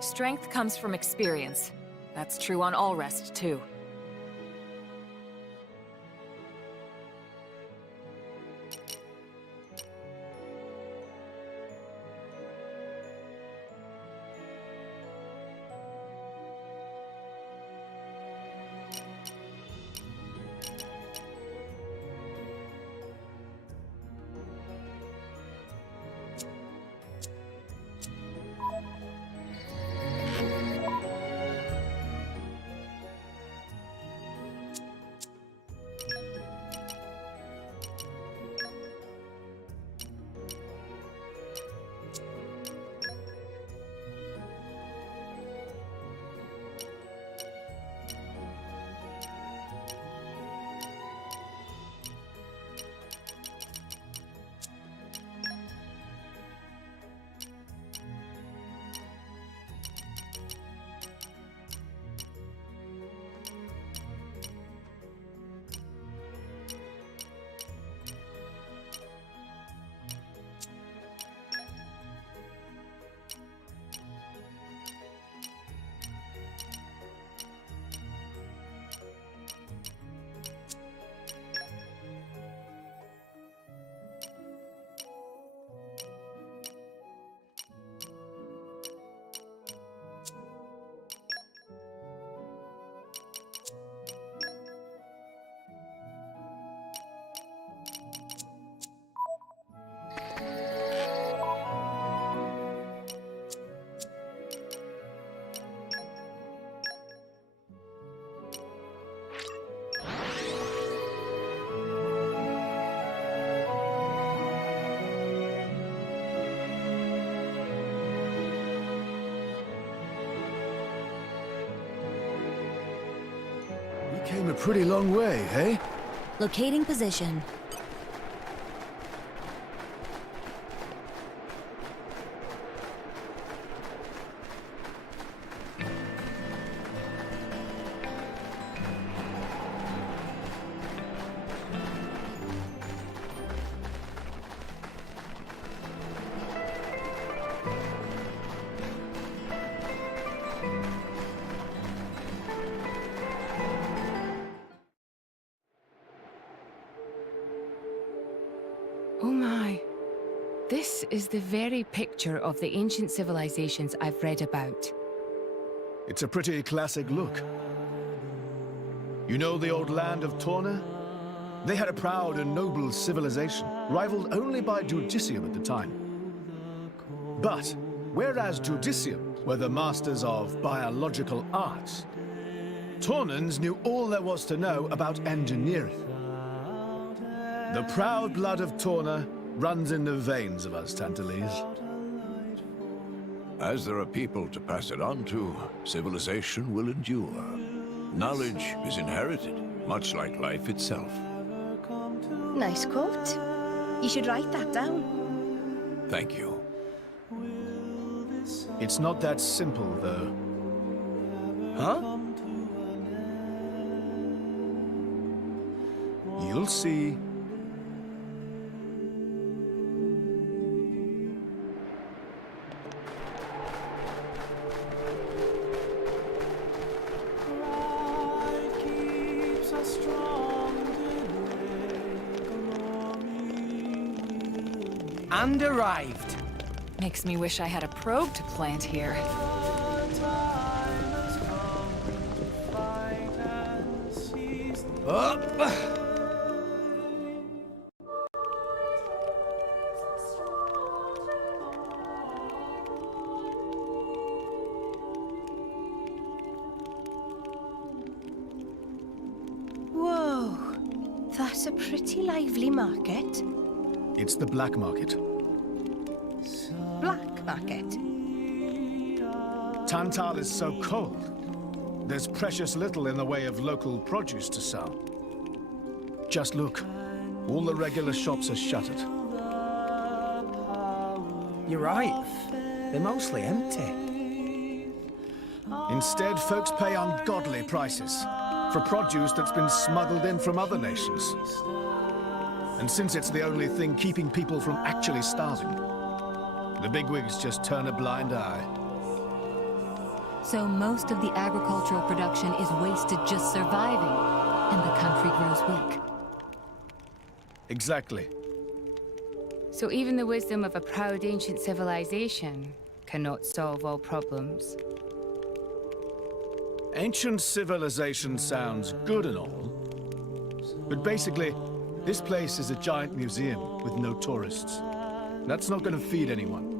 Strength comes from experience. That's true on all rest, too. Came a pretty long way, eh? Locating position. Oh my. This is the very picture of the ancient civilizations I've read about. It's a pretty classic look. You know the old land of Torna? They had a proud and noble civilization, rivaled only by Judicium at the time. But, whereas Judicium were the masters of biological arts, Tornans knew all there was to know about engineering. The proud blood of Torna runs in the veins of us Tantalese. As there are people to pass it on to, civilization will endure. Knowledge is inherited, much like life itself. Nice quote. You should write that down. Thank you. It's not that simple, though. Huh? You'll see. And arrived. Makes me wish I had a probe to plant here. Whoa, that's a pretty lively market. It's the black market. Black market? Tantal is so cold. There's precious little in the way of local produce to sell. Just look. All the regular shops are shuttered. You're right. They're mostly empty. Instead, folks pay ungodly prices for produce that's been smuggled in from other nations. And since it's the only thing keeping people from actually starving, the bigwigs just turn a blind eye. So most of the agricultural production is wasted just surviving, and the country grows weak. Exactly. So even the wisdom of a proud ancient civilization cannot solve all problems. Ancient civilization sounds good and all, but basically, this place is a giant museum with no tourists. That's not going to feed anyone.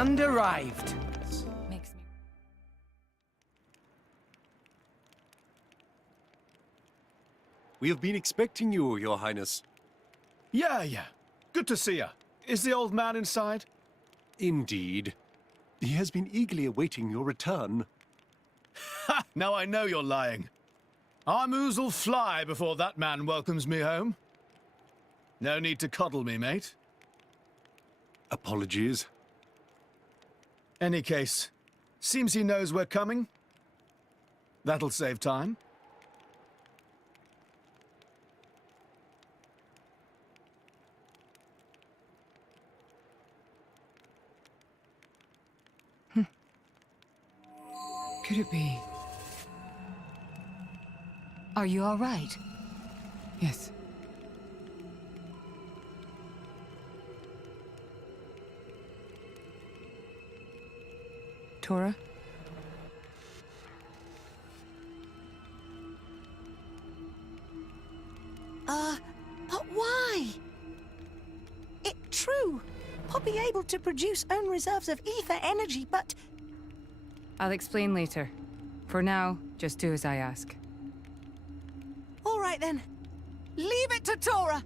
and arrived. Makes me... We have been expecting you, Your Highness. Yeah. Good to see you. Is the old man inside? Indeed. He has been eagerly awaiting your return. Ha! Now I know you're lying. Our moos will fly before that man welcomes me home. No need to coddle me, mate. Apologies. Any case, seems he knows we're coming. That'll save time. Could it be? Are you all right? Yes. Tora? But why? It true. I'll be able to produce own reserves of ether energy, but... I'll explain later. For now, just do as I ask. All right then. Leave it to Tora.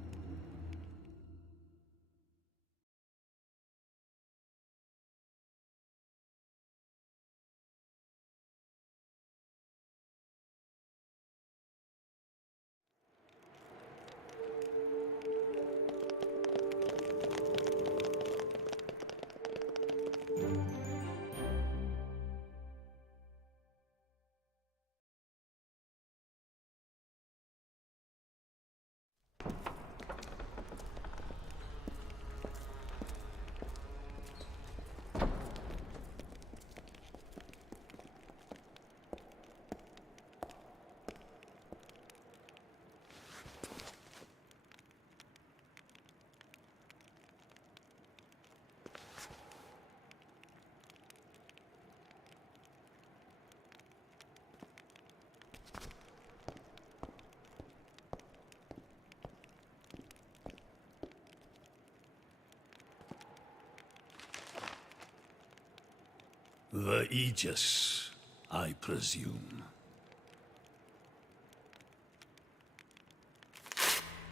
The Aegis, I presume.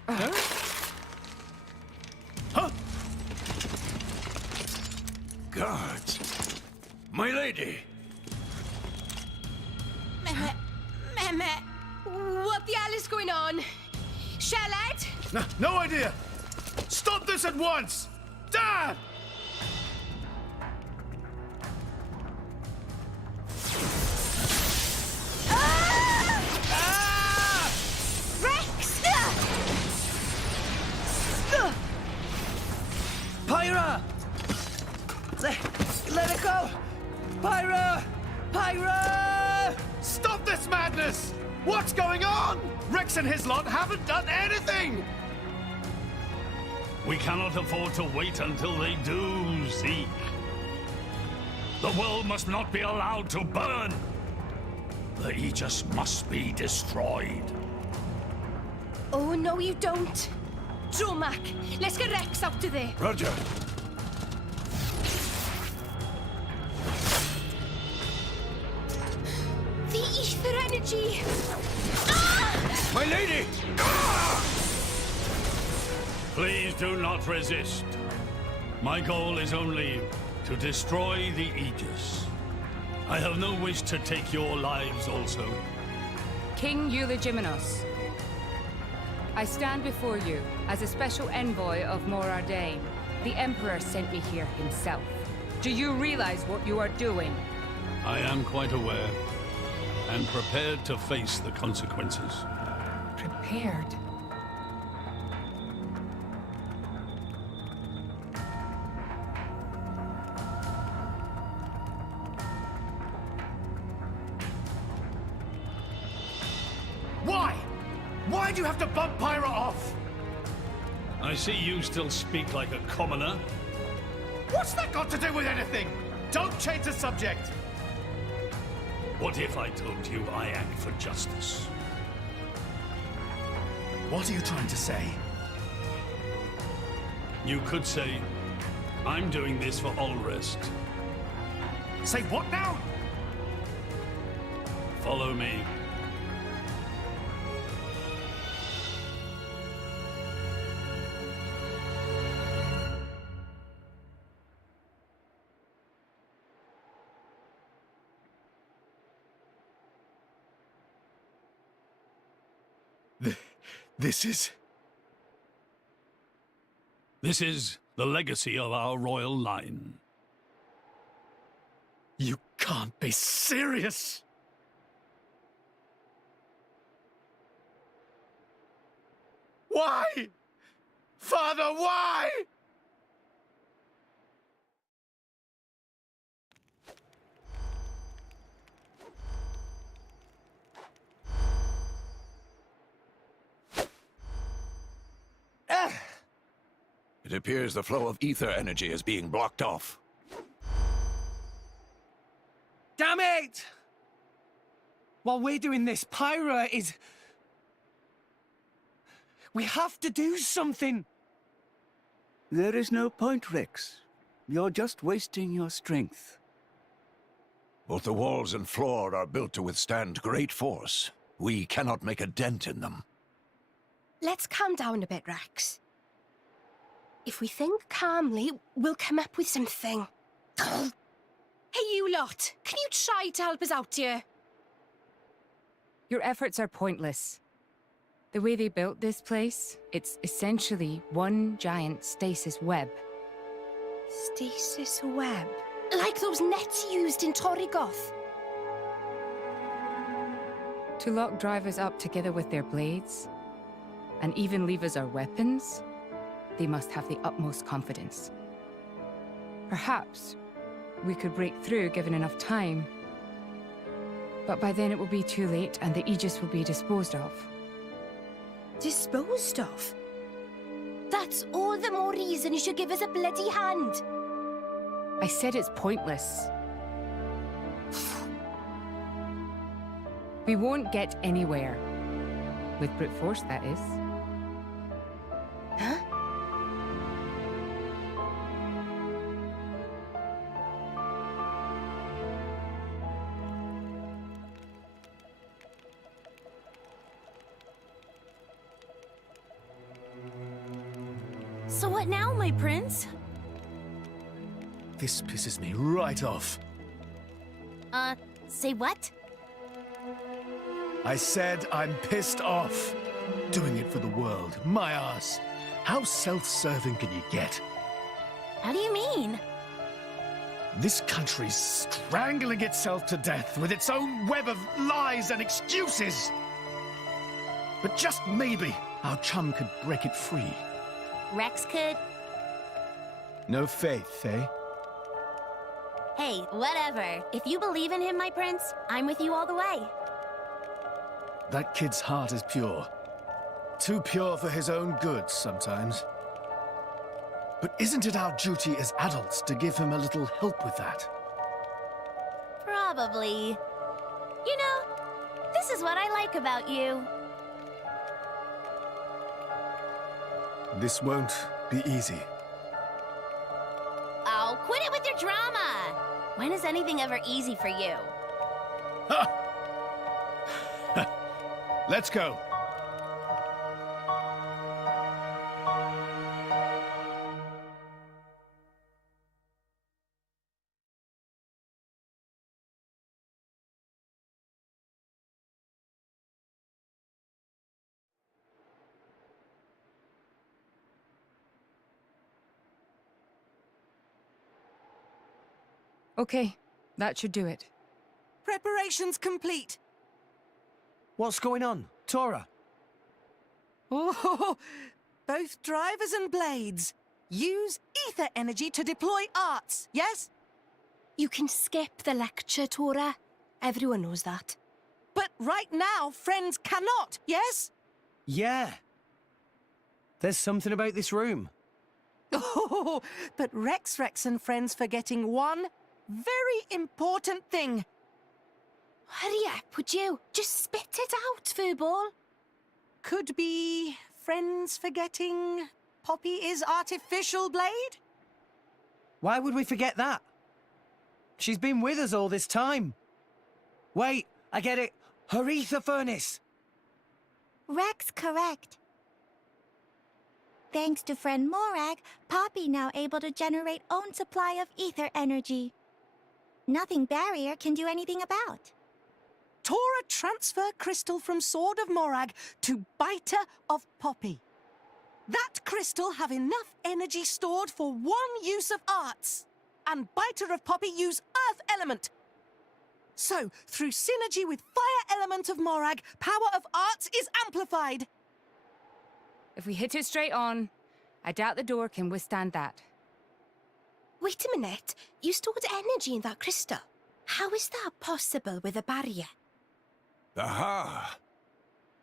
Huh? Guards! My lady! Mehmet, what the hell is going on? Charlotte? No idea! Stop this at once! Dad! Pyra! Let it go! Pyra! Pyra! Stop this madness! What's going on? Rex and his lot haven't done anything! We cannot afford to wait until they do, Zeke. The world must not be allowed to burn. The Aegis must be destroyed. Oh, no, you don't. Dromac, let's get Rex out of there. Roger. The ether energy. Ah! My lady! Please do not resist. My goal is only to destroy the Aegis. I have no wish to take your lives also. King Eulogimenos, I stand before you as a special envoy of Morardain. The Emperor sent me here himself. Do you realize what you are doing? I am quite aware, and prepared to face the consequences. Prepared? Why? Why do you have to bump Pyra off? I see you still speak like a commoner. What's that got to do with anything? Don't change the subject. What if I told you I act for justice? What are you trying to say? You could say, I'm doing this for Ulrest, Say what now? Follow me. This is the legacy of our royal line. You can't be serious! Why? Father, why? It appears the flow of ether energy is being blocked off. Damn it! While we're doing this, Pyra is... We have to do something! There is no point, Rex. You're just wasting your strength. Both the walls and floor are built to withstand great force. We cannot make a dent in them. Let's calm down a bit, Rex. If we think calmly, we'll come up with something. Hey, you lot! Can you try to help us out here? Your efforts are pointless. The way they built this place, it's essentially one giant stasis web. Stasis web? Like those nets used in Torrigoth? To lock drivers up together with their blades, and even leave us our weapons, they must have the utmost confidence. Perhaps we could break through given enough time. But by then it will be too late and the Aegis will be disposed of. Disposed of? That's all the more reason you should give us a bloody hand. I said it's pointless. We won't get anywhere. With brute force, that is. Huh? So what now, my prince? This pisses me right off. Say what? I said I'm pissed off. Doing it for the world, my ass. How self-serving can you get? How do you mean? This country's strangling itself to death with its own web of lies and excuses. But just maybe our chum could break it free. Rex could? No faith, eh? Hey, whatever. If you believe in him, my prince, I'm with you all the way. That kid's heart is pure. Too pure for his own good sometimes. But isn't it our duty as adults to give him a little help with that? Probably. You know, this is what I like about you. This won't be easy. Oh, quit it with your drama! When is anything ever easy for you? Let's go. Okay, that should do it. Preparations complete. What's going on? Tora? Oh, both drivers and blades. Use ether energy to deploy arts, yes? You can skip the lecture, Tora. Everyone knows that. But right now, friends cannot, yes? Yeah. There's something about this room. Oh, but Rex and friends forgetting one very important thing. Hurry up, would you? Just spit it out, Furball. Could be friends forgetting Poppy is artificial blade? Why would we forget that? She's been with us all this time. Wait, I get it. Her ether furnace. Rex correct. Thanks to friend Morag, Poppy now able to generate own supply of ether energy. Nothing barrier can do anything about. Tora transfer crystal from Sword of Morag to Biter of Poppy. That crystal have enough energy stored for one use of arts, and Biter of Poppy use Earth element. So, through synergy with Fire element of Morag, power of arts is amplified. If we hit it straight on, I doubt the door can withstand that. Wait a minute. You stored energy in that crystal. How is that possible with a barrier? Aha!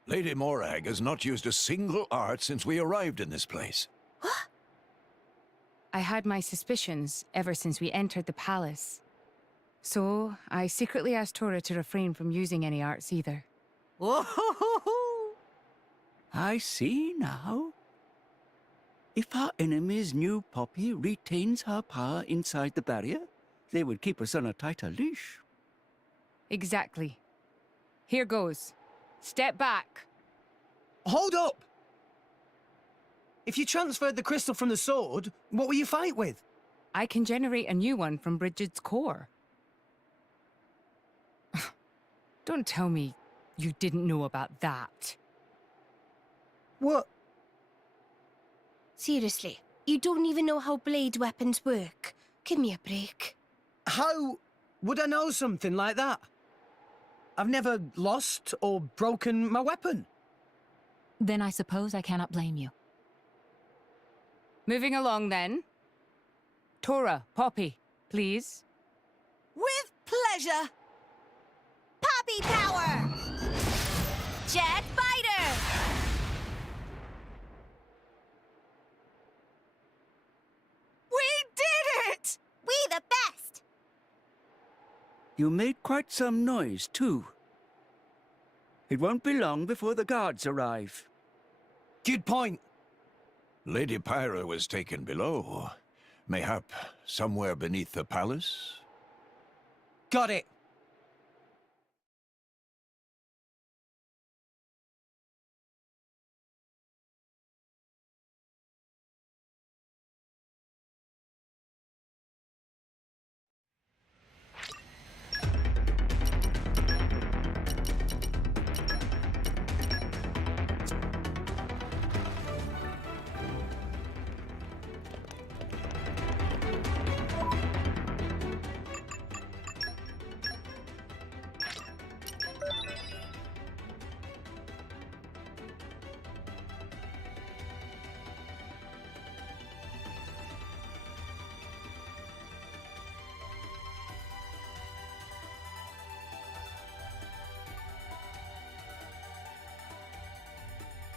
Lady Morag has not used a single art since we arrived in this place. What? I had my suspicions ever since we entered the palace. So, I secretly asked Tora to refrain from using any arts either. I see now. If our enemies knew Poppy retains her power inside the barrier, they would keep us on a tighter leash. Exactly. Here goes. Step back. Hold up! If you transferred the crystal from the sword, what will you fight with? I can generate a new one from Bridget's core. Don't tell me you didn't know about that. What? Seriously, you don't even know how blade weapons work. Give me a break. How would I know something like that? I've never lost or broken my weapon. Then I suppose I cannot blame you. Moving along then. Tora, Poppy, please. With pleasure. Poppy power! Jet Biter! We did it! We the best! You made quite some noise, too. It won't be long before the guards arrive. Good point. Lady Pyra was taken below. Mayhap somewhere beneath the palace? Got it.